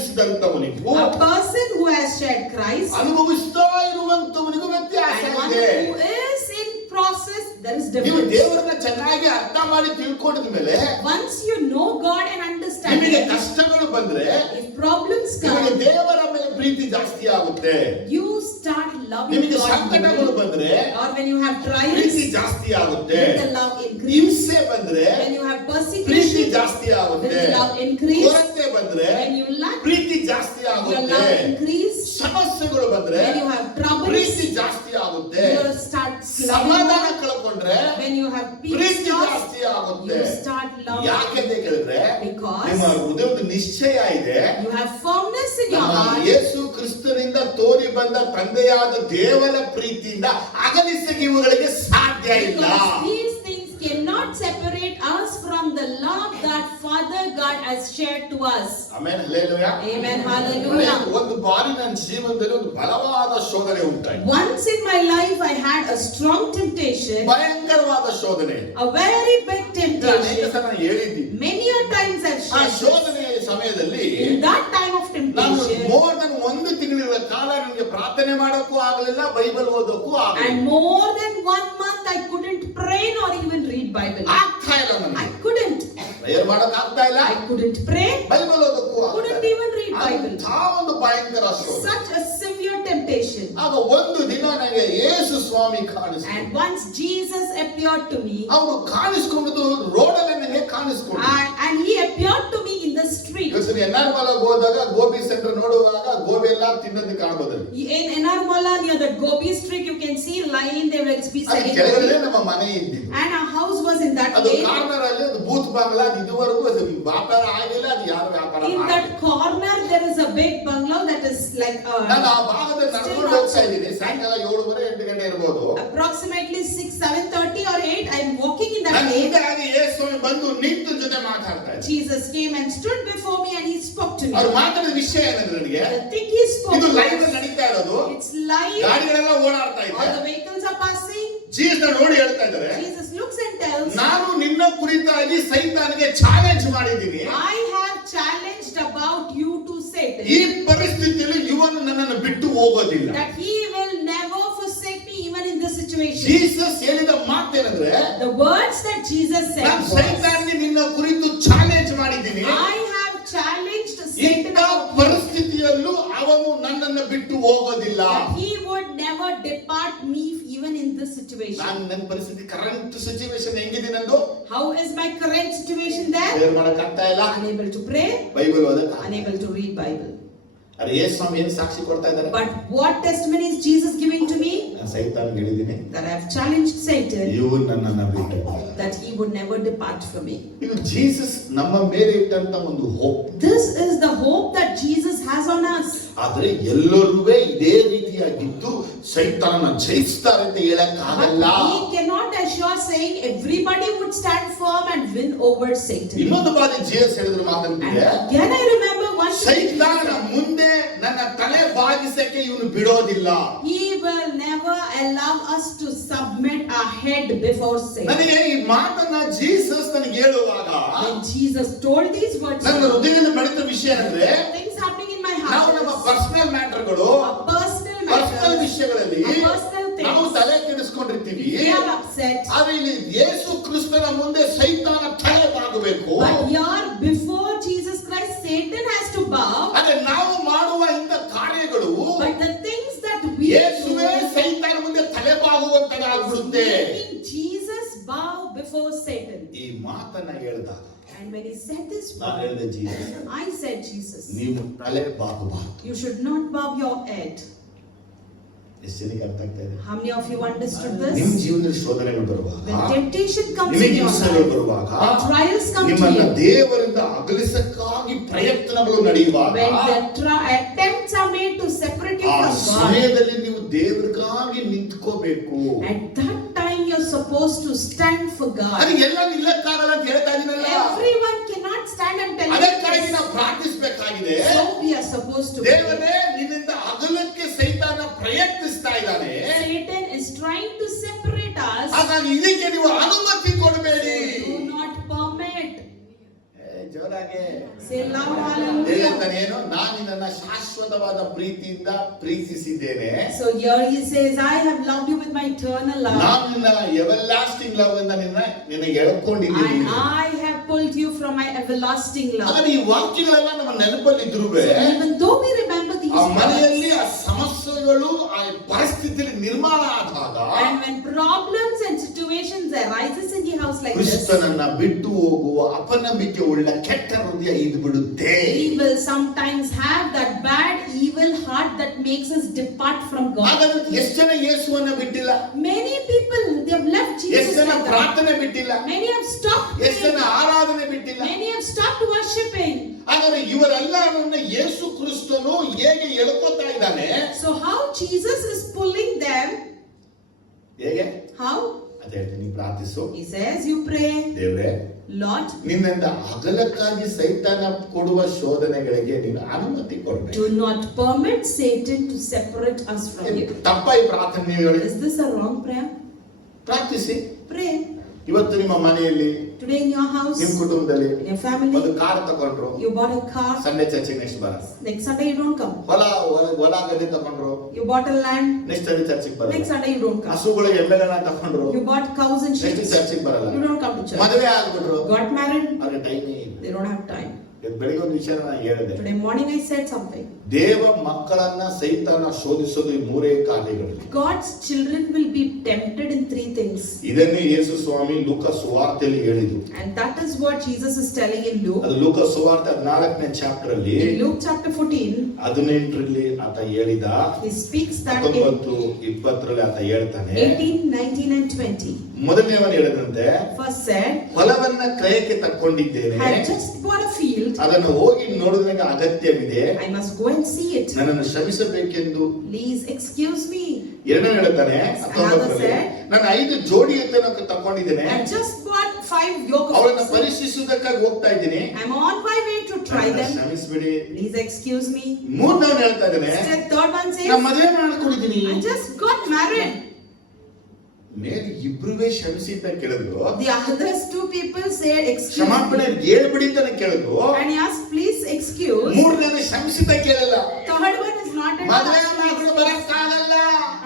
ಅನುಭವಿಸಿದಂತವನಿಗೂ A person who has shared Christ ಅನುಭವಿಸ್ತಾ ಇರುವಂತವನಿಗೂ ವ್ಯತ್ಯಾಸ and one ಇದೆ. who is in process, there is ನೀವು difference. ದೇವರನ್ನ ಚೆನ್ನಾಗಿ ಅರ್ಥ ಮಾಡಿ ತಿಳ್ಕೊಂಡಿದ ಮೇಲೆ Once you know God and understand ನಿಮಗೆ Him, ಕಷ್ಟಗಳು ಬಂದ್ರೆ if problems ನಿಮಗೆ come, ದೇವರ ಮೇಲೆ ಪ್ರೀತಿ ಜಾಸ್ತಿ ಆಗುತ್ತೆ. you start loving ನಿಮಗೆ God ಸಂಕಟಗಳು more. ಬಂದ್ರೆ Or when you have trials, ಪ್ರೀತಿ ಜಾಸ್ತಿ ಆಗುತ್ತೆ. then the love increase. ಹಿಂಸೆ ಬಂದ್ರೆ When you have Preethi persecution, ಜಾಸ್ತಿ then ಆಗುತ್ತೆ. the love increase. ಕೊರತೆ ಬಂದ್ರೆ When you lack, ಪ್ರೀತಿ ಜಾಸ್ತಿ your ಆಗುತ್ತೆ. love increase. ಸಮಸ್ಯೆಗಳು ಬಂದ್ರೆ When you have troubles, ಪ್ರೀತಿ ಜಾಸ್ತಿ ಆಗುತ್ತೆ. you start loving. ಸಮಾಧಾನ ಕಳ್ಕೊಂಡ್ರೆ When you have peace, Preethi lost, ಜಾಸ್ತಿ ಆಗುತ್ತೆ. you start loving. ಯಾಕೆಂತ ಕೇಳಿದ್ರೆ Because ನಿಮ್ಮ ಹೃದಯದ ನಿಶ್ಚಯ ಇದೆ. you have firmness in your ನಮ್ಮ heart. ಯೇಸು ಕ್ರಿಸ್ತನಿಂದ ತೋರಿ ಬಂದ ತಂದೆಯಾದ ದೇವರ ಪ್ರೀತಿಯಿಂದ ಅಗಲಿಸಕ್ಕೆ ಇವುಗಳಿಗೆ ಸಾಧ್ಯ ಇಲ್ಲ. Because these things cannot separate us from the love that Father God has shared to us. Amen, hallelujah. Amen, hallelujah. ಒಂದು ಬಾರಿ ನನ್ನ ಜೀವನದಲ್ಲಿ ಒಂದು ಬಲವಾದ ಶೋಧನೆ ಉಂಟಾಯಿತು. Once in my life I had a strong temptation, ಭಯಂಕರವಾದ ಶೋಧನೆ. a very big ಅನೇಕ temptation. ಸಲ ನಾನು ಹೇಳಿದ್ದೀನಿ. Many a times I've ಆ shared. ಶೋಧನೆಯ ಸಮಯದಲ್ಲಿ In that time of ನಾನು temptation, ಮೋರ್ ದನ್ 1 ತಿಂಗಳ ಕಾಲ ನನಗೆ ಪ್ರಾರ್ಥನೆ ಮಾಡೋಕ್ಕೂ ಆಗಲಿಲ್ಲ, ಬೈಬಲ್ ಓದೋಕ್ಕೂ ಆಗಲಿಲ್ಲ. and more than 1 month I couldn't pray nor even read Bible. ಆಗ್ತಾ ಇಲ್ಲ I ನನಗೆ. couldn't. ಪ್ರೇಯರ್ ಮಾಡಕ್ ಆಗ್ತಾ ಇಲ್ಲ, I couldn't pray. ಬೈಬಲ್ ಓದೋಕ್ಕೂ ಆಗ್ತಾ Couldn't ಇಲ್ಲ. even read Bible. ಅಂಥ ಒಂದು ಭಯಂಕರ ಶೋಧನೆ. Such a severe temptation. ಆಗ ಒಂದು ದಿನ ನನಗೆ ಯೇಸು ಸ್ವಾಮಿ ಕಾಣಿಸ್ಕೊಂಡ್ರು. And once Jesus appeared to me, ಅವರು ಕಾಣಿಸ್ಕೊಂಡದ್ದು ರೋಡಲ್ಲಿ ನನಗೆ ಕಾಣಿಸ್ಕೊಂಡ್ರು. and he appeared to me in the street. ಇವತ್ತು NR ಹೋದಾಗ ಗೋಬಿ ಸೆಂಟರ್ ನೋಡುವಾಗ ಗೋಬಿ ಎಲ್ಲ ತಿನ್ನೋದು ಕಾಣಬಹುದು. In Enarmola near the Gobi street, you can see line there will be ಅದು selling ಕೆಳಗಡೆ Gobi. ನಮ್ಮ ಮನೆ ಇದ್ದಿದ್ದು. And our house was in that ಅದು area. ಕಾರ್ನರ್ ಅಲ್ಲಿ ಅದು ಬೂತ್ ಬಾಂಗ್ಲಾ. ಅದು ಇದುವರೆಗೂ ಅದು ವ್ಯಾಪಾರ ಆಗಿಲ್ಲ, ಅದು ಯಾರು ವ್ಯಾಪಾರ In ಮಾಡಿಲ್ಲ. that corner there is a big bungalow that is like ನಾನು ಆ ಭಾಗದಲ್ಲಿ ನಡ್ಕೊಂಡು ಹೋಗ್ತಾ ಇದ್ದೀನಿ. ಸಾಯಂಕಾಲ 7:30-8 ಗಂಟೆ ಇರಬಹುದು. approximately 6:30 or 8. I am walking in that ನನ್ನ lane. ಹಿಂದಾಗಿ ಯೇಸು ಸ್ವಾಮಿ ಬಂದು ನಿಂತು ಜೊತೆ ಮಾತಾಡ್ತಾ ಇದ್ದಾರೆ. Jesus came and stood before me and he spoke to me. ಅವ್ರು ಮಾತಾಡಿದ ವಿಷಯ ಏನಂದ್ರೆ ನನಗೆ The thing he spoke ಇದು ಲೈವ್ was, ನಡೀತಾ ಇರೋದು. it's live. ಗಾಡಿಗಳೆಲ್ಲ ಓಡಾಡ್ತಾ All ಇದೆ. the vehicles are passing. Jesus ನೋಡಿ ಹೇಳ್ತಾ ಇದ್ದಾರೆ, Jesus looks and tells, ನಾನು ನಿನ್ನ ಕುರಿತಾಗಿ ಸೈತಾನಿಗೆ ಚಾಲೆಂಜ್ ಮಾಡಿದ್ದೀನಿ. I have challenged about you to Satan, ಈ ಪರಿಸ್ಥಿತಿಯಲ್ಲಿ ಇವನು ನನ್ನನ್ನು ಬಿಟ್ಟು ಹೋಗೋದಿಲ್ಲ. that he will never forsake me even in this situation. Jesus ಹೇಳಿದ ಮಾತೇನಂದ್ರೆ, The words that Jesus said ನಾನು was, ಸೈತಾನಿಗೆ ನಿನ್ನ ಕುರಿತು ಚಾಲೆಂಜ್ ಮಾಡಿದ್ದೀನಿ. I have challenged Satan ಇಂಥ about you, ಪರಿಸ್ಥಿತಿಯಲ್ಲೂ ಅವನು ನನ್ನನ್ನು ಬಿಟ್ಟು ಹೋಗೋದಿಲ್ಲ. that he would never depart me even in this situation. ನಾನು ನನ್ನ ಪರಿಸ್ಥಿತಿ ಕರೆಂಟ್ ಸಿಚುವೇಶನ್ ಹೆಂಗಿದೆ ನಂದು? How is my current situation there? Prayer ಮಾಡಕ್ ಆಗ್ತಾ ಇಲ್ಲ, Unable to pray, ಬೈಬಲ್ ಓದಕ್ ಆಗ್ತಾ ಇಲ್ಲ. unable to read Bible. ಅರೆ ಯೇಸು ಸ್ವಾಮಿ ಏನು ಸಾಕ್ಷಿ ಕೊಡ್ತಾ ಇದ್ದಾರೆ? But what testimony is Jesus giving to me? ನಾನು ಸೈತಾನಿಗೆ ಹೇಳಿದ್ದೀನಿ, That I have challenged Satan, ಇವು ನನ್ನನ್ನು ಬಿಟ್ಟು. that he would never depart from me. ಇದು ಜೀಸಸ್ ನಮ್ಮ ಮೇಲೆ ಇಟ್ಟಂತ ಒಂದು hope. This is the hope that Jesus has on us. ಆದ್ರೆ ಎಲ್ಲರೂ ಇದೇ ರೀತಿಯಾಗಿದ್ದು ಸೈತಾನನ ಜಯಿಸ್ತಾರೆ ಅಂತ ಹೇಳಕ್ But ಆಗಲ್ಲ. we cannot assure saying everybody would stand firm and win over Satan. ಇನ್ನೊಂದು ಬಾರಿ ಜೀಸಸ್ ಹೇಳಿದ್ರು And ಮಾತಂತಿದೆ, again I remember want to ಸೈತಾನನ ಮುಂದೆ ನನ್ನ ತಲೆ ಬಾಗಿಸಕ್ಕೆ ಇವನು ಬಿಡೋದಿಲ್ಲ. He will never allow us to submit our head before Satan. ನನಗೆ ಈ ಮಾತನ್ನ ಜೀಸಸ್ ನನಗೆ ಹೇಳುವಾಗ When Jesus told these words, ನನ್ನ ಹೃದಯದಲ್ಲಿ ಬಡಿದ ವಿಷಯ ಅಂದ್ರೆ things happening in my ನಾವು heart, ನಮ್ಮ ಪರ್ಸನಲ್ ಮ್ಯಾಟರ್ಗಳು a personal ಪರ್ಸನಲ್ matter, ವಿಷಯಗಳಲ್ಲಿ a personal ನಾವು thing, ತಲೆ ಕೆಡಿಸ್ಕೊಂಡಿರ್ತೀವಿ. we are upset. ಆದ್ರೆ ಇಲ್ಲಿ ಯೇಸು ಕ್ರಿಸ್ತನ ಮುಂದೆ ಸೈತಾನ ತಲೆ ಬಾಗಬೇಕು. But here, before Jesus Christ, Satan has to bow. ಆದ್ರೆ ನಾವು ಮಾಡುವ ಇಂಥ ಕಾರ್ಯಗಳು But the things that we ಯೇಸುವೇ do, ಸೈತಾನ ಮುಂದೆ ತಲೆ ಬಾಗುವಂತದಾಗ್ಬಿಡುತ್ತೆ. making Jesus bow before Satan. ಈ ಮಾತನ್ನ ಹೇಳಿದಾಗ And when he said this ನಾನು word, ಹೇಳಿದೆ ಜೀಸಸ್ I said, Jesus, ನೀವು ತಲೆ ಬಾಗಬಾರದು. you should not bow your head. ಎಷ್ಟು ಜನಕ್ಕೆ ಅರ್ಥ ಆಗ್ತಾ ಇದೆ? How many of you understood ನಿಮ್ಮ this? ಜೀವನದಲ್ಲಿ ಶೋಧನೆಗಳು ಬರುವಾಗ When temptation comes in ನಿಮಗೆ your ಹಿಂಸೆಗಳು life, ಬರುವಾಗ when trials come to ನಿಮ್ಮನ್ನ you, ದೇವರಿಂದ ಅಗಲಿಸಕ್ಕಾಗಿ ಪ್ರಯತ್ನಗಳು ನಡೆಯುವಾಗ when the attempts are made to separate you ಆ from God, ಸಮಯದಲ್ಲಿ ನೀವು ದೇವರಿಗಾಗಿ ನಿಂತ್ಕೋಬೇಕು. at that time you're supposed to stand for God. ಅದು ಎಲ್ಲ ನಿಲ್ಲಕ್ಕಾಗಲ್ಲ ಅಂತ ಹೇಳ್ತಾ ಇದೀನಲ್ಲ. Everyone cannot stand and tell ಅದಕ್ಕಾಗಿ you ನಾವು ಪ್ರಾರ್ಥಿಸಬೇಕಾಗಿದೆ. this. So we are supposed to pray. ದೇವರೇ ನಿನ್ನಿಂದ ಅಗಲಕ್ಕೆ ಸೈತಾನ ಪ್ರಯತ್ನಿಸ್ತಾ ಇದ್ದಾನೆ. Satan is trying to separate us. ಹಾಗಾಗಿ ಇದಕ್ಕೆ ನೀವು ಅನುಮತಿ ಕೊಡಬೇಡಿ. Do not permit. ಜೋರಾಗೆ Say loud hallelujah. ಹೇಳ್ತಾನೆ ಏನು, ನಾನು ನಿನ್ನನ್ನ ಶಾಶ್ವತವಾದ ಪ್ರೀತಿಯಿಂದ ಪ್ರೀತಿಸಿದ್ದೇನೆ. So here he says, I have loved you with my eternal love. ನಾನು ನಿನ್ನ ಎವರ್ಲಾಸ್ಟಿಂಗ್ ಲವ್ ಇಂದ ನಿನ್ನ ಎಳ್ಕೊಂಡಿದ್ದೀನಿ. And I have pulled you from my everlasting love. ಆದರೆ ಈ ವಾಕ್ಯಗಳೆಲ್ಲ ನಮ್ಮ ನೆನಪಲ್ಲಿ ಇದ್ರುವೆ So even though we remember these ಆ words, ಮನೆಯಲ್ಲಿ ಆ ಸಮಸ್ಯೆಗಳು ಆ ಪರಿಸ್ಥಿತಿಯಲ್ಲಿ ನಿರ್ಮಾಣ ಆದಾಗ and when problems and situations arises in the house like this, ಕ್ರಿಸ್ತನನ್ನ ಬಿಟ್ಟು ಹೋಗುವ ಅಪನಂಬಿಕೆ ಉಳ್ಳ ಕೆಟ್ಟ ಹೃದಯ ಇದು ಬಿಡುತ್ತೆ. we will sometimes have that bad evil heart that makes us depart from God. ಹಾಗಾದ್ರೆ ಎಷ್ಟು ಜನ ಯೇಸುವನ್ನ ಬಿಟ್ಟಿಲ್ಲ? Many people, they have left ಎಷ್ಟು Jesus ಜನ like that. ಪ್ರಾರ್ಥನೆ ಬಿಟ್ಟಿಲ್ಲ? Many have stopped ಎಷ್ಟು ಜನ praying. ಆರಾಧನೆ ಬಿಟ್ಟಿಲ್ಲ? Many have stopped worshipping. ಹಾಗಾದ್ರೆ ಇವರೆಲ್ಲರನ್ನ ಯೇಸು ಕ್ರಿಸ್ತನು ಹೇಗೆ ಎಳ್ಕೊತಾ ಇದ್ದಾನೆ? So how Jesus is pulling them? ಹೇಗೆ How? ಅಂತ ಹೇಳ್ತೀನಿ, ಪ್ರಾರ್ಥಿಸು. He says, you pray, ದೇವ್ರೇ, Lord, ನಿನ್ನಿಂದ ಅಗಲಕ್ಕಾಗಿ ಸೈತಾನ ಕೊಡುವ ಶೋಧನೆಗಳಿಗೆ ನೀನು ಅನುಮತಿ ಕೊಡಬೇಕು. do not permit Satan to separate us from you. ತಪ್ಪ ಈ ಪ್ರಾರ್ಥನೆ ಹೇಳಿ Is this a wrong prayer? ಪ್ರಾರ್ಥಿಸಿ. Pray. ಇವತ್ತು ನಿಮ್ಮ ಮನೆಯಲ್ಲಿ, Today in your house, ನಿಮ್ಮ ಕುಟುಂಬದಲ್ಲಿ in your ಒಂದು family, ಕಾರ್ ತಗೊಂಡ್ರು, you bought a car. Sunday ಚರ್ಚಿಗೆ ನೆಕ್ಸ್ಟ್ ಬರಲ್ಲ. Next Sunday you don't come. ಹೊಲ ಗದ್ದೆ ತಗೊಂಡ್ರು, You bought a land. Next Sunday ಚರ್ಚಿಗೆ ಬರಲ್ಲ. Next Sunday you don't come. ಹಸುಗಳು ಎಮ್ಮೆಗಳನ್ನ ತಗೊಂಡ್ರು, You bought cows and sheep. Next ಚರ್ಚಿಗೆ ಬರಲ್ಲ. You don't come to church. ಮದುವೆ ಆಗ್ಬಿಟ್ರು, Got married. ಅವ್ರಿಗೆ ಟೈಮೇ ಇಲ್ಲ. They don't have time. ಇವತ್ತು ಬೆಳಿಗ್ಗೆ ಒಂದು ವಿಷಯ ನಾನು ಹೇಳಿದೆ. Today morning I said something. ದೇವ ಮಕ್ಕಳನ್ನ ಸೈತಾನ ಶೋಧಿಸೋದು ಈ ಮೂರೇ ಕಾರ್ಯಗಳು. God's children will be tempted in three things. ಇದನ್ನೇ ಯೇಸು ಸ್ವಾಮಿ ಲೂಕ ಸುವಾರ್ತೆಯಲ್ಲಿ ಹೇಳಿದ್ರು. And that is what Jesus is telling in Luke. ಅದು ಲೂಕ ಸುವಾರ್ತೆ 14ನೇ ಚಾಪ್ಟರ್ ಅಲ್ಲಿ In Luke chapter 14, 18ರಲ್ಲಿ ಆತ ಹೇಳಿದ, he speaks that in 19:20ರಲ್ಲಿ ಆತ ಹೇಳ್ತಾನೆ. 18, 19 and 20. ಮೊದಲನೇವನು ಹೇಳಿದಂತೆ, First said, ಹೊಲವನ್ನ ಕ್ರಯಕ್ಕೆ ತಕ್ಕೊಂಡಿದ್ದೇನೆ, I just bought a field. ಅದನ್ನು ಹೋಗಿ ನೋಡುವುದಕ್ಕೆ ಅಗತ್ಯವಿದೆ, I must go and see it. ನನ್ನನ್ನು ಶ್ರಮಿಸಬೇಕೆಂದು. Please excuse me. ಎರಡನೇ ಹೇಳ್ತಾನೆ 19ರಲ್ಲಿ, ನಾನು 5 ಜೋಡಿ ಎತ್ತನ್ನು ತಕೊಂಡಿದ್ದೇನೆ, I just bought 5 yoke of ಅವಳನ್ನ oxen. ಪರಿಶೀಲಿಸುವುದಕ್ಕಾಗಿ ಹೋಗ್ತಾ ಇದ್ದೀನಿ, I'm on my way to try ನನ್ನನ್ನು them. ಶ್ರಮಿಸಬೇಡಿ. Please excuse me. ಮೂರನೇವನು ಹೇಳ್ತಾ ಇದ್ದಾನೆ, Third one ನಾನು says, ಮದುವೆ ಮಾಡ್ಕೊಂಡಿದ್ದೀನಿ. I just got married. ಮೇಲೆ ಇಬ್ರುವೇ ಕ್ಷಮಿಸಿ ಅಂತ ಕೇಳಿದ್ರು, The others 2 people said, excuse ಕ್ಷಮಾಪಣೆ me. ಹೇಳ್ಬಿಡಿ ಅಂತ ಕೇಳಿದ್ರು. And he asked, please excuse. ಮೂರನೇದು ಕ್ಷಮಿಸಿದ ಕೇಳಲ್ಲ. Third one is not at ಮದುವೆ all. ಮಾಡ್ಕೊಂಡು ಬರಕ್ಕಾಗಲ್ಲ.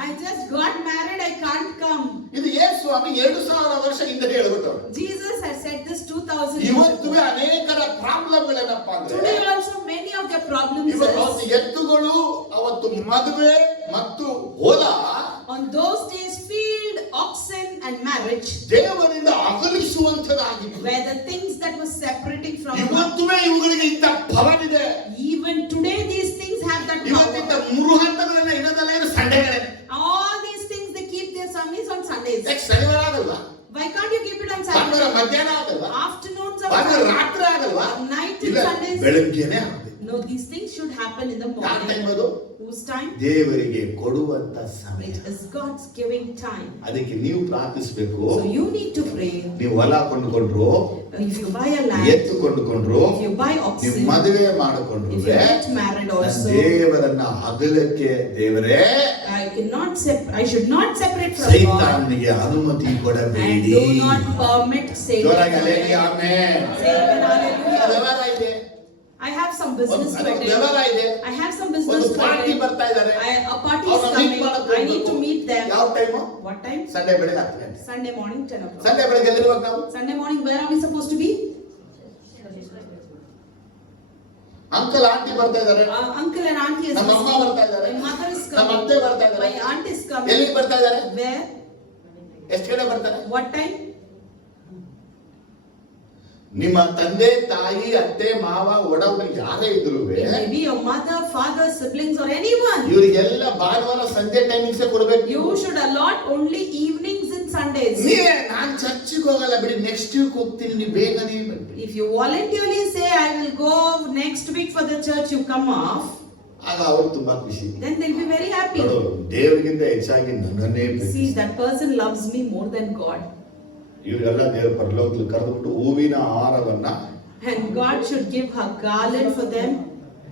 I just got married, I can't come. ಇದು ಯೇಸು ಸ್ವಾಮಿ 2000 ವರ್ಷ ಹಿಂದೆ ಹೇಳ್ಬಿಟ್ಟವ್ರು. Jesus has said this 2000 years ಇವತ್ತು ago. ಅನೇಕರ ಪ್ರಾಬ್ಲಮ್ಗಳೇನಪ್ಪ ಅಂದ್ರೆ, Today also many of their problems ಇವತ್ತು is, ಎತ್ತುಗಳು, ಅವತ್ತು ಮದುವೆ ಮತ್ತು ಹೊಲ, on those days field, oxen and marriage ದೇವರಿಂದ ಅಗಲಿಸುವಂತದಾಗಿದೆ. were the things that were separating from God. ಇವತ್ತುವೇ ಇವುಗಳಿಗೆ ಇಂಥ ಫಲವಿದೆ. Even today these things have that ಇವತ್ತಿಂದ power. 3 ಹಂತಗಳನ್ನ ಇನ್ನದಲ್ಲೇನು ಸಂಡೆಗಳೇ. All these things they keep their Sundays on Sundays. ಯಾಕೆ ಶನಿವಾರ ಆಗಲ್ವಾ? Why can't you keep it on ಭಾನುವಾರ Saturday? ಮಧ್ಯಾಹ್ನ ಆಗಲ್ವಾ? Afternoons of ಭಾನುವಾರ Sunday. ರಾತ್ರಿ ಆಗಲ್ವಾ? Night ಇಲ್ಲ, and Sundays. ಬೆಳಗ್ಗೆನೇ ಆಗಬೇಕು. No, these things should happen in the ಯಾವ ಟೈಮ್ morning. ಅದು? Whose time. ದೇವರಿಗೆ ಕೊಡುವಂತ ಸಮಯ. It is God's giving time. ಅದಕ್ಕೆ ನೀವು ಪ್ರಾರ್ಥಿಸಬೇಕು. So you need to pray. ನೀವು ಹೊಲ ಕೊಂಡುಕೊಂಡ್ರು, If you buy a land, ಎತ್ತು ಕೊಂಡುಕೊಂಡ್ರು, if you buy ನೀವು oxen, ಮದುವೆ if ಮಾಡಿಕೊಂಡ್ರು, you get married also, ದೇವರನ್ನ ಅಗಲಕ್ಕೆ ದೇವರೇ I should not separate from God. ಸೈತಾನನಿಗೆ ಅನುಮತಿ And ಕೊಡಬೇಡಿ. do not permit Satan. ಜೋರಾಗಿ ಅಲೆಲಿ ಆಮೆನ್. Say amen, hallelujah. ವ್ಯವಹಾರ ಇದೆ, I have some business today. ವ್ಯವಹಾರ ಇದೆ, I have some business ಒಂದು ಪಾರ್ಟಿ today. ಬರ್ತಾ ಇದ್ದಾರೆ, A party is ಅವ್ರನ್ನ meet coming. ಮಾಡಕ್ಕೆ I need to meet them. ಯಾವ ಟೈಮು? What time? ಸಂಡೇ ಬೆಳಗ್ಗೆ 10 ಗಂಟೆ. Sunday morning, 10 o'clock. ಸಂಡೇ ಬೆಳಗ್ಗೆ ಎಲ್ಲಿರುವಾಗ ನಾವು? Sunday morning, where are we supposed to be? Uncle aunty ಬರ್ತಾ ಇದ್ದಾರೆ, Uncle and auntie is ನಮ್ಮ ಅಮ್ಮ ಬರ್ತಾ ಇದ್ದಾರೆ, My mother is ನಮ್ಮ coming. ಅತ್ತೆ ಬರ್ತಾ ಇದ್ದಾರೆ. My aunt is coming. ಎಲ್ಲಿಗೆ ಬರ್ತಾ ಇದ್ದಾರೆ? Where? ಎಷ್ಟು ಗಂಟೆ ಬರ್ತಾರೆ? What time? ನಿಮ್ಮ ತಂದೆ ತಾಯಿ ಅತ್ತೆ ಮಾವ ಒಡಹುಟ್ಟಿನ ಯಾರೇ ಇದ್ರು It may be your mother, father, siblings or anyone. ಇವರಿಗೆಲ್ಲ ಭಾನುವಾರ ಸಂಜೆ ಟೈಮಿಂಗ್ಸ್ ಕೊಡ್ಬೇಕು. You should allot only evenings and Sundays. ನೀವೇ ನಾನು ಚರ್ಚಿಗೆ ಹೋಗಲ್ಲ ಬಿಡಿ, ನೆಕ್ಸ್ಟ್ ವೀಕ್ ಹೋಗ್ತೀನಿ, ನೀವು ಬೇಗನೆ ಬನ್ನಿ. If you voluntarily say I will go next week for the church, you come off, ಆಗ ಅವರು ತುಂಬಾ ಖುಷಿ. then they'll be very happy. ನೋಡು, ದೇವರಿಗಿಂತ ಹೆಚ್ಚಾಗಿ ನನ್ನನ್ನೇ ಪ್ರೀತಿಸಿ. See, that person loves me more than God. ಇವರೆಲ್ಲ ದೇವರ ಪರಲೋಕದಲ್ಲಿ ಕರೆದುಬಿಟ್ಟು ಹೂವಿನ ಹಾರವನ್ನ, And God should give her garland for them.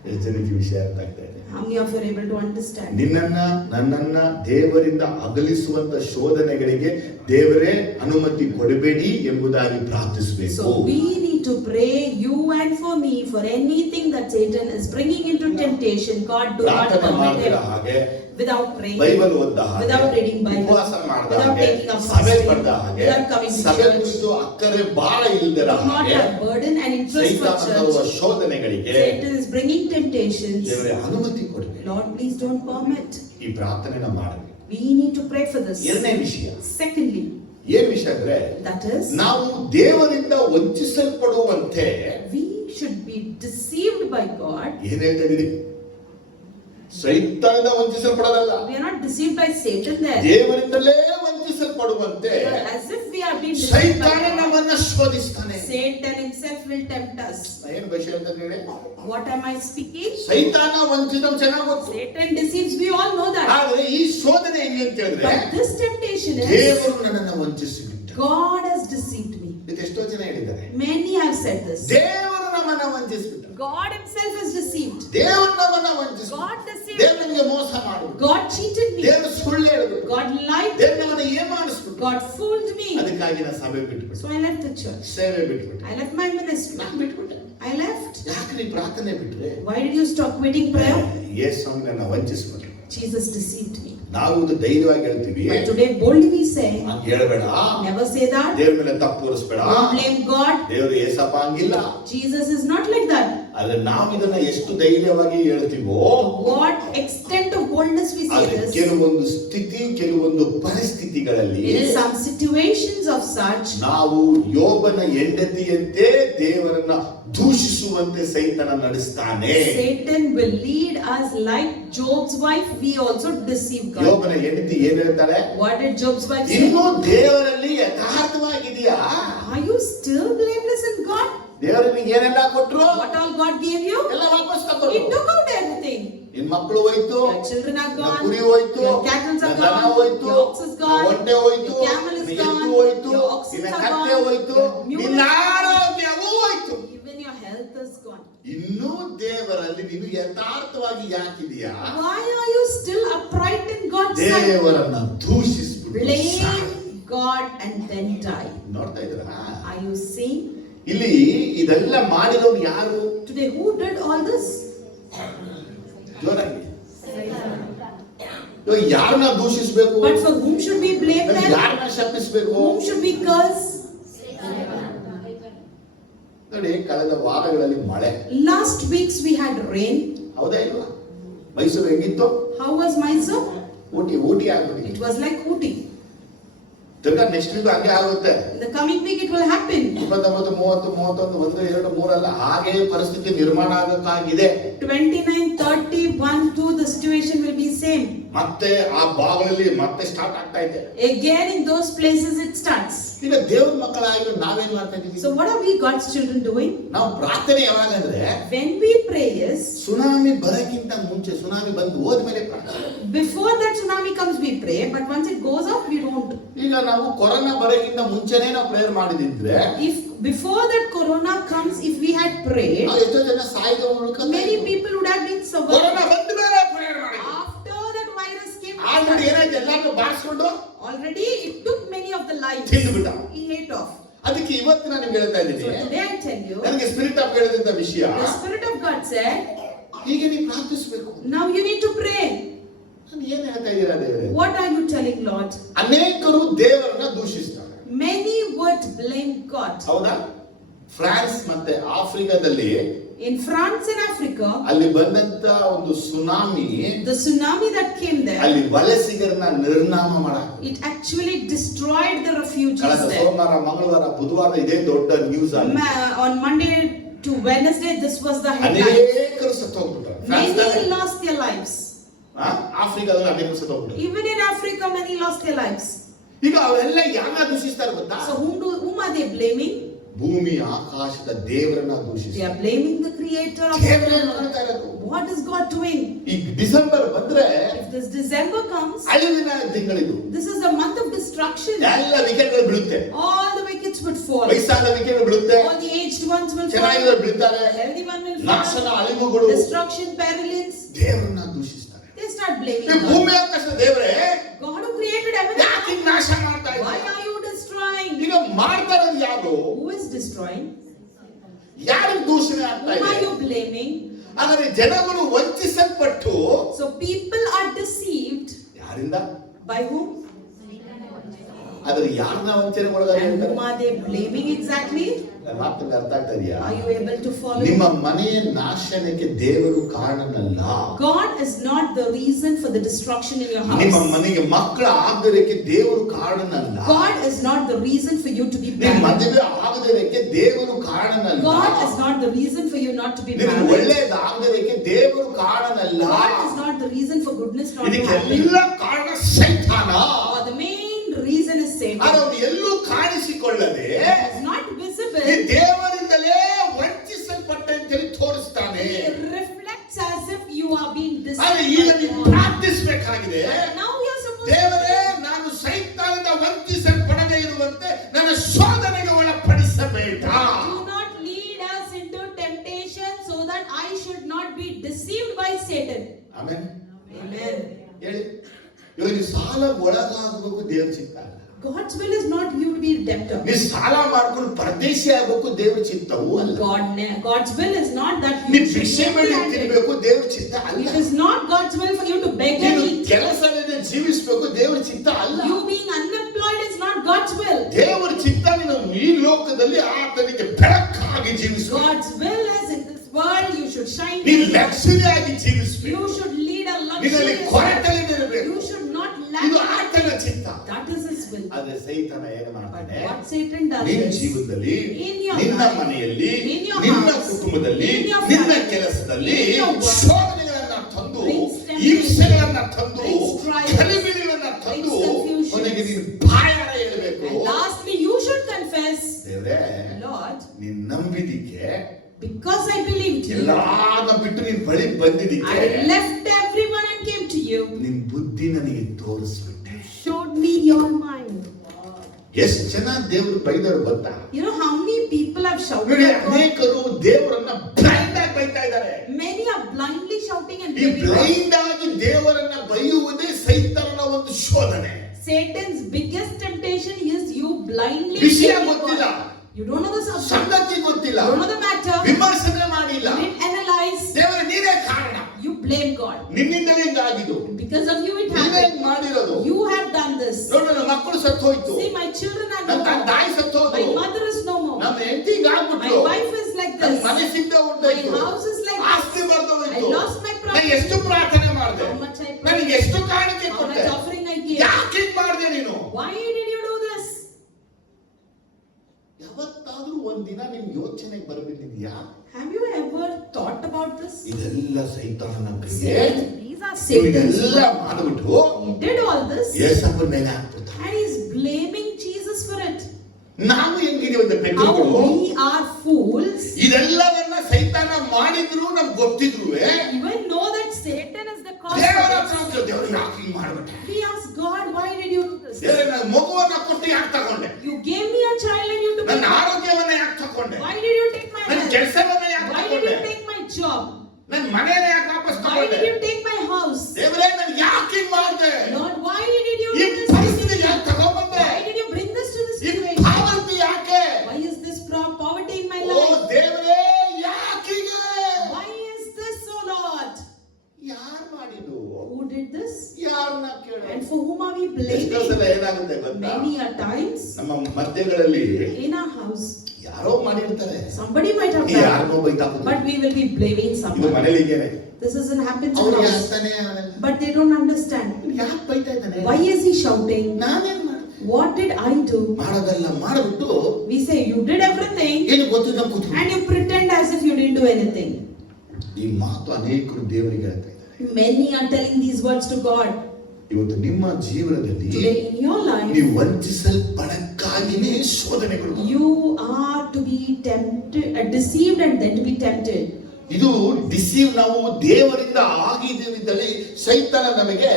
ಎಷ್ಟು ಜನಕ್ಕೆ ಈ ವಿಷಯ ಅರ್ಥ ಆಗ್ತಾ ಇದೆ? How many of you are able to understand? ನಿನ್ನನ್ನ ನನ್ನನ್ನ ದೇವರಿಂದ ಅಗಲಿಸುವಂತ ಶೋಧನೆಗಳಿಗೆ ದೇವರೇ ಅನುಮತಿ ಕೊಡಬೇಡಿ ಎಂಬುದಾಗಿ ಪ್ರಾರ್ಥಿಸಬೇಕು. So we need to pray, you and for me, for anything that Satan is bringing into temptation. God, do not ಪ್ರಾರ್ಥನೆ permit ಮಾಡಿದ it. ಹಾಗೆ, Without praying, ಬೈಬಲ್ ಓದ್ದ ಹಾಗೆ, without reading Bible, ಉಪವಾಸ ಮಾಡಿದ without ಹಾಗೆ, taking up ಸಭೆ fasting, ಪಡೆದ ಹಾಗೆ, without coming to ಸಭೆ church, ಕುರಿತು ಅಕ್ಕರೆ ಬಹಳ ಇಲ್ಲದರ do not ಹಾಗೆ, have burden and interest for ಸೈತಾನ ತರುವ church. ಶೋಧನೆಗಳಿಗೆ Satan is bringing temptations. ದೇವರೇ ಅನುಮತಿ ಕೊಡಬೇಡಿ. Lord, please don't permit. ಈ ಪ್ರಾರ್ಥನೆನ ಮಾಡಬೇಕು. We need to pray for this. ಎರಡನೇ ವಿಷಯ, Secondly, ಏನ್ ವಿಷಯ ಅಂದ್ರೆ, that is, ನಾವು ದೇವರಿಂದ ವಂಚಿಸಲ್ಪಡುವಂತೆ we should be deceived by God. ಏನ್ ಹೇಳ್ತಾ ಇದೀರಿ? ಸೈತಾನದಿಂದ ವಂಚಿಸಲ್ಪಡೋದಲ್ಲ, We are not deceived by Satan there. ದೇವರಿಂದಲೇ ವಂಚಿಸಲ್ಪಡುವಂತೆ As if we are being deceived by ಸೈತಾನ God. ನಮ್ಮನ್ನ ಶೋಧಿಸ್ತಾನೆ. Satan himself will tempt us. ಏನು ವಿಷಯ ಅಂತ ಹೇಳಿ, What am I speaking? ಸೈತಾನ ವಂಚಿತ ಚೆನ್ನಾಗಿ ಗೊತ್ತು. Satan deceives, we all know that. ಆದ್ರೆ ಈ ಶೋಧನೆ ಹೆಂಗೆ ಅಂತ ಹೇಳಿದ್ರೆ, But this temptation is, ದೇವರು ನನ್ನನ್ನು ವಂಚಿಸಿಬಿಟ್ಟ. God has deceived me. ಇದು ಎಷ್ಟೋ ಜನ ಹೇಳಿದ್ದಾರೆ, Many have said this. ದೇವರು ನಮ್ಮನ್ನ ವಂಚಿಸಿಬಿಟ್ಟ, God himself has deceived. ದೇವರು ನಮ್ಮನ್ನ ವಂಚಿಸಿಬಿಟ್ಟ, God deceived ದೇವರು me. ನಮಗೆ ಮೋಸ ಮಾಡಿಬಿಟ್ಟ, God cheated me. ದೇವರು ಸುಳ್ಳು ಹೇಳಿಬಿಟ್ಟ, God lied to ದೇವರು me. ನಮ್ಮನ್ನ ಏಮಾಡಿಸ್ಬಿಟ್ಟ. God fooled me. ಅದಕ್ಕಾಗಿ ನಾನು ಸಭೆ ಬಿಟ್ಬಿಟ್ಟೆ, So I left the church. ಸೇವೆ ಬಿಟ್ಬಿಟ್ಟೆ, I left my ministry. ನಾನು ಬಿಟ್ಬಿಟ್ಟೆ. I left. ಯಾಕೆ ನೀ ಪ್ರಾರ್ಥನೆ ಬಿಟ್ರೆ? Why did you stop quitting prayer? ಯೇಸು ನನ್ನ ವಂಚಿಸ್ಬಿಟ್ರು. Jesus deceived me. ನಾವು ಇದು ಧೈರ್ಯವಾಗಿ ಹೇಳ್ತೀವಿ, But today boldly we say, ಹಂಗೆ ಹೇಳ್ಬೇಡ, never say that. ದೇವ್ರ ಮೇಲೆ ತಪ್ಪು ತೋರಿಸ್ಬೇಡ, Don't blame God. ದೇವರು ಏಸಪ್ಪ ಹಂಗಿಲ್ಲ. Jesus is not like that. ಆದ್ರೆ ನಾವು ಇದನ್ನ ಎಷ್ಟು ಧೈರ್ಯವಾಗಿ ಹೇಳ್ತೀವೋ, What extent of boldness we say ಆದ್ರೆ this. ಕೆಲವೊಂದು ಸ್ಥಿತಿ, ಕೆಲವೊಂದು ಪರಿಸ್ಥಿತಿಗಳಲ್ಲಿ In some situations of such, ನಾವು ಯೋಬನ ಹೆಂಡತಿಯಂತೆ ದೇವರನ್ನ ದೂಷಿಸುವಂತೆ ಸೈತನ ನಡೆಸ್ತಾನೆ. Satan will lead us like Job's wife. We also deceive God. ಯೋಬನ ಹೆಂಡತಿ ಏನ್ ಹೇಳ್ತಾಳೆ? What did Job's wife say? ಇನ್ನು ದೇವರಲ್ಲಿ ಯಥಾರ್ಥವಾಗಿದೆಯಾ? Are you still blameless in God? ದೇವರು ನಿಂಗೆ ಏನೆಲ್ಲ ಕೊಟ್ರು, What all God gave you? ಎಲ್ಲ ವಾಪಸ್ He ತಗೊಂಡು. took out everything. ನಿನ್ ಮಕ್ಕಳು ಹೋಯ್ತು, Your children are ನಿನ್ನ gone. ಕುರಿ ಹೋಯ್ತು, Your cattle are ನಿನ್ನ ದನ gone. ಹೋಯ್ತು, Your ox is ನಿನ್ನ gone. ಒಂಟೆ ಹೋಯ್ತು, Your camel is ನಿನ್ನ ಎತ್ತು gone. ಹೋಯ್ತು, Your oxen ನಿನ್ನ are ಕತ್ತೆ gone. ಹೋಯ್ತು, Your mule ನಿನ್ನ is gone. ಆರೋಗ್ಯವೂ ಹೋಯ್ತು. Even your health is gone. ಇನ್ನೂ ದೇವರಲ್ಲಿ ನೀನು ಯಥಾರ್ಥವಾಗಿ ಯಾಕಿದೆಯಾ? Why are you still upright in God's sight? ದೇವರನ್ನ ದೂಷಿಸ್ಬಿಟ್ಟು Blame God and then die. ನೋಡ್ತಾ ಇದ್ದೀರಾ? Are you seeing? ಇಲ್ಲಿ ಇದೆಲ್ಲ ಮಾಡಿರೋರು ಯಾರು? Today, who did all this? ಜೋರಾಗಿ ಇವಾಗ ಯಾರನ್ನ ದೂಷಿಸಬೇಕು? But for whom should we blame them? ಯಾರನ್ನ ಶಪಿಸಬೇಕು? Whom should we curse? ನೋಡಿ, ಕಳೆದ ವಾರಗಳಲ್ಲಿ ಮಳೆ, Last weeks we had rain. ಹೌದಾ ಇಲ್ವಾ? ಮೈಸೂರು ಹೆಂಗಿತ್ತು? How was Mysore? ಊಟಿ ಆಗ್ಬಿಟ್ಟಿದೆ. It was like Ooty. ತಿರ್ಗಾ ನೆಕ್ಸ್ಟ್ ವೀಕ್ ಹಂಗೆ ಆಗುತ್ತೆ. In the coming week it will happen. 29, 30, 31, 1, 2, 3 ಅಲ್ಲ, ಹಾಗೆ ಪರಿಸ್ಥಿತಿ ನಿರ್ಮಾಣ ಆಗಕ್ಕಾಗಿದೆ. 29, 31:2, the situation will be same. ಮತ್ತೆ ಆ ಭಾಗದಲ್ಲಿ ಮತ್ತೆ ಸ್ಟಾರ್ಟ್ ಆಗ್ತಾ ಇದೆ. Again in those places it starts. ಈಗ ದೇವ್ರ ಮಕ್ಕಳಾಗಿ ನಾವೇನ್ ಮಾಡ್ತಾ ಇದೀವಿ? So what are we God's children doing? ನಾವು ಪ್ರಾರ್ಥನೆ ಯಾವಾಗಂದ್ರೆ When we pray is tsunami ಬರಕ್ಕಿಂತ ಮುಂಚೆ, ಸುನಾಮಿ ಬಂದು ಹೋದ್ಮೇಲೆ ಪ್ರಾರ್ಥನೆ. before that tsunami comes we pray, but once it goes off we don't. ಈಗ ನಾವು ಕೊರೋನಾ ಬರಕ್ಕಿಂತ ಮುಂಚೆನೇ ನಾವು prayer ಮಾಡಿದಿದ್ರೆ, If before that corona comes, if we had prayed, ಎಷ್ಟೋ ಜನ ಸಾಯ್ದ ಉಳ್ಕ many people would have been survived. Corona ಬಂದ ಮೇಲೆ prayer ಮಾಡಿ After that virus came, already ಏನಾಯ್ತು, ಎಲ್ಲಾನು ಬಾರಿಸ್ಕೊಂಡು already it took many of the lives. ತಿಂದುಬಿಟ್ಟ. He ate off. ಅದಕ್ಕೆ ಇವತ್ತು ನಾನು ನಿಮ್ಗೆ ಹೇಳ್ತಾ So ಇದ್ದೀನಿ, today I tell you, ನನಗೆ ಸ್ಪಿರಿಟ್ ಆಫ್ ಹೇಳಿದಂತ ವಿಷಯ, the Spirit of God said, ಹೀಗೆ ನೀವು ಪ್ರಾರ್ಥಿಸಬೇಕು. now you need to pray. ನಾನು ಏನ್ ಹೇಳ್ತಾ ಇದ್ದೀರಾ ದೇವರೇ? What are you telling, Lord? ಅನೇಕರು ದೇವರನ್ನ ದೂಷಿಸ್ತಾರೆ, Many would blame God. ಹೌದಾ? ಫ್ರಾನ್ಸ್ ಮತ್ತೆ ಆಫ್ರಿಕಾದಲ್ಲಿ In France and Africa, ಅಲ್ಲಿ ಬಂದಂತ ಒಂದು tsunami the tsunami that came there, ಅಲ್ಲಿ ವಲಸಿಗರನ್ನ ನಿರ್ನಾಮ ಮಾಡಾಕ್ತು. it actually destroyed the refugees ಕಳೆದ there. ಸೋಮವಾರ, ಮಂಗಳವಾರ, ಬುಧವಾರ ಇದೇ ದೊಡ್ಡ ನ್ಯೂಸ್ ಆಗಿದೆ. On Monday to Wednesday, this was the headline. ಅನೇಕರು ಸತ್ತೋಗ್ಬಿಟ್ಟಾರೆ. Many lost their lives. ಆಫ್ರಿಕಾದಲ್ಲಿ ಅನೇಕರು ಸತ್ತೋಗ್ಬಿಟ್ಟಾರೆ. Even in Africa, many lost their lives. ಈಗ ಅವರೆಲ್ಲ ಯಾರ ದೂಷಿಸ್ತಾರೆ ಗೊತ್ತಾ? So whom are they blaming? ಭೂಮಿ ಆಕಾಶದ ದೇವರನ್ನ They ದೂಷಿಸ್ತಾರೆ. are blaming the creator of ದೇವರೇ the ಮಾಡ್ತಾ ಇರೋದು. What is God doing? ಈ ಡಿಸೆಂಬರ್ ಬಂದ್ರೆ If this December comes, ಅಳಿವಿನ ತಿಂಗಳಿದು, this is the month of destruction. ಎಲ್ಲ ವಿಕೆಟ್ಗಳು ಬೀಳುತ್ತೆ, All the wickets would fall. ವಯಸ್ಸಾದ ವಿಕೆಟ್ ಬೀಳುತ್ತೆ, All the aged ones will fall. ಚೆನ್ನಾಗಿರೋರು ಬೀಳ್ತಾರೆ, The healthy one will ನಾಶನ fall. ಅಳಿವುಗಳು. Destruction, perilance. ದೇವರನ್ನ ದೂಷಿಸ್ತಾರೆ. They start blaming ಈ God. ಭೂಮಿ ಆಕಾಶದ ದೇವರೇ God who created ಯಾಕೆ everything. ನಾಶ ಮಾಡ್ತಾ Why ಇದ್ದಾರೆ? are you destroying? ಈಗ ಮಾಡ್ತಾ ಇರೋದು ಯಾರು? Who is destroying? ಯಾರಿಗೆ ದೂಷಣೆ ಆಗ್ತಾ Whom are ಇದೆ? you blaming? ಆದರೆ ಜನಗಳು ವಂಚಿಸಲ್ಪಟ್ಟು, So people are deceived. ಯಾರಿಂದ? By whom? ಆದ್ರೆ ಯಾರನ್ನ ವಂಚನೆ And ಒಳಗಾಗಿರ್ತಾರೆ? whom are they blaming exactly? ನನ್ನ ಮಾತಿಗೆ ಅರ್ಥ ಆಗ್ತಾ ಇದೆಯಾ? Are you able to follow? ನಿಮ್ಮ ಮನೆಯ ನಾಶನಕ್ಕೆ ದೇವರು ಕಾರಣನಲ್ಲ. God is not the reason for the destruction in your ನಿಮ್ಮ house. ಮನೆಗೆ ಮಕ್ಕಳ ಆಗದಕ್ಕೆ ದೇವರು ಕಾರಣನಲ್ಲ. God is not the reason for you to be ನಿಮ್ಮ married. ಮದುವೆ ಆಗದಕ್ಕೆ ದೇವರು ಕಾರಣನಲ್ಲ. God is not the reason for you not to be ನಿಮಗೆ married. ಒಳ್ಳೆಯದಾಗದಕ್ಕೆ ದೇವರು ಕಾರಣನಲ್ಲ. God is not the reason for goodness not to happen. ಇದಕ್ಕೆಲ್ಲ ಕಾರಣ ಸೈತಾನ. Or the main reason is Satan. ಅದು ಎಲ್ಲೂ ಕಾಣಿಸಿಕೊಳ್ಳದೆ It is not visible. ಈ ದೇವರಿಂದಲೇ ವಂಚಿಸಲ್ಪಟ್ಟೆ ಅಂತೇಳಿ ತೋರಿಸ್ತಾನೆ. It reflects as if you are being ಆದ್ರೆ ಈಗ deceived. ನೀವು ಪ್ರಾರ್ಥಿಸಬೇಕಾಗಿದೆ, Now you are supposed ದೇವರೇ ನಾನು ಸೈತಾನದಿಂದ ವಂಚಿಸಲ್ಪಡದೇ ಇರುವಂತೆ ನನ್ನ ಶೋಧನೆಗೆ ಒಳಪಡಿಸಬೇಡ. do not lead us into temptation so that I should not be deceived by Satan. Amen. Amen. ಹೇಳಿ, ಇವಾಗ ನೀವು ಸಾಲ ಒಳಗಾಗಬೇಕು ದೇವ್ರ ಚಿತ್ತ ಅಲ್ಲ. God's will is not you to be a debtor. ನೀವು ಸಾಲ ಮಾಡ್ಕೊಂಡು ಪರದೇಶಿ ಆಗಬೇಕು ದೇವ್ರ ಚಿತ್ತವೂ ಅಲ್ಲ. God's will is not that ನೀವು you should ಭಿಕ್ಷೆ be ಬೇಡಿ landed. ತಿನ್ನಬೇಕು ದೇವ್ರ ಚಿತ್ತ ಅಲ್ಲ. It is not God's will for you to beg and ನೀನು eat. ಕೆಲಸದಿಂದ ಜೀವಿಸಬೇಕು ದೇವ್ರ ಚಿತ್ತ ಅಲ್ಲ. You being unemployed is not God's will. ದೇವರ ಚಿತ್ತ ನೀನು ಈ ಲೋಕದಲ್ಲಿ ಆತನಿಗೆ ಬೆಳಕಾಗಿ ಜೀವಿಸಬೇಕು. God's will is in this world you should shine. ನೀನು ಲಕ್ಷರಿಯಾಗಿ ಜೀವಿಸಬೇಕು. You should lead a ನಿನ್ನಲ್ಲಿ luxurious ಕೊರತೆ life. ಇರಬೇಕು. You should not ಇದು lack. ಆತನ ಚಿತ್ತ. That is His will. ಆದ್ರೆ ಸೈತಾನ ಏನು But ಮಾಡ್ತಾನೆ? what Satan does ನಿನ್ನ is, ಜೀವನದಲ್ಲಿ, in your ನಿನ್ನ life, ಮನೆಯಲ್ಲಿ, in your ನಿನ್ನ house, ಕುಟುಂಬದಲ್ಲಿ, in your ನಿನ್ನ family, ಕೆಲಸದಲ್ಲಿ in your work, ಶೋಧನೆಗಳನ್ನ ತಂದು, brings temptation, ಹಿಂಸೆಗಳನ್ನ ತಂದು, brings trials, ಗಲಿಬಿಲಿಗಳನ್ನ ತಂದು, brings confusion. ಕೊನೆಗೆ ನೀನು ಬಾಯಾರ ಹೇಳಬೇಕು, and lastly you should confess, ದೇವರೇ Lord, ನೀನ್ ನಂಬಿದಿಕ್ಕೆ, because I believed you, ಎಲ್ಲಾನ ಬಿಟ್ಟು ನೀನ್ ಬಳಿ ಬಂದಿದಿಕ್ಕೆ, I left everyone and came to you. ನಿನ್ ಬುದ್ಧಿ ನನಗೆ ತೋರಿಸ್ಬಿಟ್ಟೆ. Showed me your mind. ಎಷ್ಟು ಜನ ದೇವರು ಬೈದವರು ಗೊತ್ತಾ? You know how many people have shouted ನೋಡಿ, at God? ಅನೇಕರು ದೇವರನ್ನ ಬ್ಲೈಂಡ್ ಆಗಿ ಬೈತಾ ಇದ್ದಾರೆ. Many are blindly shouting and ಈ blaming God. ಬ್ಲೈಂಡ್ ಆಗಿ ದೇವರನ್ನ ಬೈಯುವುದೇ ಸೈತಾನನ ಒಂದು ಶೋಧನೆ. Satan's biggest temptation is you blindly ವಿಷಯ blaming ಗೊತ್ತಿಲ್ಲ, God. You don't know the subject. ಸಂಗತಿ ಗೊತ್ತಿಲ್ಲ, You don't know the matter. ವಿಮರ್ಶನೆ ಮಾಡಿಲ್ಲ, You didn't analyze. ದೇವರ ನೀನೇ ಕಾರಣ, You blame God. ನಿನ್ನಿಂದಲೇ ಹಿಂಗಾಗಿದ್ದು, Because of you it ನೀನೇ happened. ಹಿಂಗ್ ಮಾಡಿರೋದು. You have done this. ನೋಡು, ನನ್ನ ಮಕ್ಕಳು ಸತ್ತು ಹೋಯ್ತು, See, my children are ನನ್ನ no more. ತಾಯಿ ಸತ್ತು My ಹೋದ್ರು, mother is no more. ನಮ್ಮ ಹೆಂಡತಿ My ಹಿಂಗಾಗ್ಬಿಟ್ಲು, wife is like ನನ್ನ this. ಮನೆ ಸಿದ್ಧ ಉಂಟಾಯ್ತು, My house is like this. ಆಸ್ತಿ ಬರ್ದು I ಹೋಯ್ತು, lost my ನಾನು property. ಎಷ್ಟು ಪ್ರಾರ್ಥನೆ ಮಾಡಿದೆ, How much I prayed. ನನಗೆ ಎಷ್ಟು ಕಾಣಿಕೆ How ಕೊಟ್ಟೆ, much offering I gave. ಯಾಕೆ ಹಿಂಗ್ ಮಾಡಿದೆ ನೀನು? Why did you do this? ಯಾವತ್ತಾದ್ರೂ ಒಂದಿನ ನಿಮ್ ಯೋಚನೆಗೆ ಬರ್ಬಿಟ್ಟಿದ್ಯಾ? Have you ever thought about this? ಇದೆಲ್ಲ ಸೈತಾನನ ಕ್ರಿಯೆ. These are Satan's ಇದೆಲ್ಲ work. ಮಾಡಿಬಿಟ್ಟು He did all this ಯೇಸಪ್ಪನ ಮೇಲೆ ಹಾಕ್ಬಿಡ್ತಾನೆ. and he's blaming Jesus for it. ನಾವು ಹೆಂಗಿದೀವಿ ಅಂತ How ಪೆಟ್ಟುಗಳು we are fools. ಇದೆಲ್ಲವನ್ನ ಸೈತಾನ ಮಾಡಿದ್ರು ನಮ್ಗೆ ಗೊತ್ತಿದ್ರು Even know that Satan is the cause ದೇವರ of ಹತ್ರ this. ದೇವರು ಯಾಕೆ ಹಿಂಗ್ ಮಾಡ್ಬಿಟ್ಟೆ? We ask God, why did you do this? ದೇವರೇ ನನ್ನ ಮಗುವನ್ನ ಕೊಟ್ಟು ಯಾಕೆ ತಗೊಂಡೆ? You gave me a child and you took ನನ್ನ my ಆರೋಗ್ಯವನ್ನ ಯಾಕೆ ತಗೊಂಡೆ? Why did you take my ನನ್ನ health? ಕೆಲಸವನ್ನ ಯಾಕೆ Why did ತಗೊಂಡೆ? you take my job? ನನ್ನ ಮನೆಯನ್ನ ಯಾಕೆ ವಾಪಸ್ Why ತಗೊಂಡೆ? did you take my house? ದೇವರೇ ನಾನು ಯಾಕೆ ಹಿಂಗ್ ಮಾಡ್ದೆ? Lord, why did you ಈ do this? ಪರಿಸ್ಥಿತಿ ಯಾಕೆ ತಗೊಂಡ್ಬಂದೆ? Why did you bring this to this ಈ situation? ಪಾವತಿ ಯಾಕೆ? Why is this poverty in my O life? ದೇವರೇ ಯಾಕೀಗೆ? Why is this, oh Lord? ಯಾರು ಮಾಡಿದ್ದು? Who did this? ಯಾರನ್ನ ಕೇಳು? And for whom are we ಎಷ್ಟೋ ಸಲ blaming? ಏನಾಗುತ್ತೆ ಗೊತ್ತಾ? Many a times ನಮ್ಮ ಮಧ್ಯಗಳಲ್ಲಿ in our house, ಯಾರೋ ಮಾಡಿರ್ತಾರೆ. somebody might have ಈ done, ಯಾರನ್ನೋ ಬೈತಾಕೋದು. but we will be blaming ಇದು someone. ಮನೇಲಿ ಹೀಗೇನೆ. This doesn't happen to ಅವ್ರು us, ಯಾಸ್ತಾನೆ ಆಗಲ್ಲ. but they don't understand. ಯಾಕೆ ಬೈತಾ ಇದ್ದಾನೆ? Why is he shouting? ನಾನೇನ್ ಮಾಡಿದೆ? What did I do? ಮಾಡೋದಲ್ಲ ಮಾಡ್ಬಿಟ್ಟು We say you did everything ಏನು ಗೊತ್ತಿಲ್ಲ ಕೂತು. and you pretend as if you didn't do anything. ಈ ಮಾತು ಅನೇಕರು ದೇವರಿಗೆ ಹೇಳ್ತಾ ಇದ್ದಾರೆ. Many are telling these words to God. ಇವತ್ತು ನಿಮ್ಮ ಜೀವನದಲ್ಲಿ Today in your life, ನೀವು ವಂಚಿಸಲ್ಪಡಕ್ಕಾಗಿನೇ ಶೋಧನೆಗಳು. you are to be tempted, deceived and then to be tempted. ಇದು ಡಿಸೀವ್ ನಾವು ದೇವರಿಂದ ಆಗಿದ್ದೇವಿದ್ದಲ್ಲಿ ಸೈತಾನ ನಮಗೆ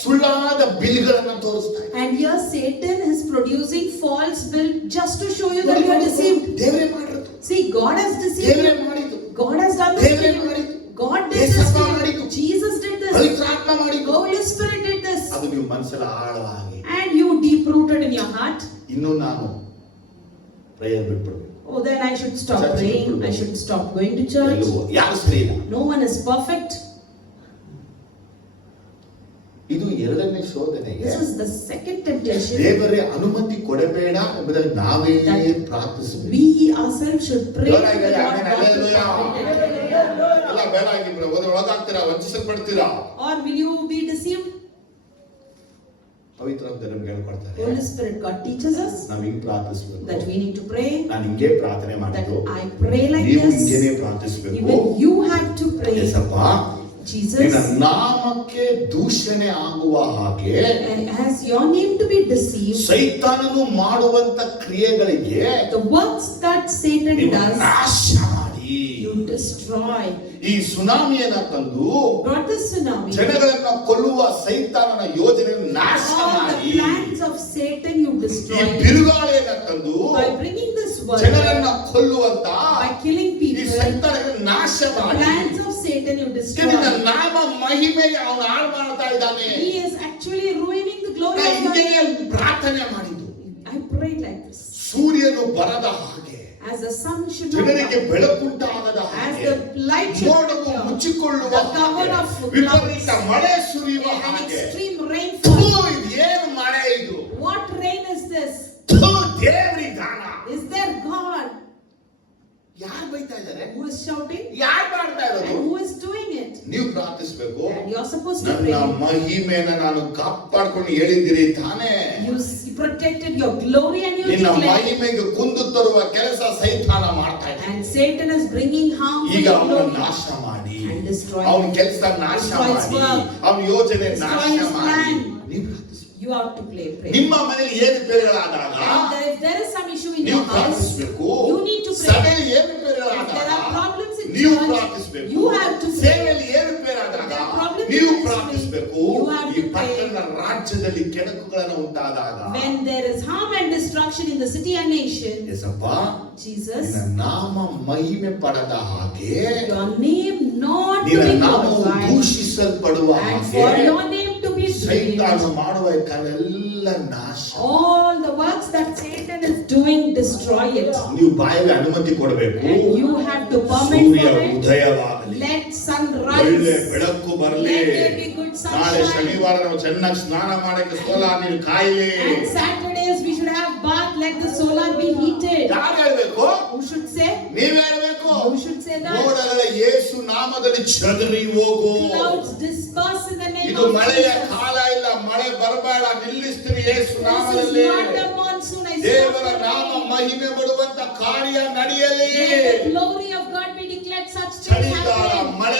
ಸುಳ್ಳಾದ ಬಿಲ್ಗಳನ್ನ ತೋರಿಸ್ತಾನೆ. And here Satan is producing false bill just to show you that you are deceived. ದೇವರೇ ಮಾಡಿರೋದು. See, God has deceived ದೇವರೇ you. ಮಾಡಿದ್ದು. God has done this to ದೇವರೇ you. ಮಾಡಿದ್ದು. God did this Yesappa to you. ಮಾಡಿದ್ದು. Jesus did this. ಪವಿತ್ರಾತ್ಮ ಮಾಡಿದ್ದು. Holy Spirit did this. ಅದು ನೀವು ಮನಸ್ಸಲ್ಲಿ ಆಳವಾಗಿ And you deep rooted in your heart. ಇನ್ನು ನಾನು prayer ಬಿಟ್ಬಿಡ್ಬೇಕು. Oh, then I should stop Church praying. people. I should stop going to church. ಎಲ್ಲವೂ ಯಾರು ಸರಿ ಇಲ್ಲ. No one is perfect. ಇದು ಎರಡನೇ ಶೋಧನೆಗೆ This is the second temptation. ದೇವರೇ ಅನುಮತಿ ಕೊಡಬೇಡ ಎಂಬುದಾಗಿ ನಾವೇ ಪ್ರಾರ್ಥಿಸಬೇಕು. We ourselves should pray to ಬೇಡ the ಈಗ Lord not to stop it. ಎಲ್ಲ ಬೇಡ ಆಗಿಬ್ರು ಒಳಗಾಗ್ತೀರಾ ವಂಚಿಸಲ್ಪಡ್ತೀರಾ. Or will you be deceived? ಪವಿತ್ರಾತ್ಮ ನಮ್ಗೆ ಹೇಳ್ಕೊಡ್ತಾರೆ. Holy Spirit, God teaches us ನಾವ್ ಹಿಂಗ್ ಪ್ರಾರ್ಥಿಸಬೇಕು. that we need to pray. ನಾನು ಹಿಂಗೆ ಪ್ರಾರ್ಥನೆ That ಮಾಡಿದ್ದು. I pray like ನೀವು this. ಹಿಂಗೇನೆ ಪ್ರಾರ್ಥಿಸಬೇಕು. Even you have to pray. Yesappa Jesus, ನಿನ್ನ ನಾಮಕ್ಕೆ ದೂಷಣೆ ಆಗುವ ಹಾಗೆ and as your name to be deceived, ಸೈತಾನನು ಮಾಡುವಂತ ಕ್ರಿಯೆಗಳಿಗೆ the works that Satan ನೀವು does, ನಾಶ ಮಾಡಿ you destroy. ಈ ಸುನಾಮಿಯನ್ನ ತಂದು Brought the tsunami. ಜನಗಳನ್ನ ಕೊಲ್ಲುವ ಸೈತಾನನ ಯೋಜನೆಯನ್ನು ನಾಶ All the ಮಾಡಿ plans of Satan you ಈ destroy. ಬಿರುಗಾಳಿಯನ್ನ ತಂದು By bringing this word, ಜನರನ್ನ ಕೊಲ್ಲುವಂತ by killing ಈ people, ಸೈತಾನನ ನಾಶ the ಮಾಡಿ plans of Satan you ನಿನ್ನ destroy. ನಾಮ ಮಹಿಮೆಗೆ ಅವನು ಹಾಳು ಮಾಡ್ತಾ ಇದ್ದಾನೆ. He is actually ruining the glory ನಾ of God. ಹಿಂಗೆ ಪ್ರಾರ್ಥನೆ ಮಾಡಿದ್ದು. I prayed like this. ಸೂರ್ಯನು ಬರದ ಹಾಗೆ As the sun should not ಜನರಿಗೆ come, ಬೆಳಕುಂಟಾಗದ as ಹಾಗೆ the light should ಮೋಡವು not come, ಮುಚ್ಚಿಕೊಳ್ಳುವ the cover ಹಾಗೆ of ವಿಪರೀತ clouds, ಮಳೆ ಸುರಿಯುವ an ಹಾಗೆ extreme ಥೂ, rainfall. ಇದು ಏನು ಮಳೆ ಇದು? What rain is this? ಥೂ, ದೇವರಿದ್ದಾನ. Is there God? ಯಾರು ಬೈತಾ ಇದ್ದಾರೆ? Who is shouting? ಯಾರು ಮಾಡ್ತಾ And ಇರೋದು? who is doing it? ನೀವು ಪ್ರಾರ್ಥಿಸಬೇಕು. And you're supposed to ನನ್ನ pray. ಮಹಿಮೆನ ನಾನು ಕಾಪಾಡ್ಕೊಂಡು ಹೇಳಿದ್ದೀರಿ ತಾನೇ. You protected your glory and you ನಿನ್ನ declared. ಮಹಿಮೆಗೆ ಕುಂದು ತರುವ ಕೆಲಸ ಸೈತಾನ ಮಾಡ್ತಾ ಇದ್ದಾನೆ. And Satan is bringing harm to ಈಗ your ಅವನ glory. ನಾಶ ಮಾಡಿ And destroy. ಅವನ ಕೆಲಸ ನಾಶ Destroy his ಮಾಡಿ work. ಅವನ ಯೋಜನೆ Destroy ನಾಶ his ಮಾಡಿ plan. ನೀವು ಪ್ರಾರ್ಥಿಸಬೇಕು. You have to pray. ನಿಮ್ಮ ಮನೆಯಲ್ಲಿ ಏನು ಬೇರೆಗಳಾದಾಗ And if there is some issue in ನೀವು your house, ಪ್ರಾರ್ಥಿಸಬೇಕು. you need to pray. ಸಭೆಯಲ್ಲಿ ಏನು If ಬೇರೆಗಳಾದಾಗ there are problems in ನೀವು church, ಪ್ರಾರ್ಥಿಸಬೇಕು. you have to pray. ಸೇವೆಯಲ್ಲಿ ಏನು ಬೇರಾದಾಗ If there are problems ನೀವು in ministry, ಪ್ರಾರ್ಥಿಸಬೇಕು. you have ಈ to pray. ಪಟ್ಟಣ ರಾಜ್ಯದಲ್ಲಿ ಕೆಡಕುಗಳನ್ನು ಉಂಟಾದಾಗ When there is harm and destruction in the city and nation, Yesappa Jesus, ನಿನ್ನ ನಾಮ ಮಹಿಮೆ ಪಡದ ಹಾಗೆ your name not to ನಿನ್ನ be ನಾಮವು glorified, ದೂಷಿಸಲ್ಪಡುವ and ಹಾಗೆ for your name to be ಸೈತಾನ blamed. ಮಾಡುವ ಕಲೆಲ್ಲ ನಾಶ. All the works that Satan is doing, destroy it. ನೀವು ಬಾಯಲ್ಲಿ ಅನುಮತಿ ಕೊಡಬೇಕು. And you have to permit Surya for it. ಉದಯವಾಗಲಿ. Let sun ಒಳ್ಳೆ rise. ಬೆಳಕು ಬರಲಿ. Let there be good ನಾಳೆ sunshine. ಶನಿವಾರ ನಾವು ಚೆನ್ನಾಗಿ ಸ್ನಾನ ಮಾಡಕ್ಕೆ ಸೋಲಾರ್ ನೀರು ಕಾಯಿಲಿ. And Saturdays we should have bath, let the solar be heated. ಯಾರು ಹೇಳ್ಬೇಕು? Who should say? ನೀವ್ ಹೇಳ್ಬೇಕು. Who should say that? ಮೋಡಗಳ ಯೇಸು ನಾಮದಲ್ಲಿ ಚದರಿ ಹೋಗು. Clouds disperse in the name ಇದು of ಮಳೆಯ Jesus. ಕಾಲ ಇಲ್ಲ. ಮಳೆ ಬರಬೇಡ, ನಿಲ್ಲಿಸ್ತೀವಿ ಯೇಸು This is ನಾಮದಲ್ಲಿ. not a monsoon. I ದೇವರ stop the ನಾಮ rain. ಮಹಿಮೆ ಬರುವಂತ ಕಾರ್ಯ ನಡೆಯಲಿ. Let the glory of God be declared. Such things ಚಳಿಗಾಲ happen. ಮಳೆ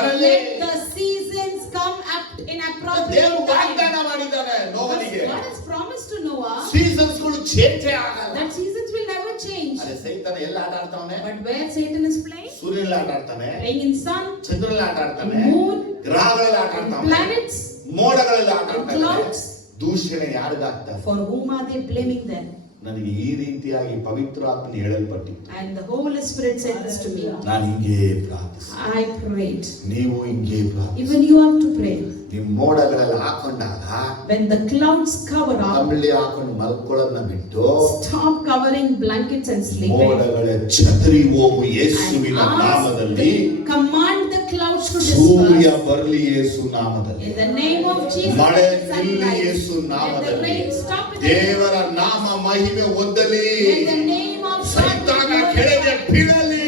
ಬರಲಿ. Let the seasons come up in appropriate ದೇವರು time. ವಾಗ್ದಾನ ಮಾಡಿದ್ದಾನೆ ನೋವನಿಗೆ. God has promised to Noah seasons ಗಳು ಚೇಂಜ್ ಆಗಲ್ಲ. that seasons will never change. ಅದೇ ಸೈತಾನ ಎಲ್ಲ ಆಟ ಆಡ್ತಾವನೆ. But where Satan is playing? ಸೂರ್ಯನಲ್ಲಿ ಆಟ ಆಡ್ತಾನೆ, Playing in sun, ಚಂದ್ರನಲ್ಲಿ ಆಟ ಆಡ್ತಾನೆ, moon, ಗ್ರಹಗಳಲ್ಲಿ ಆಟ ಆಡ್ತಾನೆ, planets, ಮೋಡಗಳಲ್ಲಿ ಆಟ and ಆಡ್ತಾನೆ. clouds. ದೂಷಣೆ ಯಾರಿಗಾಗ್ತಾರೆ? For whom are they blaming them? ನನಗೆ ಈ ರೀತಿಯಾಗಿ ಪವಿತ್ರಾತ್ಮನ ಹೇಳಲ್ಪಟ್ಟಿತ್ತು. And the Holy Spirit said this to me. ನಾನು ಹಿಂಗೆ ಪ್ರಾರ್ಥಿಸಿ, I prayed. ನೀವು ಹಿಂಗೆ ಪ್ರಾರ್ಥಿಸಿ. Even you have to pray. ನಿಮ್ಮ ಮೋಡಗಳೆಲ್ಲ ಹಾಕೊಂಡಾಗ When the clouds cover up, ಕಂಬಳಿ ಹಾಕೊಂಡು ಮಲ್ಕೊಳ್ಳೋದನ್ನ ಬಿಟ್ಟು stop covering blankets and sleeping. ಮೋಡಗಳೇ ಚದರಿ ಹೋಗು ಯೇಸುವಿನ ನಾಮದಲ್ಲಿ. Command the clouds to Surya disperse. ಬರಲಿ ಯೇಸು ನಾಮದಲ್ಲಿ. In the name of Jesus. ಮಳೆ let the ನಿಲ್ಲಿ sunlight, ಯೇಸು let the ನಾಮದಲ್ಲಿ. rain stop in the ದೇವರ ನಾಮ ಮಹಿಮೆ ಹೊಂದಲಿ. In the name of God. ಸೈತಾನ ಕೆಳಗೆ ಬೀಳಲಿ,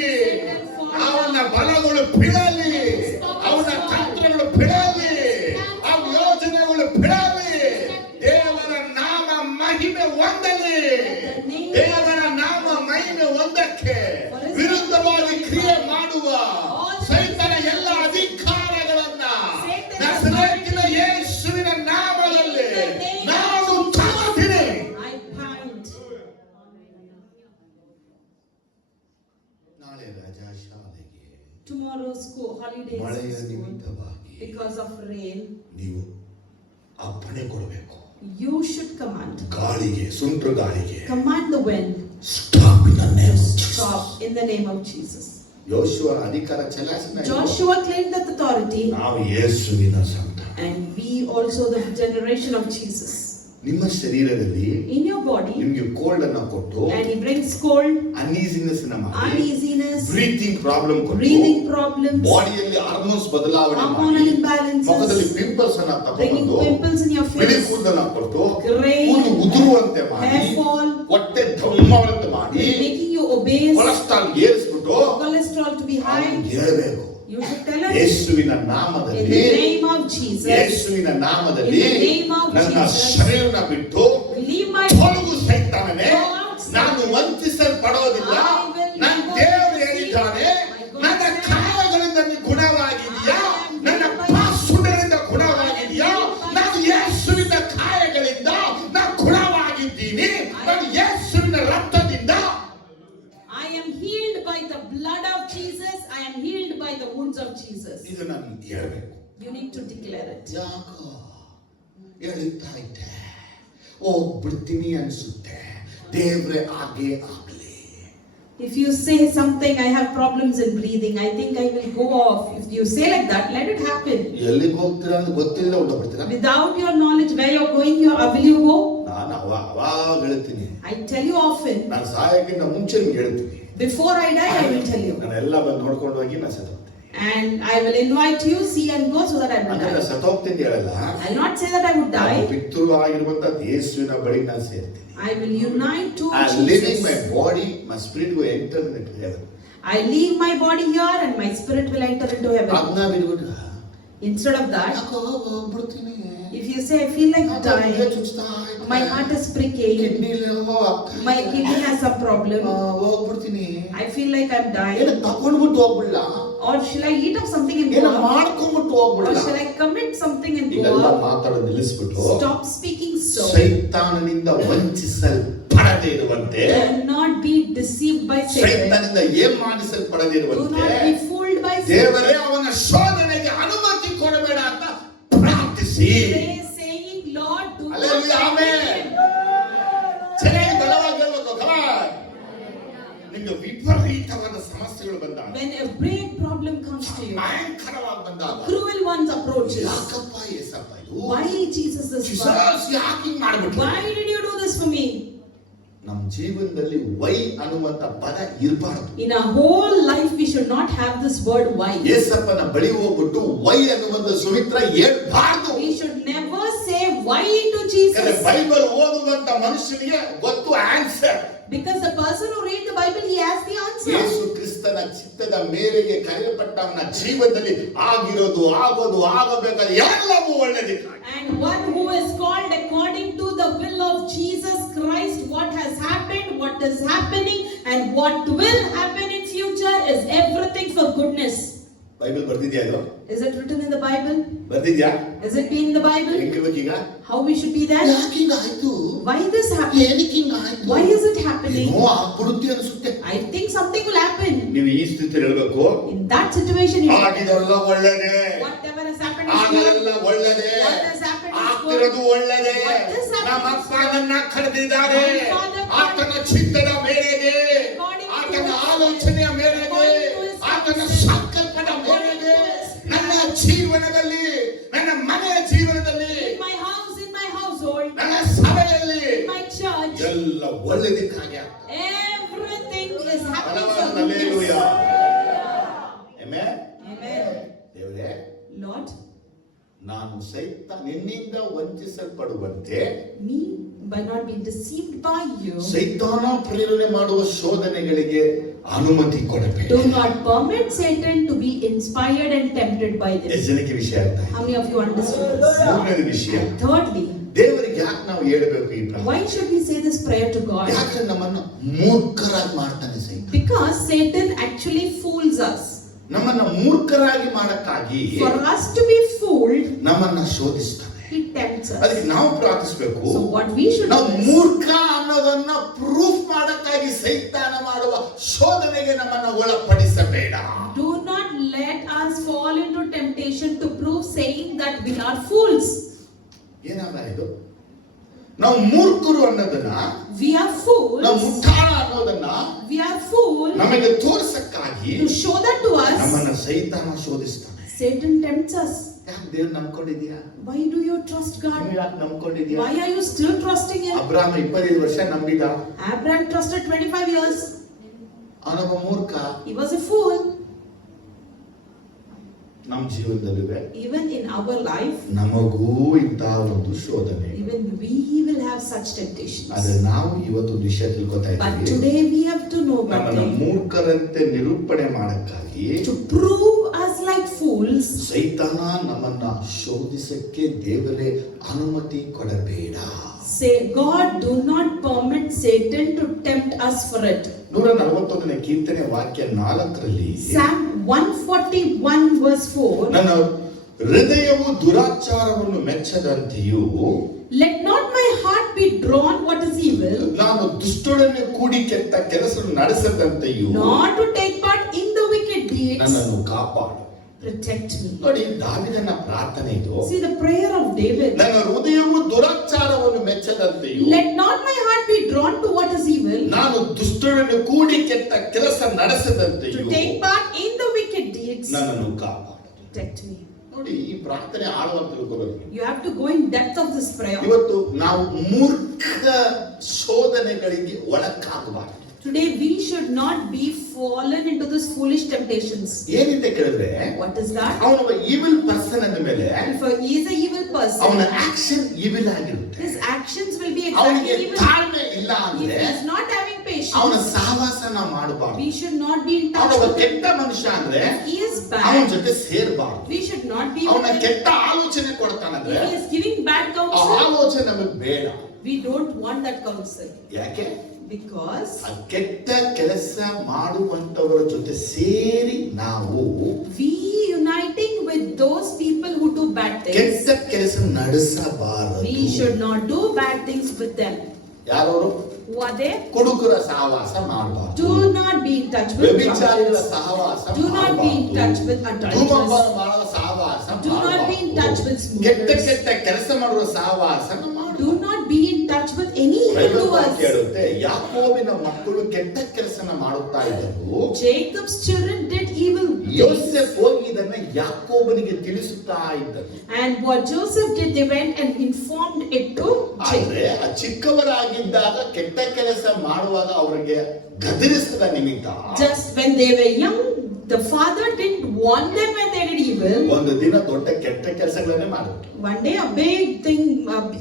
ಅವನ ಬಲಗಳು ಬೀಳಲಿ, ಅವನ ತಂತ್ರಗಳು ಬೀಳಲಿ, ಅವನ ಯೋಜನೆಗಳು ಬೀಳಲಿ. ದೇವರ ನಾಮ ಮಹಿಮೆ ಹೊಂದಲಿ. ದೇವರ ನಾಮ ಮಹಿಮೆ ಹೊಂದಕ್ಕೆ ವಿರುದ್ಧವಾಗಿ ಕ್ರಿಯೆ ಮಾಡುವ ಸೈತಾನ ಎಲ್ಲ ಅಧಿಕಾರಗಳನ್ನ ನಜರೇತಿನ ಯೇಸುವಿನ ನಾಮದಲ್ಲಿ ನಾನು ತಗೊಳ್ತೀನಿ. I bind. ನಾಳೆ ರಜಾ ಶಾಲೆಗೆ Tomorrow school holidays ಮಳೆಯ school, ನಿಮಿತ್ತವಾಗಿ because of rain. ನೀವು ಅಪ್ಪಣೆ ಕೊಡಬೇಕು. You should command. ಗಾಳಿಗೆ, ಸುಂಟ್ರ ಗಾಳಿಗೆ Command the wind. Stop in the name of Jesus. Stop in the name of Jesus. ಯೋಶುವನ ಅಧಿಕಾರ ಚಲಾಯಿಸಿದ Joshua claimed that authority, ನಾವು ಯೇಸುವಿನ ಸಂತಾನ. and we also the generation of Jesus. ನಿಮ್ಮ ಶರೀರದಲ್ಲಿ In your body, ನಿಮಗೆ cold ಅನ್ನ ಕೊಟ್ಟು and he brings cold, uneasiness ಅನ್ನ ಮಾಡಿ uneasiness, ಬ್ರೀತಿಂಗ್ ಪ್ರಾಬ್ಲಮ್ ಕೊಟ್ಟು breathing problems, ಬಾಡಿಯಲ್ಲಿ ಹಾರ್ಮೋನ್ಸ್ ಬದಲಾವಣೆ hormonal ಮಾಡಿ imbalances, ಮುಖದಲ್ಲಿ ಪಿಂಪಲ್ಸ್ ಅನ್ನ bringing ತಗೊಂಡು pimples in your ಬಿಳಿ face, ಕೂದಲನ್ನ ಕೊಟ್ಟು gray, ಕೂದಲು ಉದುರುವಂತೆ ಮಾಡಿ hair fall, ಹೊಟ್ಟೆ ದಮ್ಮವಂತೆ ಮಾಡಿ making you obese, ಕೊಲೆಸ್ಟ್ರಾಲ್ ಏರಿಸ್ಬಿಟ್ಟು cholesterol to be high. ಹೇಳಬೇಕು. You should tell us ಯೇಸುವಿನ in ನಾಮದಲ್ಲಿ, the name of Jesus, ಯೇಸುವಿನ ನಾಮದಲ್ಲಿ In the name of ನನ್ನ Jesus. ಶರೀರನ ಬಿಟ್ಟು leave my ತೊಲಗು ಸೈತಾನನೇ, Go outside. ನಾನು ವಂಚಿಸಲ್ಪಡೋದಿಲ್ಲ. I will ನನ್ನ never ದೇವರು receive ಹೇಳಿದ್ದಾನೆ, my God ನನ್ನ said, ಕಾಯಗಳಿಂದ ನೀ ಗುಣವಾಗಿದೆಯಾ, I am ನನ್ನ healed by ಪಾಸುಗಳಿಂದ ಗುಣವಾಗಿದೆಯಾ, ನಾನು ಯೇಸುವಿನ ಕಾಯಗಳಿಂದ ನಾನು ಗುಣವಾಗಿದ್ದೀನಿ, ನಾನು ಯೇಸುವಿನ ರಕ್ತದಿಂದ. I am healed by the blood of Jesus. I am healed by the wounds of Jesus. ಇದು ನಾನು ಹೇಳ್ಬೇಕು. You need to declare it. ಯಾಕೋ ಹೇಳ್ತಾ ಇದ್ದೆ, ಹೋಗ್ಬಿಡ್ತೀನಿ ಅನ್ಸುತ್ತೆ, ದೇವ್ರೆ ಹಾಗೆ ಆಗ್ಲಿ. If you say something, I have problems in breathing, I think I will go off. If you say like that, let it happen. ಎಲ್ಲಿಗೆ ಹೋಗ್ತೀರಾ ಅಂತ ಗೊತ್ತಿಲ್ಲ ಹೊರಟೋಗ್ಬಿಡ್ತೀರಾ. Without your knowledge where you're going, will you go? ನಾನು ಅವಾಗ ಹೇಳ್ತೀನಿ, I tell you often. ನಾನು ಸಾಯಕ್ಕಿಂತ ಮುಂಚೆ ನಿಮ್ಗೆ ಹೇಳ್ತೀನಿ. Before I die, I will tell you. ನಾನೆಲ್ಲ ಬಂದು ನೋಡ್ಕೊಂಡು ಹೋಗಿ ನಾನು ಸತ್ತೋಗ್ತೀನಿ. And I will invite you, see and go, so that I will ಅಂದ್ರೆ die. ನಾನು ಸತ್ತೋಗ್ತೀನಿ ಅಂತ ಹೇಳಲ್ಲ. I will not say that I would die. ಪಿತೃ ಆಗಿರುವಂತ ಯೇಸುವಿನ ಬಳಿ ನಾನು ಸೇರ್ತೀನಿ. I will unite to living my Jesus. body, my spirit will enter into heaven. I leave my body here and my spirit will enter into heaven. ಅದನ್ನ ಬಿಡ್ಬಿಟ್ಟ Instead of that, ಹೋಗ್ಬಿಡ್ತೀನಿ. if you say, I feel like dying, my heart is pricking, my kidney has some problem, ಹೋಗ್ಬಿಡ್ತೀನಿ. I feel like I'm ಏನು dying, ತಗೊಂಡ್ಬಿಟ್ಟು ಹೋಗ್ಬಿಡ್ಲ, or shall I eat up something and ಏನು go out, ಮಾಡ್ಕೊಂಡ್ಬಿಟ್ಟು or ಹೋಗ್ಬಿಡ್ಲ. shall I commit something and go ಇದೆಲ್ಲ out? ಮಾತಾಡೋದು ನಿಲ್ಲಿಸ್ಬಿಟ್ಟು Stop speaking so. ಸೈತಾನನಿಂದ ವಂಚಿಸಲ್ಪಡದೇ ಇರುವಂತೆ, Do not be deceived by Satan. ಸೈತಾನನಿಂದ ಏಮಾಡಿಸಲ್ಪಡದೇ Do ಇರುವಂತೆ not be fooled by Satan. ದೇವರೇ ಅವನ ಶೋಧನೆಗೆ ಅನುಮತಿ ಕೊಡಬೇಡ ಅಂತ ಪ್ರಾರ್ಥಿಸಿ. Pray saying, Lord, do not Hallelujah, amen. tempt ಚೆನ್ನಾಗಿ ಬಲವಾಗಿ ಹೇಳ್ಬೇಕು. Come on. ನಿಮ್ಗೆ ವಿಪರೀತವಾದ ಸಮಸ್ಯೆಗಳು ಬಂದಾಗ, me. When a great problem comes to you, ಭಯಂಕರವಾಗಿ ಬಂದಾಗ, cruel ones approaches. ಯಾಕಪ್ಪ ಏಸಪ್ಪ ಇದು? Why Jesus this for? Jesus ಯಾಕೆ ಹಿಂಗ್ ಮಾಡ್ಬಿಟ್ರು? Why did you do this for me? ನಮ್ಮ ಜೀವನದಲ್ಲಿ ವೈ ಅನ್ನುವಂತ ಪದ ಇರಬಾರದು. In our whole life, we should not have this word why. ಏಸಪ್ಪನ ಬಳಿ ಹೋಗ್ಬಿಟ್ಟು ವೈ ಅನ್ನುವಂತ ಸುಮಿತ್ರ ಹೇಳ್ಬಾರ್ದು. We should never say why to Jesus. Bible ಓದುವಂತ ಮನುಷ್ಯನಿಗೆ ಗೊತ್ತು answer. Because the person who read the Bible, he has the answer. ಯೇಸು ಕ್ರಿಸ್ತನ ಚಿತ್ತದ ಮೇರೆಗೆ ಕರೆಯಲ್ಪಟ್ಟವನ ಜೀವನದಲ್ಲಿ ಆಗಿರೋದು, ಆಗೋದು, ಆಗಬೇಕಾದ ಎಲ್ಲವೂ ಒಳ್ಳೆಯದಕ್ಕಾಗಿ. And one who is called according to the will of Jesus Christ, what has happened, what is happening, and what will happen in future is everything for goodness. Bible ಬರ್ದಿದ್ಯಾ ಇದು? Is it written in the Bible? ಬರ್ದಿದ್ಯಾ? Is it been in the Bible? ಹೆಂಗಿರ್ಬೇಕೀಗ? How we should be that? ಯಾಕೆ ಹಿಂಗಾಯ್ತು? Why this happened? ಏನಕ್ಕೆ ಹಿಂಗಾಯ್ತು? Why is it happening? ಏನೋ ಆಗ್ಬಿಡುತ್ತೆ ಅನ್ಸುತ್ತೆ. I think something will happen. ನೀವು ಈ ಸ್ಥಿತಿಯಲ್ಲಿ ಹೇಳ್ಬೇಕು, In that situation, you ಆಗಿದೆಲ್ಲ ಒಳ್ಳೆದೇ, whatever has happened is good. ಆಗಲ್ಲ ಒಳ್ಳೆದೇ, What has happened is ಆಗ್ತಿರೋದು good. ಒಳ್ಳೆದೇ. What has happened ನಮ್ಮ is ಅಪ್ಪ ನನ್ನ ಕರೆದಿದ್ದಾರೆ, My father ಆತನ ಚಿತ್ತದ ಮೇರೆಗೆ, According to ಆತನ his ಆಲೋಚನೆಯ ಮೇರೆಗೆ, according to his ಆತನ purposes, ಸಂಕಲ್ಪದ ಮೇರೆಗೆ according to his ನನ್ನ ಜೀವನದಲ್ಲಿ, ನನ್ನ ಮನೆಯ ಜೀವನದಲ್ಲಿ, in my house, in my household, ನನ್ನ ಸಭೆಯಲ್ಲಿ in my church, ಎಲ್ಲ ಒಳ್ಳೆದಕ್ಕಾಗಿ ಆಗ್ತದೆ. everything is happening ಬಲವಾದ for hallelujah. goodness. Amen. Amen. ದೇವರೇ, Lord, ನಾನು ನಿನ್ನಿಂದ ವಂಚಿಸಲ್ಪಡುವಂತೆ, me by not being deceived by you, ಸೈತಾನ ಪ್ರೇರಣೆ ಮಾಡುವ ಶೋಧನೆಗಳಿಗೆ ಅನುಮತಿ ಕೊಡಬೇಡ. do not permit Satan to be inspired and tempted by ಎಷ್ಟು this. ಜನಕ್ಕೆ ವಿಷಯ ಅರ್ಥ ಆಯ್ತು? How many of you understood this? ಮೂರನೇದು ವಿಷಯ, Thirdly, ದೇವರಿಗೆ ಯಾಕೆ ನಾವು ಹೇಳಬೇಕು ಈ ಪ್ರಾರ್ಥನೆ? why should we say this prayer to God? ಯಾಕಂದ್ರೆ ನಮ್ಮನ್ನು ಮೂರ್ಖರಾಗಿ ಮಾಡ್ತಾನೆ ಸೈತಾನ. Because Satan actually fools us. ನಮ್ಮನ್ನ ಮೂರ್ಖರಾಗಿ ಮಾಡಕ್ಕಾಗಿ For us to be fooled, ನಮ್ಮನ್ನ ಶೋಧಿಸ್ತಾನೆ. he tempts us. ಅದಕ್ಕೆ ನಾವು ಪ್ರಾರ್ಥಿಸಬೇಕು, So what we should ನಾವು do is, ಮೂರ್ಖ ಅನ್ನೋದನ್ನ ಪ್ರೂಫ್ ಮಾಡಕ್ಕಾಗಿ ಸೈತಾನ ಮಾಡುವ ಶೋಧನೆಗೆ ನಮ್ಮನ್ನ ಒಳಪಡಿಸಬೇಡ. do not let us fall into temptation to prove saying that we are fools. ಏನಾಗ ಇದು? ನಾವು ಮೂರ್ಖರು ಅನ್ನೋದನ್ನ, We are fools. ನಾವು ಮುಟ್ಟಾಳ ಅನ್ನೋದನ್ನ We are fools. ನಮಗೆ ತೋರ್ಸಕ್ಕಾಗಿ To show that to us, ನಮ್ಮನ್ನ ಸೈತಾನ ಶೋಧಿಸ್ತಾನೆ. Satan tempts us. ಯಾಕೆ ದೇವ್ರು ನಂಬ್ಕೊಂಡಿದ್ಯಾ? Why do you trust God? ನೀವು ಯಾಕೆ ನಂಬ್ಕೊಂಡಿದ್ಯಾ? Why are you still trusting Him? ಅಬ್ರಾಮ 25 ವರ್ಷ ನಂಬಿದ, Abraham trusted 25 years. ಅವನೊಬ್ಬ ಮೂರ್ಖ. He was a fool. ನಮ್ಮ ಜೀವನದಲ್ಲೂ Even in our life, ನಮಗೂ ಇಂತಹ ಒಂದು ಶೋಧನೆ, even we will have such temptations. ಆದ್ರೆ ನಾವು ಇವತ್ತು ವಿಷಯ ತಿಳ್ಕೊತಾ But ಇದ್ದೀವಿ, today we have to know one ನಮ್ಮನ್ನ thing. ಮೂರ್ಖರಂತೆ ನಿರೂಪಣೆ ಮಾಡಕ್ಕಾಗಿ To prove us like fools, ಸೈತಾನ ನಮ್ಮನ್ನ ಶೋಧಿಸಕ್ಕೆ ದೇವರೇ ಅನುಮತಿ ಕೊಡಬೇಡ. say God, do not permit Satan to tempt us for it. 141ನೇ ಕೀರ್ತನೆ ವಾಕ್ಯ 4ರಲ್ಲಿ, Psalm 141 verse 4. ನನ್ನ ಹೃದಯವು ದುರಾಚಾರವನ್ನು ಮೆಚ್ಚದಂತೆಯೂ, Let not my heart be drawn what is evil, ನಾನು ದುಷ್ಟರನ್ನು ಕೂಡಿ ಕೆಟ್ಟ ಕೆಲಸ ನಡೆಸದಂತೆಯೂ nor to take part in the wicked deeds. ನನ್ನನ್ನು ಕಾಪಾಡು. Protect me. ನೋಡಿ, ದಾವೀದನ ಪ್ರಾರ್ಥನೆ ಇದು. See the prayer of David. ನನ್ನ ಹೃದಯವು ದುರಾಚಾರವನ್ನು ಮೆಚ್ಚದಂತೆಯೂ, Let not my heart be drawn to what is evil, ನಾನು ದುಷ್ಟರನ್ನು ಕೂಡಿ ಕೆಟ್ಟ ಕೆಲಸ to ನಡೆಸದಂತೆಯೂ take part in the wicked deeds. ನನ್ನನ್ನು ಕಾಪಾಡು. Protect me. ನೋಡಿ, ಈ ಪ್ರಾರ್ಥನೆ ಆಳವಾಗಿ ತಿಳ್ಕೋಬೇಕು. You have to go in depth of this prayer. ಇವತ್ತು ನಾವು ಮೂರ್ಖ ಶೋಧನೆಗಳಿಗೆ ಒಳಗಾಗಬಾರದು. Today we should not be fallen into this foolish temptations. ಏನಿದೆ ಕೇಳಿದ್ರೆ, What is that? ಅವನೊಬ್ಬ ಈವಿಲ್ ಪರ್ಸನ್ ಅಂದ ಮೇಲೆ If he is a evil person, ಅವನ ಆಕ್ಷನ್ ಈವಿಲ್ ಆಗಿರುತ್ತೆ. his actions will be ಅವನಿಗೆ exactly evil. ತಾಳ್ಮೆ ಇಲ್ಲ If ಅಂದ್ರೆ he is not having ಅವನ patience, ಸಹವಾಸನ ಮಾಡಬಾರ್ದು. we should not be in touch ಅವನೊಬ್ಬ with him. ಕೆಟ್ಟ ಮನುಷ್ಯ ಅಂದ್ರೆ If he is ಅವನ bad, ಜೊತೆ ಸೇರಬಾರ್ದು. we should not be ಅವನ with him. ಕೆಟ್ಟ ಆಲೋಚನೆ ಕೊಡ್ತಾನಂದ್ರೆ If he is giving bad ಆ counsel, ಆಲೋಚನೆ ನಮಗೆ ಬೇಡ. we don't want that counsel. ಯಾಕೆ? Because ಆ ಕೆಟ್ಟ ಕೆಲಸ ಮಾಡುವಂತವರ ಜೊತೆ ಸೇರಿ ನಾವು we uniting with those people who do bad things, ಕೆಟ್ಟ ಕೆಲಸ ನಡೆಸಬಾರದು. we should not do bad things with them. ಯಾರವರು? Who are they? ಕುಡುಕರ ಸಹವಾಸ ಮಾಡಬಾರದು. Do not be in touch with ವ್ಯಭಿಚಾರಿಗಳ drunkards. ಸಹವಾಸ Do not be in touch ಮಾಡಬಾರದು. with ಧೂಮಪಾನ adulterers. ಮಾಡುವ ಸಹವಾಸ Do not be in touch with ಮಾಡಬಾರದು. ಕೆಟ್ಟ smokers. ಕೆಟ್ಟ ಕೆಲಸ ಮಾಡುವ ಸಹವಾಸ Do not be in touch with any evildoers. ಕೇಳುತ್ತೆ, ಯಾಕೋಬಿನ ಮಕ್ಕಳು ಕೆಟ್ಟ ಕೆಲಸನ ಮಾಡುತ್ತಾ ಇದ್ದರು. Jacob's children did evil things. Yosef ಹೋಗಿ ಇದನ್ನ ಯಾಕೋಬನಿಗೆ ತಿಳಿಸುತ್ತಾ ಇದ್ದರು. And what Joseph did, they went and informed it to ಆದ್ರೆ Jacob. ಆ ಚಿಕ್ಕವರಾಗಿದ್ದಾಗ ಕೆಟ್ಟ ಕೆಲಸ ಮಾಡುವಾಗ ಅವರಿಗೆ ಗದರಿಸದ ನಿಮಿತ್ತ Just when they were young, the father didn't want them when they did evil. ಒಂದು ದಿನ ದೊಡ್ಡ ಕೆಟ್ಟ ಕೆಲಸಗಳನ್ನೇ ಮಾಡಿದ್ರು. One day a big thing,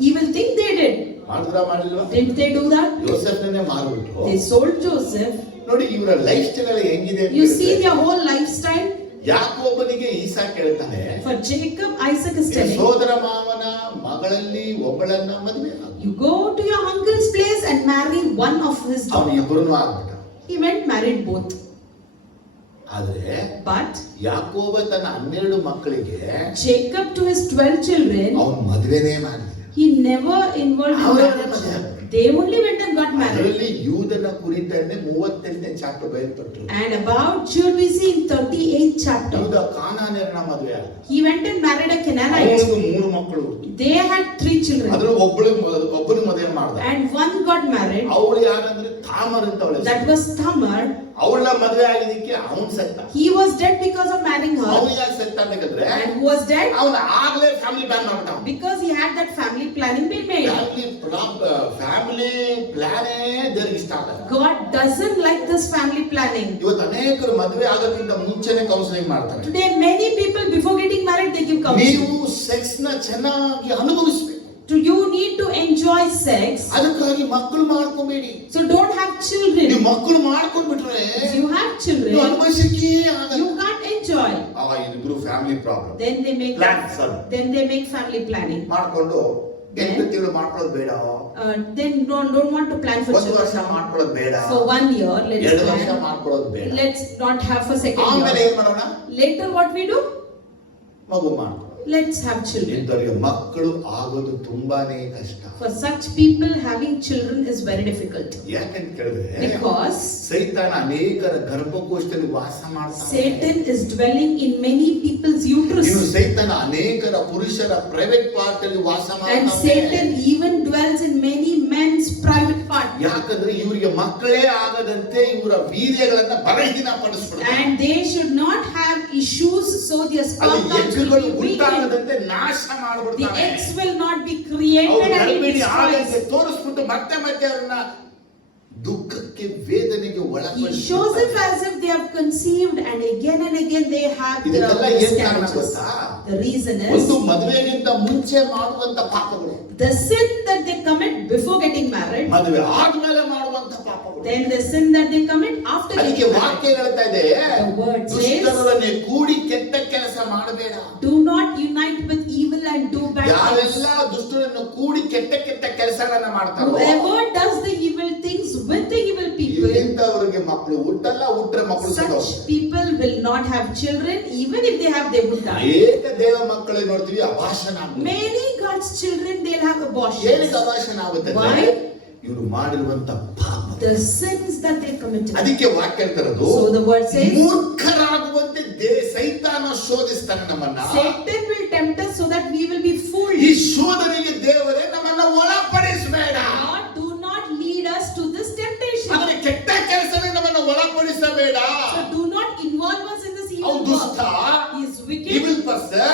evil thing they did. ಮಾಡಿಲ್ವಾ? Didn't they do that? ಯೋಸೆಫ್ನೇ ಮಾರ್ಬಿಟ್ರು. They sold Joseph. ನೋಡಿ, ಇವರ ಲೈಫ್ ಸ್ಟೈಲ್ ಹೆಂಗಿದೆ ಅಂತ You see ಹೇಳಿದ್ರೆ, their whole lifestyle. ಯಾಕೋಬನಿಗೆ ಈಸಾ ಕೇಳ್ತಾನೆ, For Jacob, Isaac is ನಿನ್ನ telling, ಸೋದರ ಮಾವನ ಮಗಳಲ್ಲಿ ಒಬ್ಬಳನ್ನ ಮದುವೆ ಆಗು. you go to your uncle's place and marry one of his ಅವನು daughters. ಇಬ್ಬರನ್ನು ಆಗ್ಬಿಟ್ಟ. He went married both. ಆದ್ರೆ But ಯಾಕೋಬ ತನ್ನ 12 ಮಕ್ಕಳಿಗೆ Jacob to his 12 children, ಅವನು ಮದುವೆನೇ ಮಾಡಿದ. he never involved in ಅವರವರೇ marriage. ಮದುವೆ ಆದ್ರು. They only went and got married. ಅದರಲ್ಲಿ ಯೂದನ ಕುರಿತನ್ನೇ 38ನೇ ಚಾಪ್ಟರ್ ಬಯಲ್ಪಟ್ಟರು. And about Jude we see in 38th chapter. Judah ಕಾನಾನ್ಯರನ್ನ ಮದುವೆ ಆದ. He went and married a Canaanite. ಅವನಿಗೆ 3 ಮಕ್ಕಳು. They had 3 children. ಅದ್ರಲ್ಲಿ ಒಬ್ಬನ ಮದುವೆ ಮಾಡ್ದ. And one got married. ಅವಳು ಯಾರಂದ್ರೆ ತಾಮರ್ ಅಂತ ಅವಳ That was Tamar. ಅವಳ ಮದುವೆ ಆಗಿದ್ದಕ್ಕೆ ಅವನು ಸತ್ತ. He was dead because of marrying her. ಅವನು ಯಾಕೆ ಸತ್ತ ಅಂತಂದ್ರೆ And who was dead? ಅವನು ಆಗ್ಲೇ ಫ್ಯಾಮಿಲಿ ಪ್ಲಾನ್ ಮಾಡ್ಬಿಟ್ಟ. Because he had that family planning been made. Family ಪ್ಲಾನೇ ದೇವರಿಗೆ ಇಷ್ಟ ಆಗಲ್ಲ. God doesn't like this family planning. ಇವತ್ತು ಅನೇಕರು ಮದುವೆ ಆಗೋಕ್ಕಿಂತ ಮುಂಚೆನೆ ಕೌನ್ಸಿಲಿಂಗ್ ಮಾಡ್ತಾರೆ. Today many people before getting married they give counseling. ನೀವು ಸೆಕ್ಸ್ ನ ಚೆನ್ನಾಗಿ ಅನುಭವಿಸಬೇಕು. You need to enjoy sex. ಅದಕ್ಕಾಗಿ ಮಕ್ಕಳು ಮಾಡ್ಕೊಬೇಡಿ. So don't have children. ನೀವು ಮಕ್ಕಳು ಮಾಡ್ಕೊಂಡ್ಬಿಟ್ರೆ If you have children, ನೀವು ಅನುಭವಿಸಕ್ಕೆ ಆಗಲ್ಲ. you can't enjoy. ಇದಿಬ್ರು family problem. Then they make family planning. ಮಾಡ್ಕೊಂಡು 8 ತಿಂಗಳು ಮಾಡ್ಕೊಳ್ಳೋದು ಬೇಡ. Then don't want to plan for 1 ವರ್ಷ children. ಮಾಡ್ಕೊಳ್ಳೋದು ಬೇಡ. For 1 year, 2 ವರ್ಷ let's plan. ಮಾಡ್ಕೊಳ್ಳೋದು ಬೇಡ. Let's not have for second ಆಮೇಲೆ year. ಏನ್ ಮಾಡೋಣ? Later what we do? ಮಗು ಮಾಡ್ಕೊಳ್ಳೋದು. Let's have children. ಇಂಥವರಿಗೆ ಮಕ್ಕಳು ಆಗೋದು ತುಂಬಾನೇ ಕಷ್ಟ. For such people, having children is very difficult. ಯಾಕಂತ ಕೇಳಿದ್ರೆ Because ಸೈತಾನ ಅನೇಕರ ಗರ್ಭಕೋಶದಲ್ಲಿ ವಾಸ ಮಾಡ್ತಾನೆ. Satan is dwelling in many people's uterus. ಇನ್ನು ಸೈತಾನ ಅನೇಕರ ಪುರುಷರ ಪ್ರೈವೇಟ್ ಪಾರ್ಟ್ ಅಲ್ಲಿ ವಾಸ And Satan ಮಾಡ್ತಾನೆ. even dwells in many men's private part. ಯಾಕಂದ್ರೆ ಇವರಿಗೆ ಮಕ್ಕಳೇ ಆಗದಂತೆ ಇವರ ವೀರ್ಯಗಳನ್ನ ಬಲಹೀನ ಪಡಿಸ್ಬಿಡ್ತಾರೆ. And they should not have issues, so their sperm ಅಲ್ಲಿ count ಎಗ್ಗುಗಳು will be weakened. ಉಂಟಾಗದಂತೆ ನಾಶ The ಮಾಡ್ಬಿಡ್ತಾರೆ. eggs will not be created and it ಹಾಗೆ destroys. ತೋರಿಸ್ಬಿಟ್ಟು ಮತ್ತೆ ಅವ್ರನ್ನ ದುಃಖಕ್ಕೆ ವೇದನೆಗೆ He ಒಳಪಡಿಸಿ shows it as if they have conceived and again they have the ಇದಕ್ಕೆಲ್ಲ ಏನ್ ಕಾರಣ miscarriages. ಗೊತ್ತಾ? The reason ಒಂದು is ಮದುವೆಗಿಂತ ಮುಂಚೆ ಮಾಡುವಂತ ಪಾಪಗಳು, the sin that they commit before getting married, ಮದುವೆ ಆದ್ಮೇಲೆ ಮಾಡುವಂತ ಪಾಪಗಳು. then the sin that they commit after ಅದಕ್ಕೆ getting married. ವಾಕ್ಯ ಹೇಳ್ತಾ ಇದೆ, The word says, ದುಷ್ಟರೊಡನೆ ಕೂಡಿ ಕೆಟ್ಟ ಕೆಲಸ ಮಾಡಬೇಡ. do not unite with evil and do bad things. ಯಾರೆಲ್ಲ ದುಷ್ಟರನ್ನು ಕೂಡಿ ಕೆಟ್ಟ ಕೆಲಸಗಳನ್ನ ಮಾಡ್ತಾರೋ Whoever does the evil things with the evil people, ಇಂಥವರಿಗೆ ಮಕ್ಕಳು ಹುಟ್ಟಲ್ಲ, ಹುಟ್ಟರೆ ಮಕ್ಕಳು such people will not have children. Even if they have, they would die. ಅನೇಕ ದೇವ ಮಕ್ಕಳೇ ನೋಡ್ತೀವಿ ಅಭಾಷಣ. Many God's children, they'll have abortions. ಏನಕ್ಕೆ ಅಭಾಷಣ ಆಗುತ್ತೆ? Why? ಇವರು ಮಾಡಿರುವಂತ ಪಾಪ, The sins that they committed. ಅದಕ್ಕೆ ವಾಕ್ಯ ಹೇಳ್ತಿರೋದು, So the word says, ಮೂರ್ಖರಾಗುವಂತೆ ಸೈತಾನ ಶೋಧಿಸ್ತಾನೆ ನಮ್ಮನ್ನ. Satan will tempt us so that we will be fooled. ಈ ಶೋಧನೆಗೆ ದೇವರೇ ನಮ್ಮನ್ನ ಒಳಪಡಿಸಬೇಡ. God, do not lead us to this temptation. ಆದರೆ ಕೆಟ್ಟ ಕೆಲಸನೇ ನಮ್ಮನ್ನ ಒಳಪಡಿಸಬೇಡ. So do not involve us in this evil ಅವನು ದುಷ್ಟ, work. He is wicked, evil person,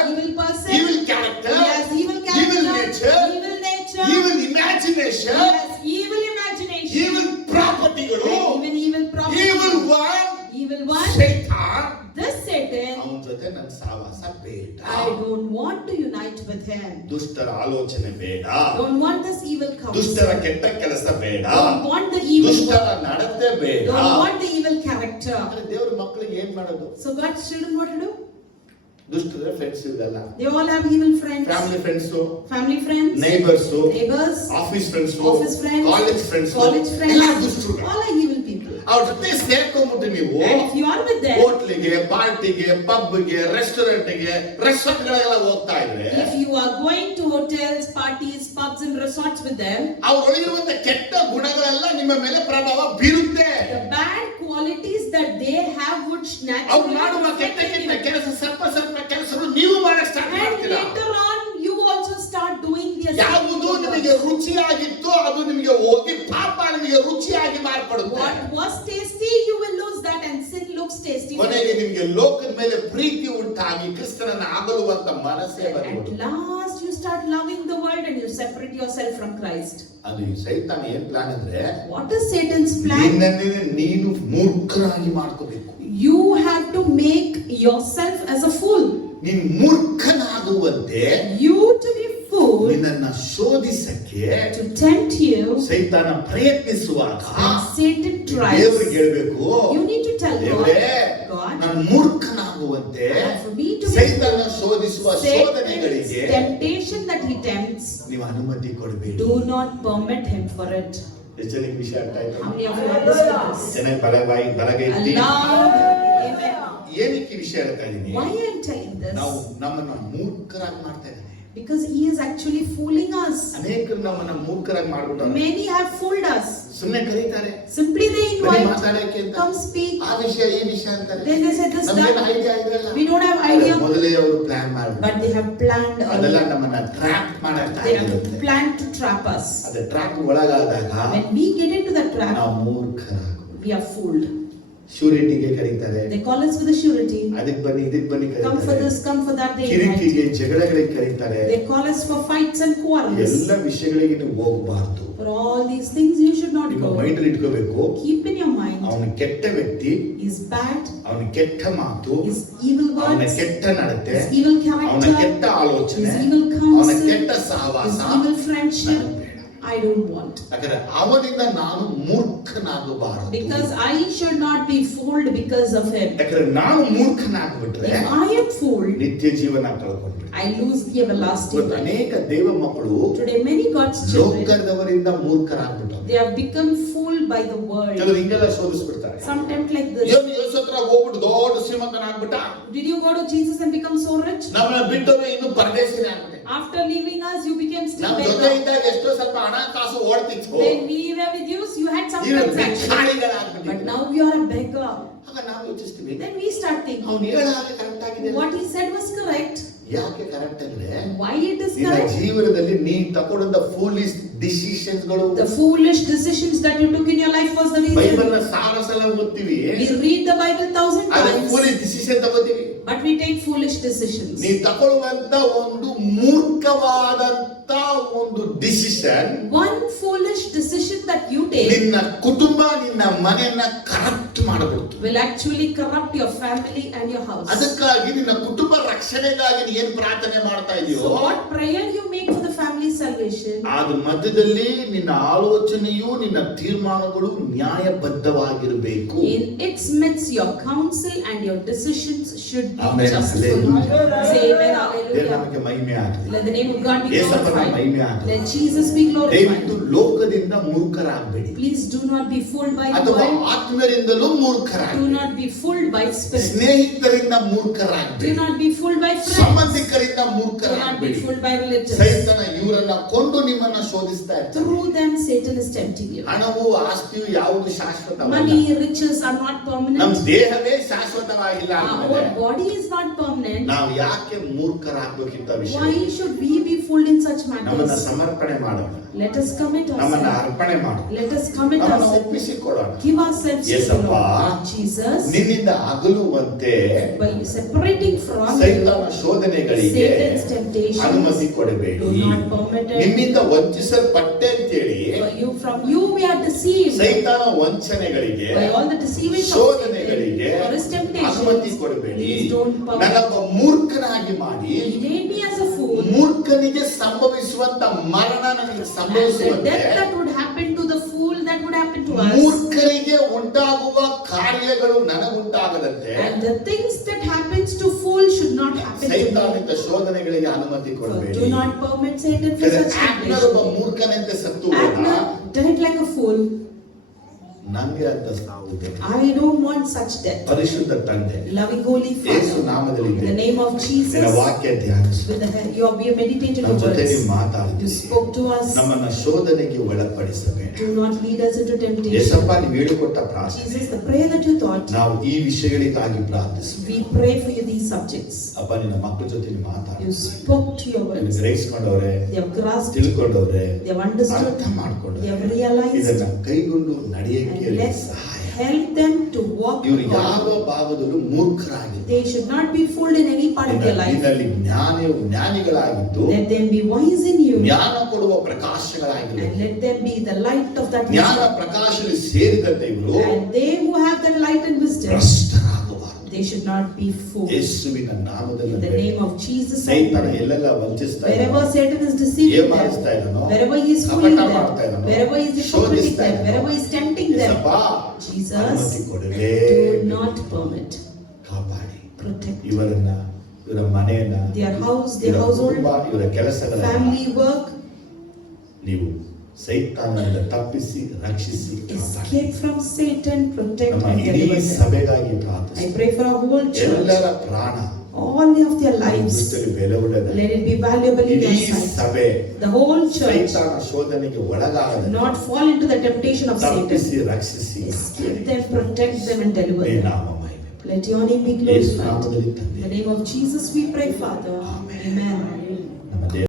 evil character, He has evil character, evil nature, evil nature, evil imagination, He has evil imagination, evil ಪ್ರಾಪರ್ಟಿಗಳು, even evil property, evil one, evil one. Satan. This Satan, ಅವನ ಜೊತೆ ನನ್ನ ಸಹವಾಸ ಬೇಡ. I don't want to unite with him. ದುಷ್ಟರ ಆಲೋಚನೆ ಬೇಡ. Don't want this evil ದುಷ್ಟರ counsel. ಕೆಟ್ಟ ಕೆಲಸ ಬೇಡ. Don't want the evil ದುಷ್ಟರ work. ನಡತೆ ಬೇಡ. Don't want the evil character. ಆದ್ರೆ ದೇವರ ಮಕ್ಕಳಿಗೆ ಏನ್ ಮಾಡೋದು? So God's children, what to do? ದುಷ್ಟರ ಫ್ರೆಂಡ್ಸ್ ಇರಲ್ಲ, They all have evil friends. Family friends, Family friends, neighbours, neighbors, office friends, office friends, college friends, college friends. ಎಲ್ಲ ದುಷ್ಟರು. All are evil people. ಅವ್ರ ಜೊತೆ ಸೇರ್ಕೊಂಡ್ಬಿಟ್ಟು ನೀವು And if you are with them, ಹೋಟ್ಲಿಗೆ, ಪಾರ್ಟಿಗೆ, ಪಬ್ಗೆ, ರೆಸ್ಟೋರೆಂಟ್ಗೆ, ರೆಸ್ಟೋರೆಂಟ್ಗಳೆಲ್ಲ ಹೋಗ್ತಾ ಇದ್ರೆ if you are going to hotels, parties, pubs and resorts with them, ಅವ್ರೊಳಗಿರುವಂತ ಕೆಟ್ಟ ಗುಣಗಳೆಲ್ಲ ನಿಮ್ಮ ಮೇಲೆ ಪ್ರಭಾವ ಬೀರುತ್ತೆ. the bad qualities that they have would ಅವ್ರು ಮಾಡುವ naturally ಕೆಟ್ಟ affect ಕೆಟ್ಟ you. ಕೆಲಸ, ಸ್ವಲ್ಪ ಕೆಲಸಗಳು ನೀವು ಮಾಡಕ್ ಸ್ಟಾರ್ಟ್ And ಮಾಡ್ತೀರಾ. later on, you also start doing the ಯಾವುದು ನಿಮಗೆ ರುಚಿಯಾಗಿತ್ತು ಅದು ನಿಮಗೆ ಹೋಗಿ ಪಾಪ ನಿಮಗೆ ರುಚಿಯಾಗಿ ಮಾರ್ಪಡುತ್ತೆ. What was tasty, you will lose that, and sin looks tasty. ಕೊನೆಗೆ ನಿಮಗೆ ಲೋಕದ ಮೇಲೆ ಪ್ರೀತಿ ಉಂಟಾಗಿ ಕ್ರಿಸ್ತನನ್ನ ಆಗಲುವಂತ ಮನಸ್ಸೇ At ಬರುತ್ತೆ. last, you start loving the world and you separate yourself from Christ. ಅದು ಈ ಸೈತಾನ ಏನ್ ಪ್ಲಾನ್ ಅಂದ್ರೆ, What is Satan's plan? ನಿನ್ನನ್ನೇ ನೀನು ಮೂರ್ಖರಾಗಿ ಮಾಡ್ಕೋಬೇಕು. You have to make yourself as a fool. ನೀನು ಮೂರ್ಖನಾಗುವಂತೆ You to be fool, ನಿನ್ನನ್ನ ಶೋಧಿಸಕ್ಕೆ to tempt you. ಸೈತಾನ ಪ್ರಯತ್ನಿಸುವಾಗ When Satan tries, ದೇವರಿಗೆ ಹೇಳ್ಬೇಕು, you need to tell ದೇವರೇ God, ನಾನು ಮೂರ್ಖನಾಗುವಂತೆ and for me to be ಸೈತಾನ ಶೋಧಿಸುವ Satan's ಶೋಧನೆಗಳಿಗೆ temptation that he tempts, ನೀವು ಅನುಮತಿ ಕೊಡಬೇಡಿ. do not permit him for it. ಎಷ್ಟು ಜನಕ್ಕೆ ವಿಷಯ ಅರ್ಥ ಆಯ್ತು? How many of you understand this? ಚೆನ್ನಾಗಿ ಬಲಗೈ Allow ಏನಕ್ಕೆ ಈ ವಿಷಯ ಹೇಳ್ತಾ ಇದ್ದೀನಿ? Why I am telling this? ನಾವು ನಮ್ಮನ್ನ ಮೂರ್ಖರಾಗಿ ಮಾಡ್ತಾ ಇದ್ದೀವಿ. Because he is actually fooling us. ಅನೇಕರು ನಮ್ಮನ್ನ ಮೂರ್ಖರಾಗಿ ಮಾಡ್ಬಿಟ್ಟಾರೆ. Many have fooled us. ಸುಮ್ಮನೆ ಕರೀತಾರೆ, Simply they invite, ಮಾತಾಡಕ್ಕೆ ಅಂತ, come speak. ಆ ವಿಷಯ ಈ ವಿಷಯ ಅಂತಾರೆ. Then they said this, ನಮಗೆ that. ಐಡಿಯಾ ಇರಲ್ಲ. We don't have idea. ಮೊದಲೇ ಅವರು ಪ್ಲಾನ್ ಮಾಡ್ಬಿಟ್ಟು But they have planned. ಅದೆಲ್ಲ ನಮ್ಮನ್ನ ಟ್ರ್ಯಾಪ್ ಮಾಡಕ್ಕೆ They have ಆಗಿರುತ್ತೆ. planned to trap us. ಅದೇ ಟ್ರ್ಯಾಪ್ ಒಳಗಾದಾಗ When we get into the trap, ನಾವು ಮೂರ್ಖರಾಗೋದು. we are fooled. ಶ್ಯೂರಿಟಿಗೆ ಕರೀತಾರೆ, They call us for the surety. ಅದಕ್ಕೆ ಬನ್ನಿ ಇದಕ್ಕೆ ಬನ್ನಿ Come for ಕರೀತಾರೆ, this, come for that. They ಕಿರಿಕಿಗೆ invite. ಜಗಳಗಳಿಗೆ ಕರೀತಾರೆ. They call us for fights and quarrels. ಎಲ್ಲ ವಿಷಯಗಳಿಗೆ ನೀವು ಹೋಗಬಾರ್ದು. For all these things you should not ನಿಮ್ಮ go. ಮೈಂಡ್ ಅಲ್ಲಿ ಇಟ್ಕೋಬೇಕು, Keep in your mind. ಅವನ ಕೆಟ್ಟ ವ್ಯಕ್ತಿ, He's bad. ಅವನ ಕೆಟ್ಟ ಮಾತು, His evil ಅವನ words. ಕೆಟ್ಟ ನಡತೆ, His evil ಅವನ character. ಕೆಟ್ಟ ಆಲೋಚನೆ, His evil ಅವನ counsel. ಕೆಟ್ಟ ಸಹವಾಸ His evil friendship. ನನಗೆ ಬೇಡ. I don't want. ಯಾಕಂದ್ರೆ ಅವನಿಂದ ನಾನು ಮೂರ್ಖನಾಗಬಾರದು. Because I should not be fooled because of him. ಯಾಕಂದ್ರೆ ನಾನು ಮೂರ್ಖನಾಗ್ಬಿಟ್ರೆ If I am fooled, ನಿತ್ಯ ಜೀವನ ಕಳ್ಕೊಂಡ್ಬಿಡ್ತೀನಿ. I lose the everlasting ಇವತ್ತು life. ಅನೇಕ ದೇವ ಮಕ್ಕಳು Today many God's children, ಲೋಕದವರಿಂದ ಮೂರ್ಖರಾಗ್ಬಿಟ್ಟರು. they have become fooled by the world. ಕೆಲವರು ಹಿಂಗೆಲ್ಲ ಶೋಧಿಸ್ಬಿಡ್ತಾರೆ. Some tempt like this. ಯೇಸು ಹತ್ರ ಹೋಗ್ಬಿಟ್ಟು ದೊಡ್ಡ ಶ್ರೀಮಂತನಾಗ್ಬಿಟ್ಟ, Did you go to Jesus and become so rich? ನಮ್ಮನ್ನ ಬಿಟ್ಟರೆ ಇನ್ನು ಪರದೇಶಿನೇ ಆಗ್ಬಿಟ್ಟೆ. After leaving us, you became still ನಮ್ಮ ಜೊತೆ beggar. ಇದ್ದಾಗ ಎಷ್ಟೋ ಸ್ವಲ್ಪ ಹಣ ಕಾಸು ಓಡ್ತಿತ್ತು, When we were with you, you had some ಈಗ transaction. But ಭಿಕ್ಷಾಳಿಗಳಾಗ್ಬಿಟ್ಟಿದ್ದೀವಿ. now you are a beggar. ಆಗ ನಾವು ಯೋಚಿಸ್ತೀವಿ, Then we start thinking, ಅವ್ನು ಹೇಳ ಹಾಗೆ ಕರೆಕ್ಟ್ ಆಗಿದೆ. what he said was correct. ಯಾಕೆ ಕರೆಕ್ಟ್ ಅಂದ್ರೆ Why it is ನಿನ್ನ correct? ಜೀವನದಲ್ಲಿ ನೀ ತಗೊಂಡ ಫೂಲಿಶ್ ಡಿಸಿಷನ್ಸ್ ಗಳು, The foolish decisions that you took in your life was the Bible ನ reason. ಸಾವಿರ ಸಲ ಓದ್ತೀವಿ, We read the Bible 1000 ಆದ್ರೆ times, ಫೂಲಿಶ್ ಡಿಸಿಷನ್ ತಗೋತೀವಿ. but we take foolish decisions. ನೀ ತಗೊಳ್ಳುವಂತ ಒಂದು ಮೂರ್ಖವಾದಂತ ಒಂದು decision One foolish decision that you take ನಿನ್ನ ಕುಟುಂಬ, ನಿನ್ನ ಮನೆಯನ್ನ ಕರಪ್ಟ್ ಮಾಡಬಹುದು. will actually corrupt your family and your house. ಅದಕ್ಕಾಗಿ ನಿನ್ನ ಕುಟುಂಬ ರಕ್ಷಣೆಗಾಗಿ ನೀ ಏನ್ ಪ್ರಾರ್ಥನೆ ಮಾಡ್ತಾ ಇದೆಯೋ, So what prayer you make for the family salvation, ಅದು ಮಧ್ಯದಲ್ಲಿ ನಿನ್ನ ಆಲೋಚನೆಯು, ನಿನ್ನ ತೀರ್ಮಾನಗಳು ನ್ಯಾಯಬದ್ಧವಾಗಿರಬೇಕು. in its midst your counsel and your decisions should be Amen. justful. Hallelujah. Say amen, ದೇವ್ರ hallelujah. ನಮಗೆ ಮಹಿಮೆ ಆಗಲಿ. Let the name of God be ಯೇಸಪ್ಪನ ಮಹಿಮೆ glorified. ಆಗಲಿ. Let Jesus be ದಯವಿಟ್ಟು glorified. ಲೋಕದಿಂದ ಮೂರ್ಖರಾಗಬೇಡಿ, Please do not be fooled by the ಅಥವಾ world. ಆತ್ಮರಿಂದಲೂ Do ಮೂರ್ಖರಾಗಬೇಡಿ, not be fooled by spirit. ಸ್ನೇಹಿತರಿಂದ Do ಮೂರ್ಖರಾಗಬೇಡಿ, not be fooled by friends. ಸಂಬಂಧಿಕರಿಂದ Do not be ಮೂರ್ಖರಾಗಬೇಡಿ. fooled by relatives. ಸೈತನ ಇವರನ್ನ ಕೊಂಡು ನಿಮ್ಮನ್ನ ಶೋಧಿಸ್ತಾ ಇರ್ತಾನೆ. Through them Satan is tempting you. ಹಣವು ಆಸ್ತಿಯು ಯಾವುದು ಶಾಶ್ವತವಲ್ಲ. Money, riches are not ನಮ್ಮ permanent. ದೇಹವೇ ಶಾಶ್ವತವಾಗಿಲ್ಲ ಅಂದ್ಮೇಲೆ Our body is not permanent. ನಾವು ಯಾಕೆ ಮೂರ್ಖರಾಗಬೇಕಿಂತ ವಿಷಯ? Why should we be fooled in such ನಮ್ಮನ್ನ matters? ಸಮರ್ಪಣೆ ಮಾಡೋಣ, Let us commit ನಮ್ಮನ್ನ ourselves. ಅರ್ಪಣೆ ಮಾಡೋಣ, Let us commit ನಮ್ಮನ್ನ ourselves. ಒಪ್ಪಿಸಿಕೊಡೋಣ. Give ourselves to the Yesappa, Lord. Jesus, ನಿನ್ನಿಂದ ಅಗಲುವಂತೆ by separating from ಸೈತಾನ you ಶೋಧನೆಗಳಿಗೆ Satan's temptations, ಅನುಮತಿ ಕೊಡಬೇಡಿ. do not permit it. ನಿಮ್ಮಿಂದ ವಂಚಿಸಲ್ಪಟ್ಟೆ ಅಂತೇಳಿ From you we are deceived. ಸೈತಾನ ವಂಚನೆಗಳಿಗೆ, By all the deceiving of ಶೋಧನೆಗಳಿಗೆ Satan, for his ಅನುಮತಿ temptations, ಕೊಡಬೇಡಿ. please don't permit. ನನ್ನೊಬ್ಬ ಮೂರ್ಖನಾಗಿ ಮಾಡಿ, He made me as a fool. ಮೂರ್ಖನಿಗೆ ಸಂಭವಿಸುವಂತ ಮರಣ ನನಗೆ And the ಸಂಭವಿಸುವಂತೆ death that would happen to the fool, that would happen to us. ಮೂರ್ಖರಿಗೆ ಉಂಟಾಗುವ ಕಾರ್ಯಗಳು ನನಗುಂಟಾಗದಂತೆ And the things that happens to fools should not happen to me. ಸೈತಾನಿಕ ಶೋಧನೆಗಳಿಗೆ ಅನುಮತಿ So ಕೊಡಬೇಡಿ. do not permit Satan for such ಆಜ್ಞರ್ ಒಬ್ಬ temptation. ಮೂರ್ಖನಂತೆ ಸತ್ತು Abner died like a fool. ನಂಗೆ ಅಂತ ಸಾವು ಬೇಕು. I don't want such death. ಪರಿಶುದ್ಧ ತಂದೆ, Loving Holy ಯೇಸು Father, ನಾಮದಲ್ಲಿ in the name of Jesus, ನಿನ್ನ ವಾಕ್ಯ ಧ್ಯಾನಿಸು. with we have meditated ನಮ್ಮ on ಜೊತೆ words. ನೀವು You ಮಾತಾಡಿ spoke to us. ನಮ್ಮನ್ನ ಶೋಧನೆಗೆ ಒಳಪಡಿಸಬೇಡ. Do not lead us into temptation. Yesappa, ನೀವು ಹೇಳಿಕೊಟ್ಟ ಪ್ರಾರ್ಥನೆ, Jesus, the prayer that you taught, ನಾವು ಈ ವಿಷಯಗಳಿಗಾಗಿ ಪ್ರಾರ್ಥಿಸಿ. we pray for you these subjects. ಅಪ್ಪ, ನಿನ್ನ ಮಕ್ಕಳ ಜೊತೆ ನೀವು ಮಾತಾಡಿ. You spoke to your words. ಗ್ರಹಿಸ್ಕೊಂಡವ್ರೆ, They have grasped, ತಿಳ್ಕೊಂಡವ್ರೆ, they have understood, ಅರ್ಥ ಮಾಡ್ಕೊಂಡ್ರೆ they have realized, ಇದನ್ನ ಕೈಗೊಂಡು ನಡೆಯಕ್ಕೆ and let's ಸಹಾಯ. help them to walk ಇವರು in ಯಾವ God. ಭಾಗದಲ್ಲೂ ಮೂರ್ಖರಾಗಿಲ್ಲ. They should not be fooled in any part of their life. ಇದರಲ್ಲಿ ಜ್ಞಾನಿಗಳಾಗಿದ್ದು Let them be wise in you, ಜ್ಞಾನ ಕೊಡುವ ಪ್ರಕಾಶಗಳಾಗಿಲ್ಲ. and let them be the light of that ಜ್ಞಾನ wisdom. ಪ್ರಕಾಶದಲ್ಲಿ ಸೇರಿದಂತೆ ಇವರು And they who have that light and wisdom, ಭ್ರಷ್ಟರಾಗಬಾರದು. they should not be fooled. ಯೇಸುವಿನ ನಾಮದಲ್ಲಿ In the name of Jesus, I ಸೈತಾನ pray. ಎಲ್ಲೆಲ್ಲ ವಂಚಿಸ್ತಾ Wherever ಇದ್ದಾನೋ, Satan is deceiving ಏನ್ ಮಾಡಿಸ್ತಾ them, ಇದ್ದಾನೋ, wherever he is ಕಪಟ fooling them, ಮಾಡ್ತಾ ಇದ್ದಾನೋ, wherever he is hypocritic ಶೋಧಿಸ್ತಾ them, ಇದ್ದಾನೋ, wherever he is tempting them, Yesappa, Jesus, ಅನುಮತಿ ಕೊಡಲೇ do not permit. ಕಾಪಾಡಿ Protect ಇವರನ್ನ, ಇವರ ಮನೆಯನ್ನ, their house, their ಇವರ household, ಕುಟುಂಬ, ಇವರ ಕೆಲಸಗಳ family work. ನೀವು ಸೈತಾನನಿಂದ ತಪ್ಪಿಸಿ ರಕ್ಷಿಸಿ ಕಾಪಾಡಿ. Escape from Satan, protect ನಮ್ಮ and ಇಡೀ deliver them. ಸಭೆಗಾಗಿ I ಪ್ರಾರ್ಥಿಸಿ. pray for our whole church, ಎಲ್ಲರ ಪ್ರಾಣ all of their lives. ದೃಷ್ಟಿಯಲ್ಲಿ ಬೆಲೆ ಉಳ್ಳದ Let it be valuable in ಇಡೀ your sight. ಸಭೆ The whole church ಸೈತಾನ ಶೋಧನೆಗೆ ಒಳಗಾಗದ not fall into the temptation of Satan. ತಪ್ಪಿಸಿ ರಕ್ಷಿಸಿ Escape them, protect them and deliver ನಿನ್ನ them. ನಾಮ ಮಹಿಮೆ. Let your name be Yesu glorified. ನಾಮದಲ್ಲಿ In ತಂದೆ. the name of Jesus we pray, Father. Amen. Amen.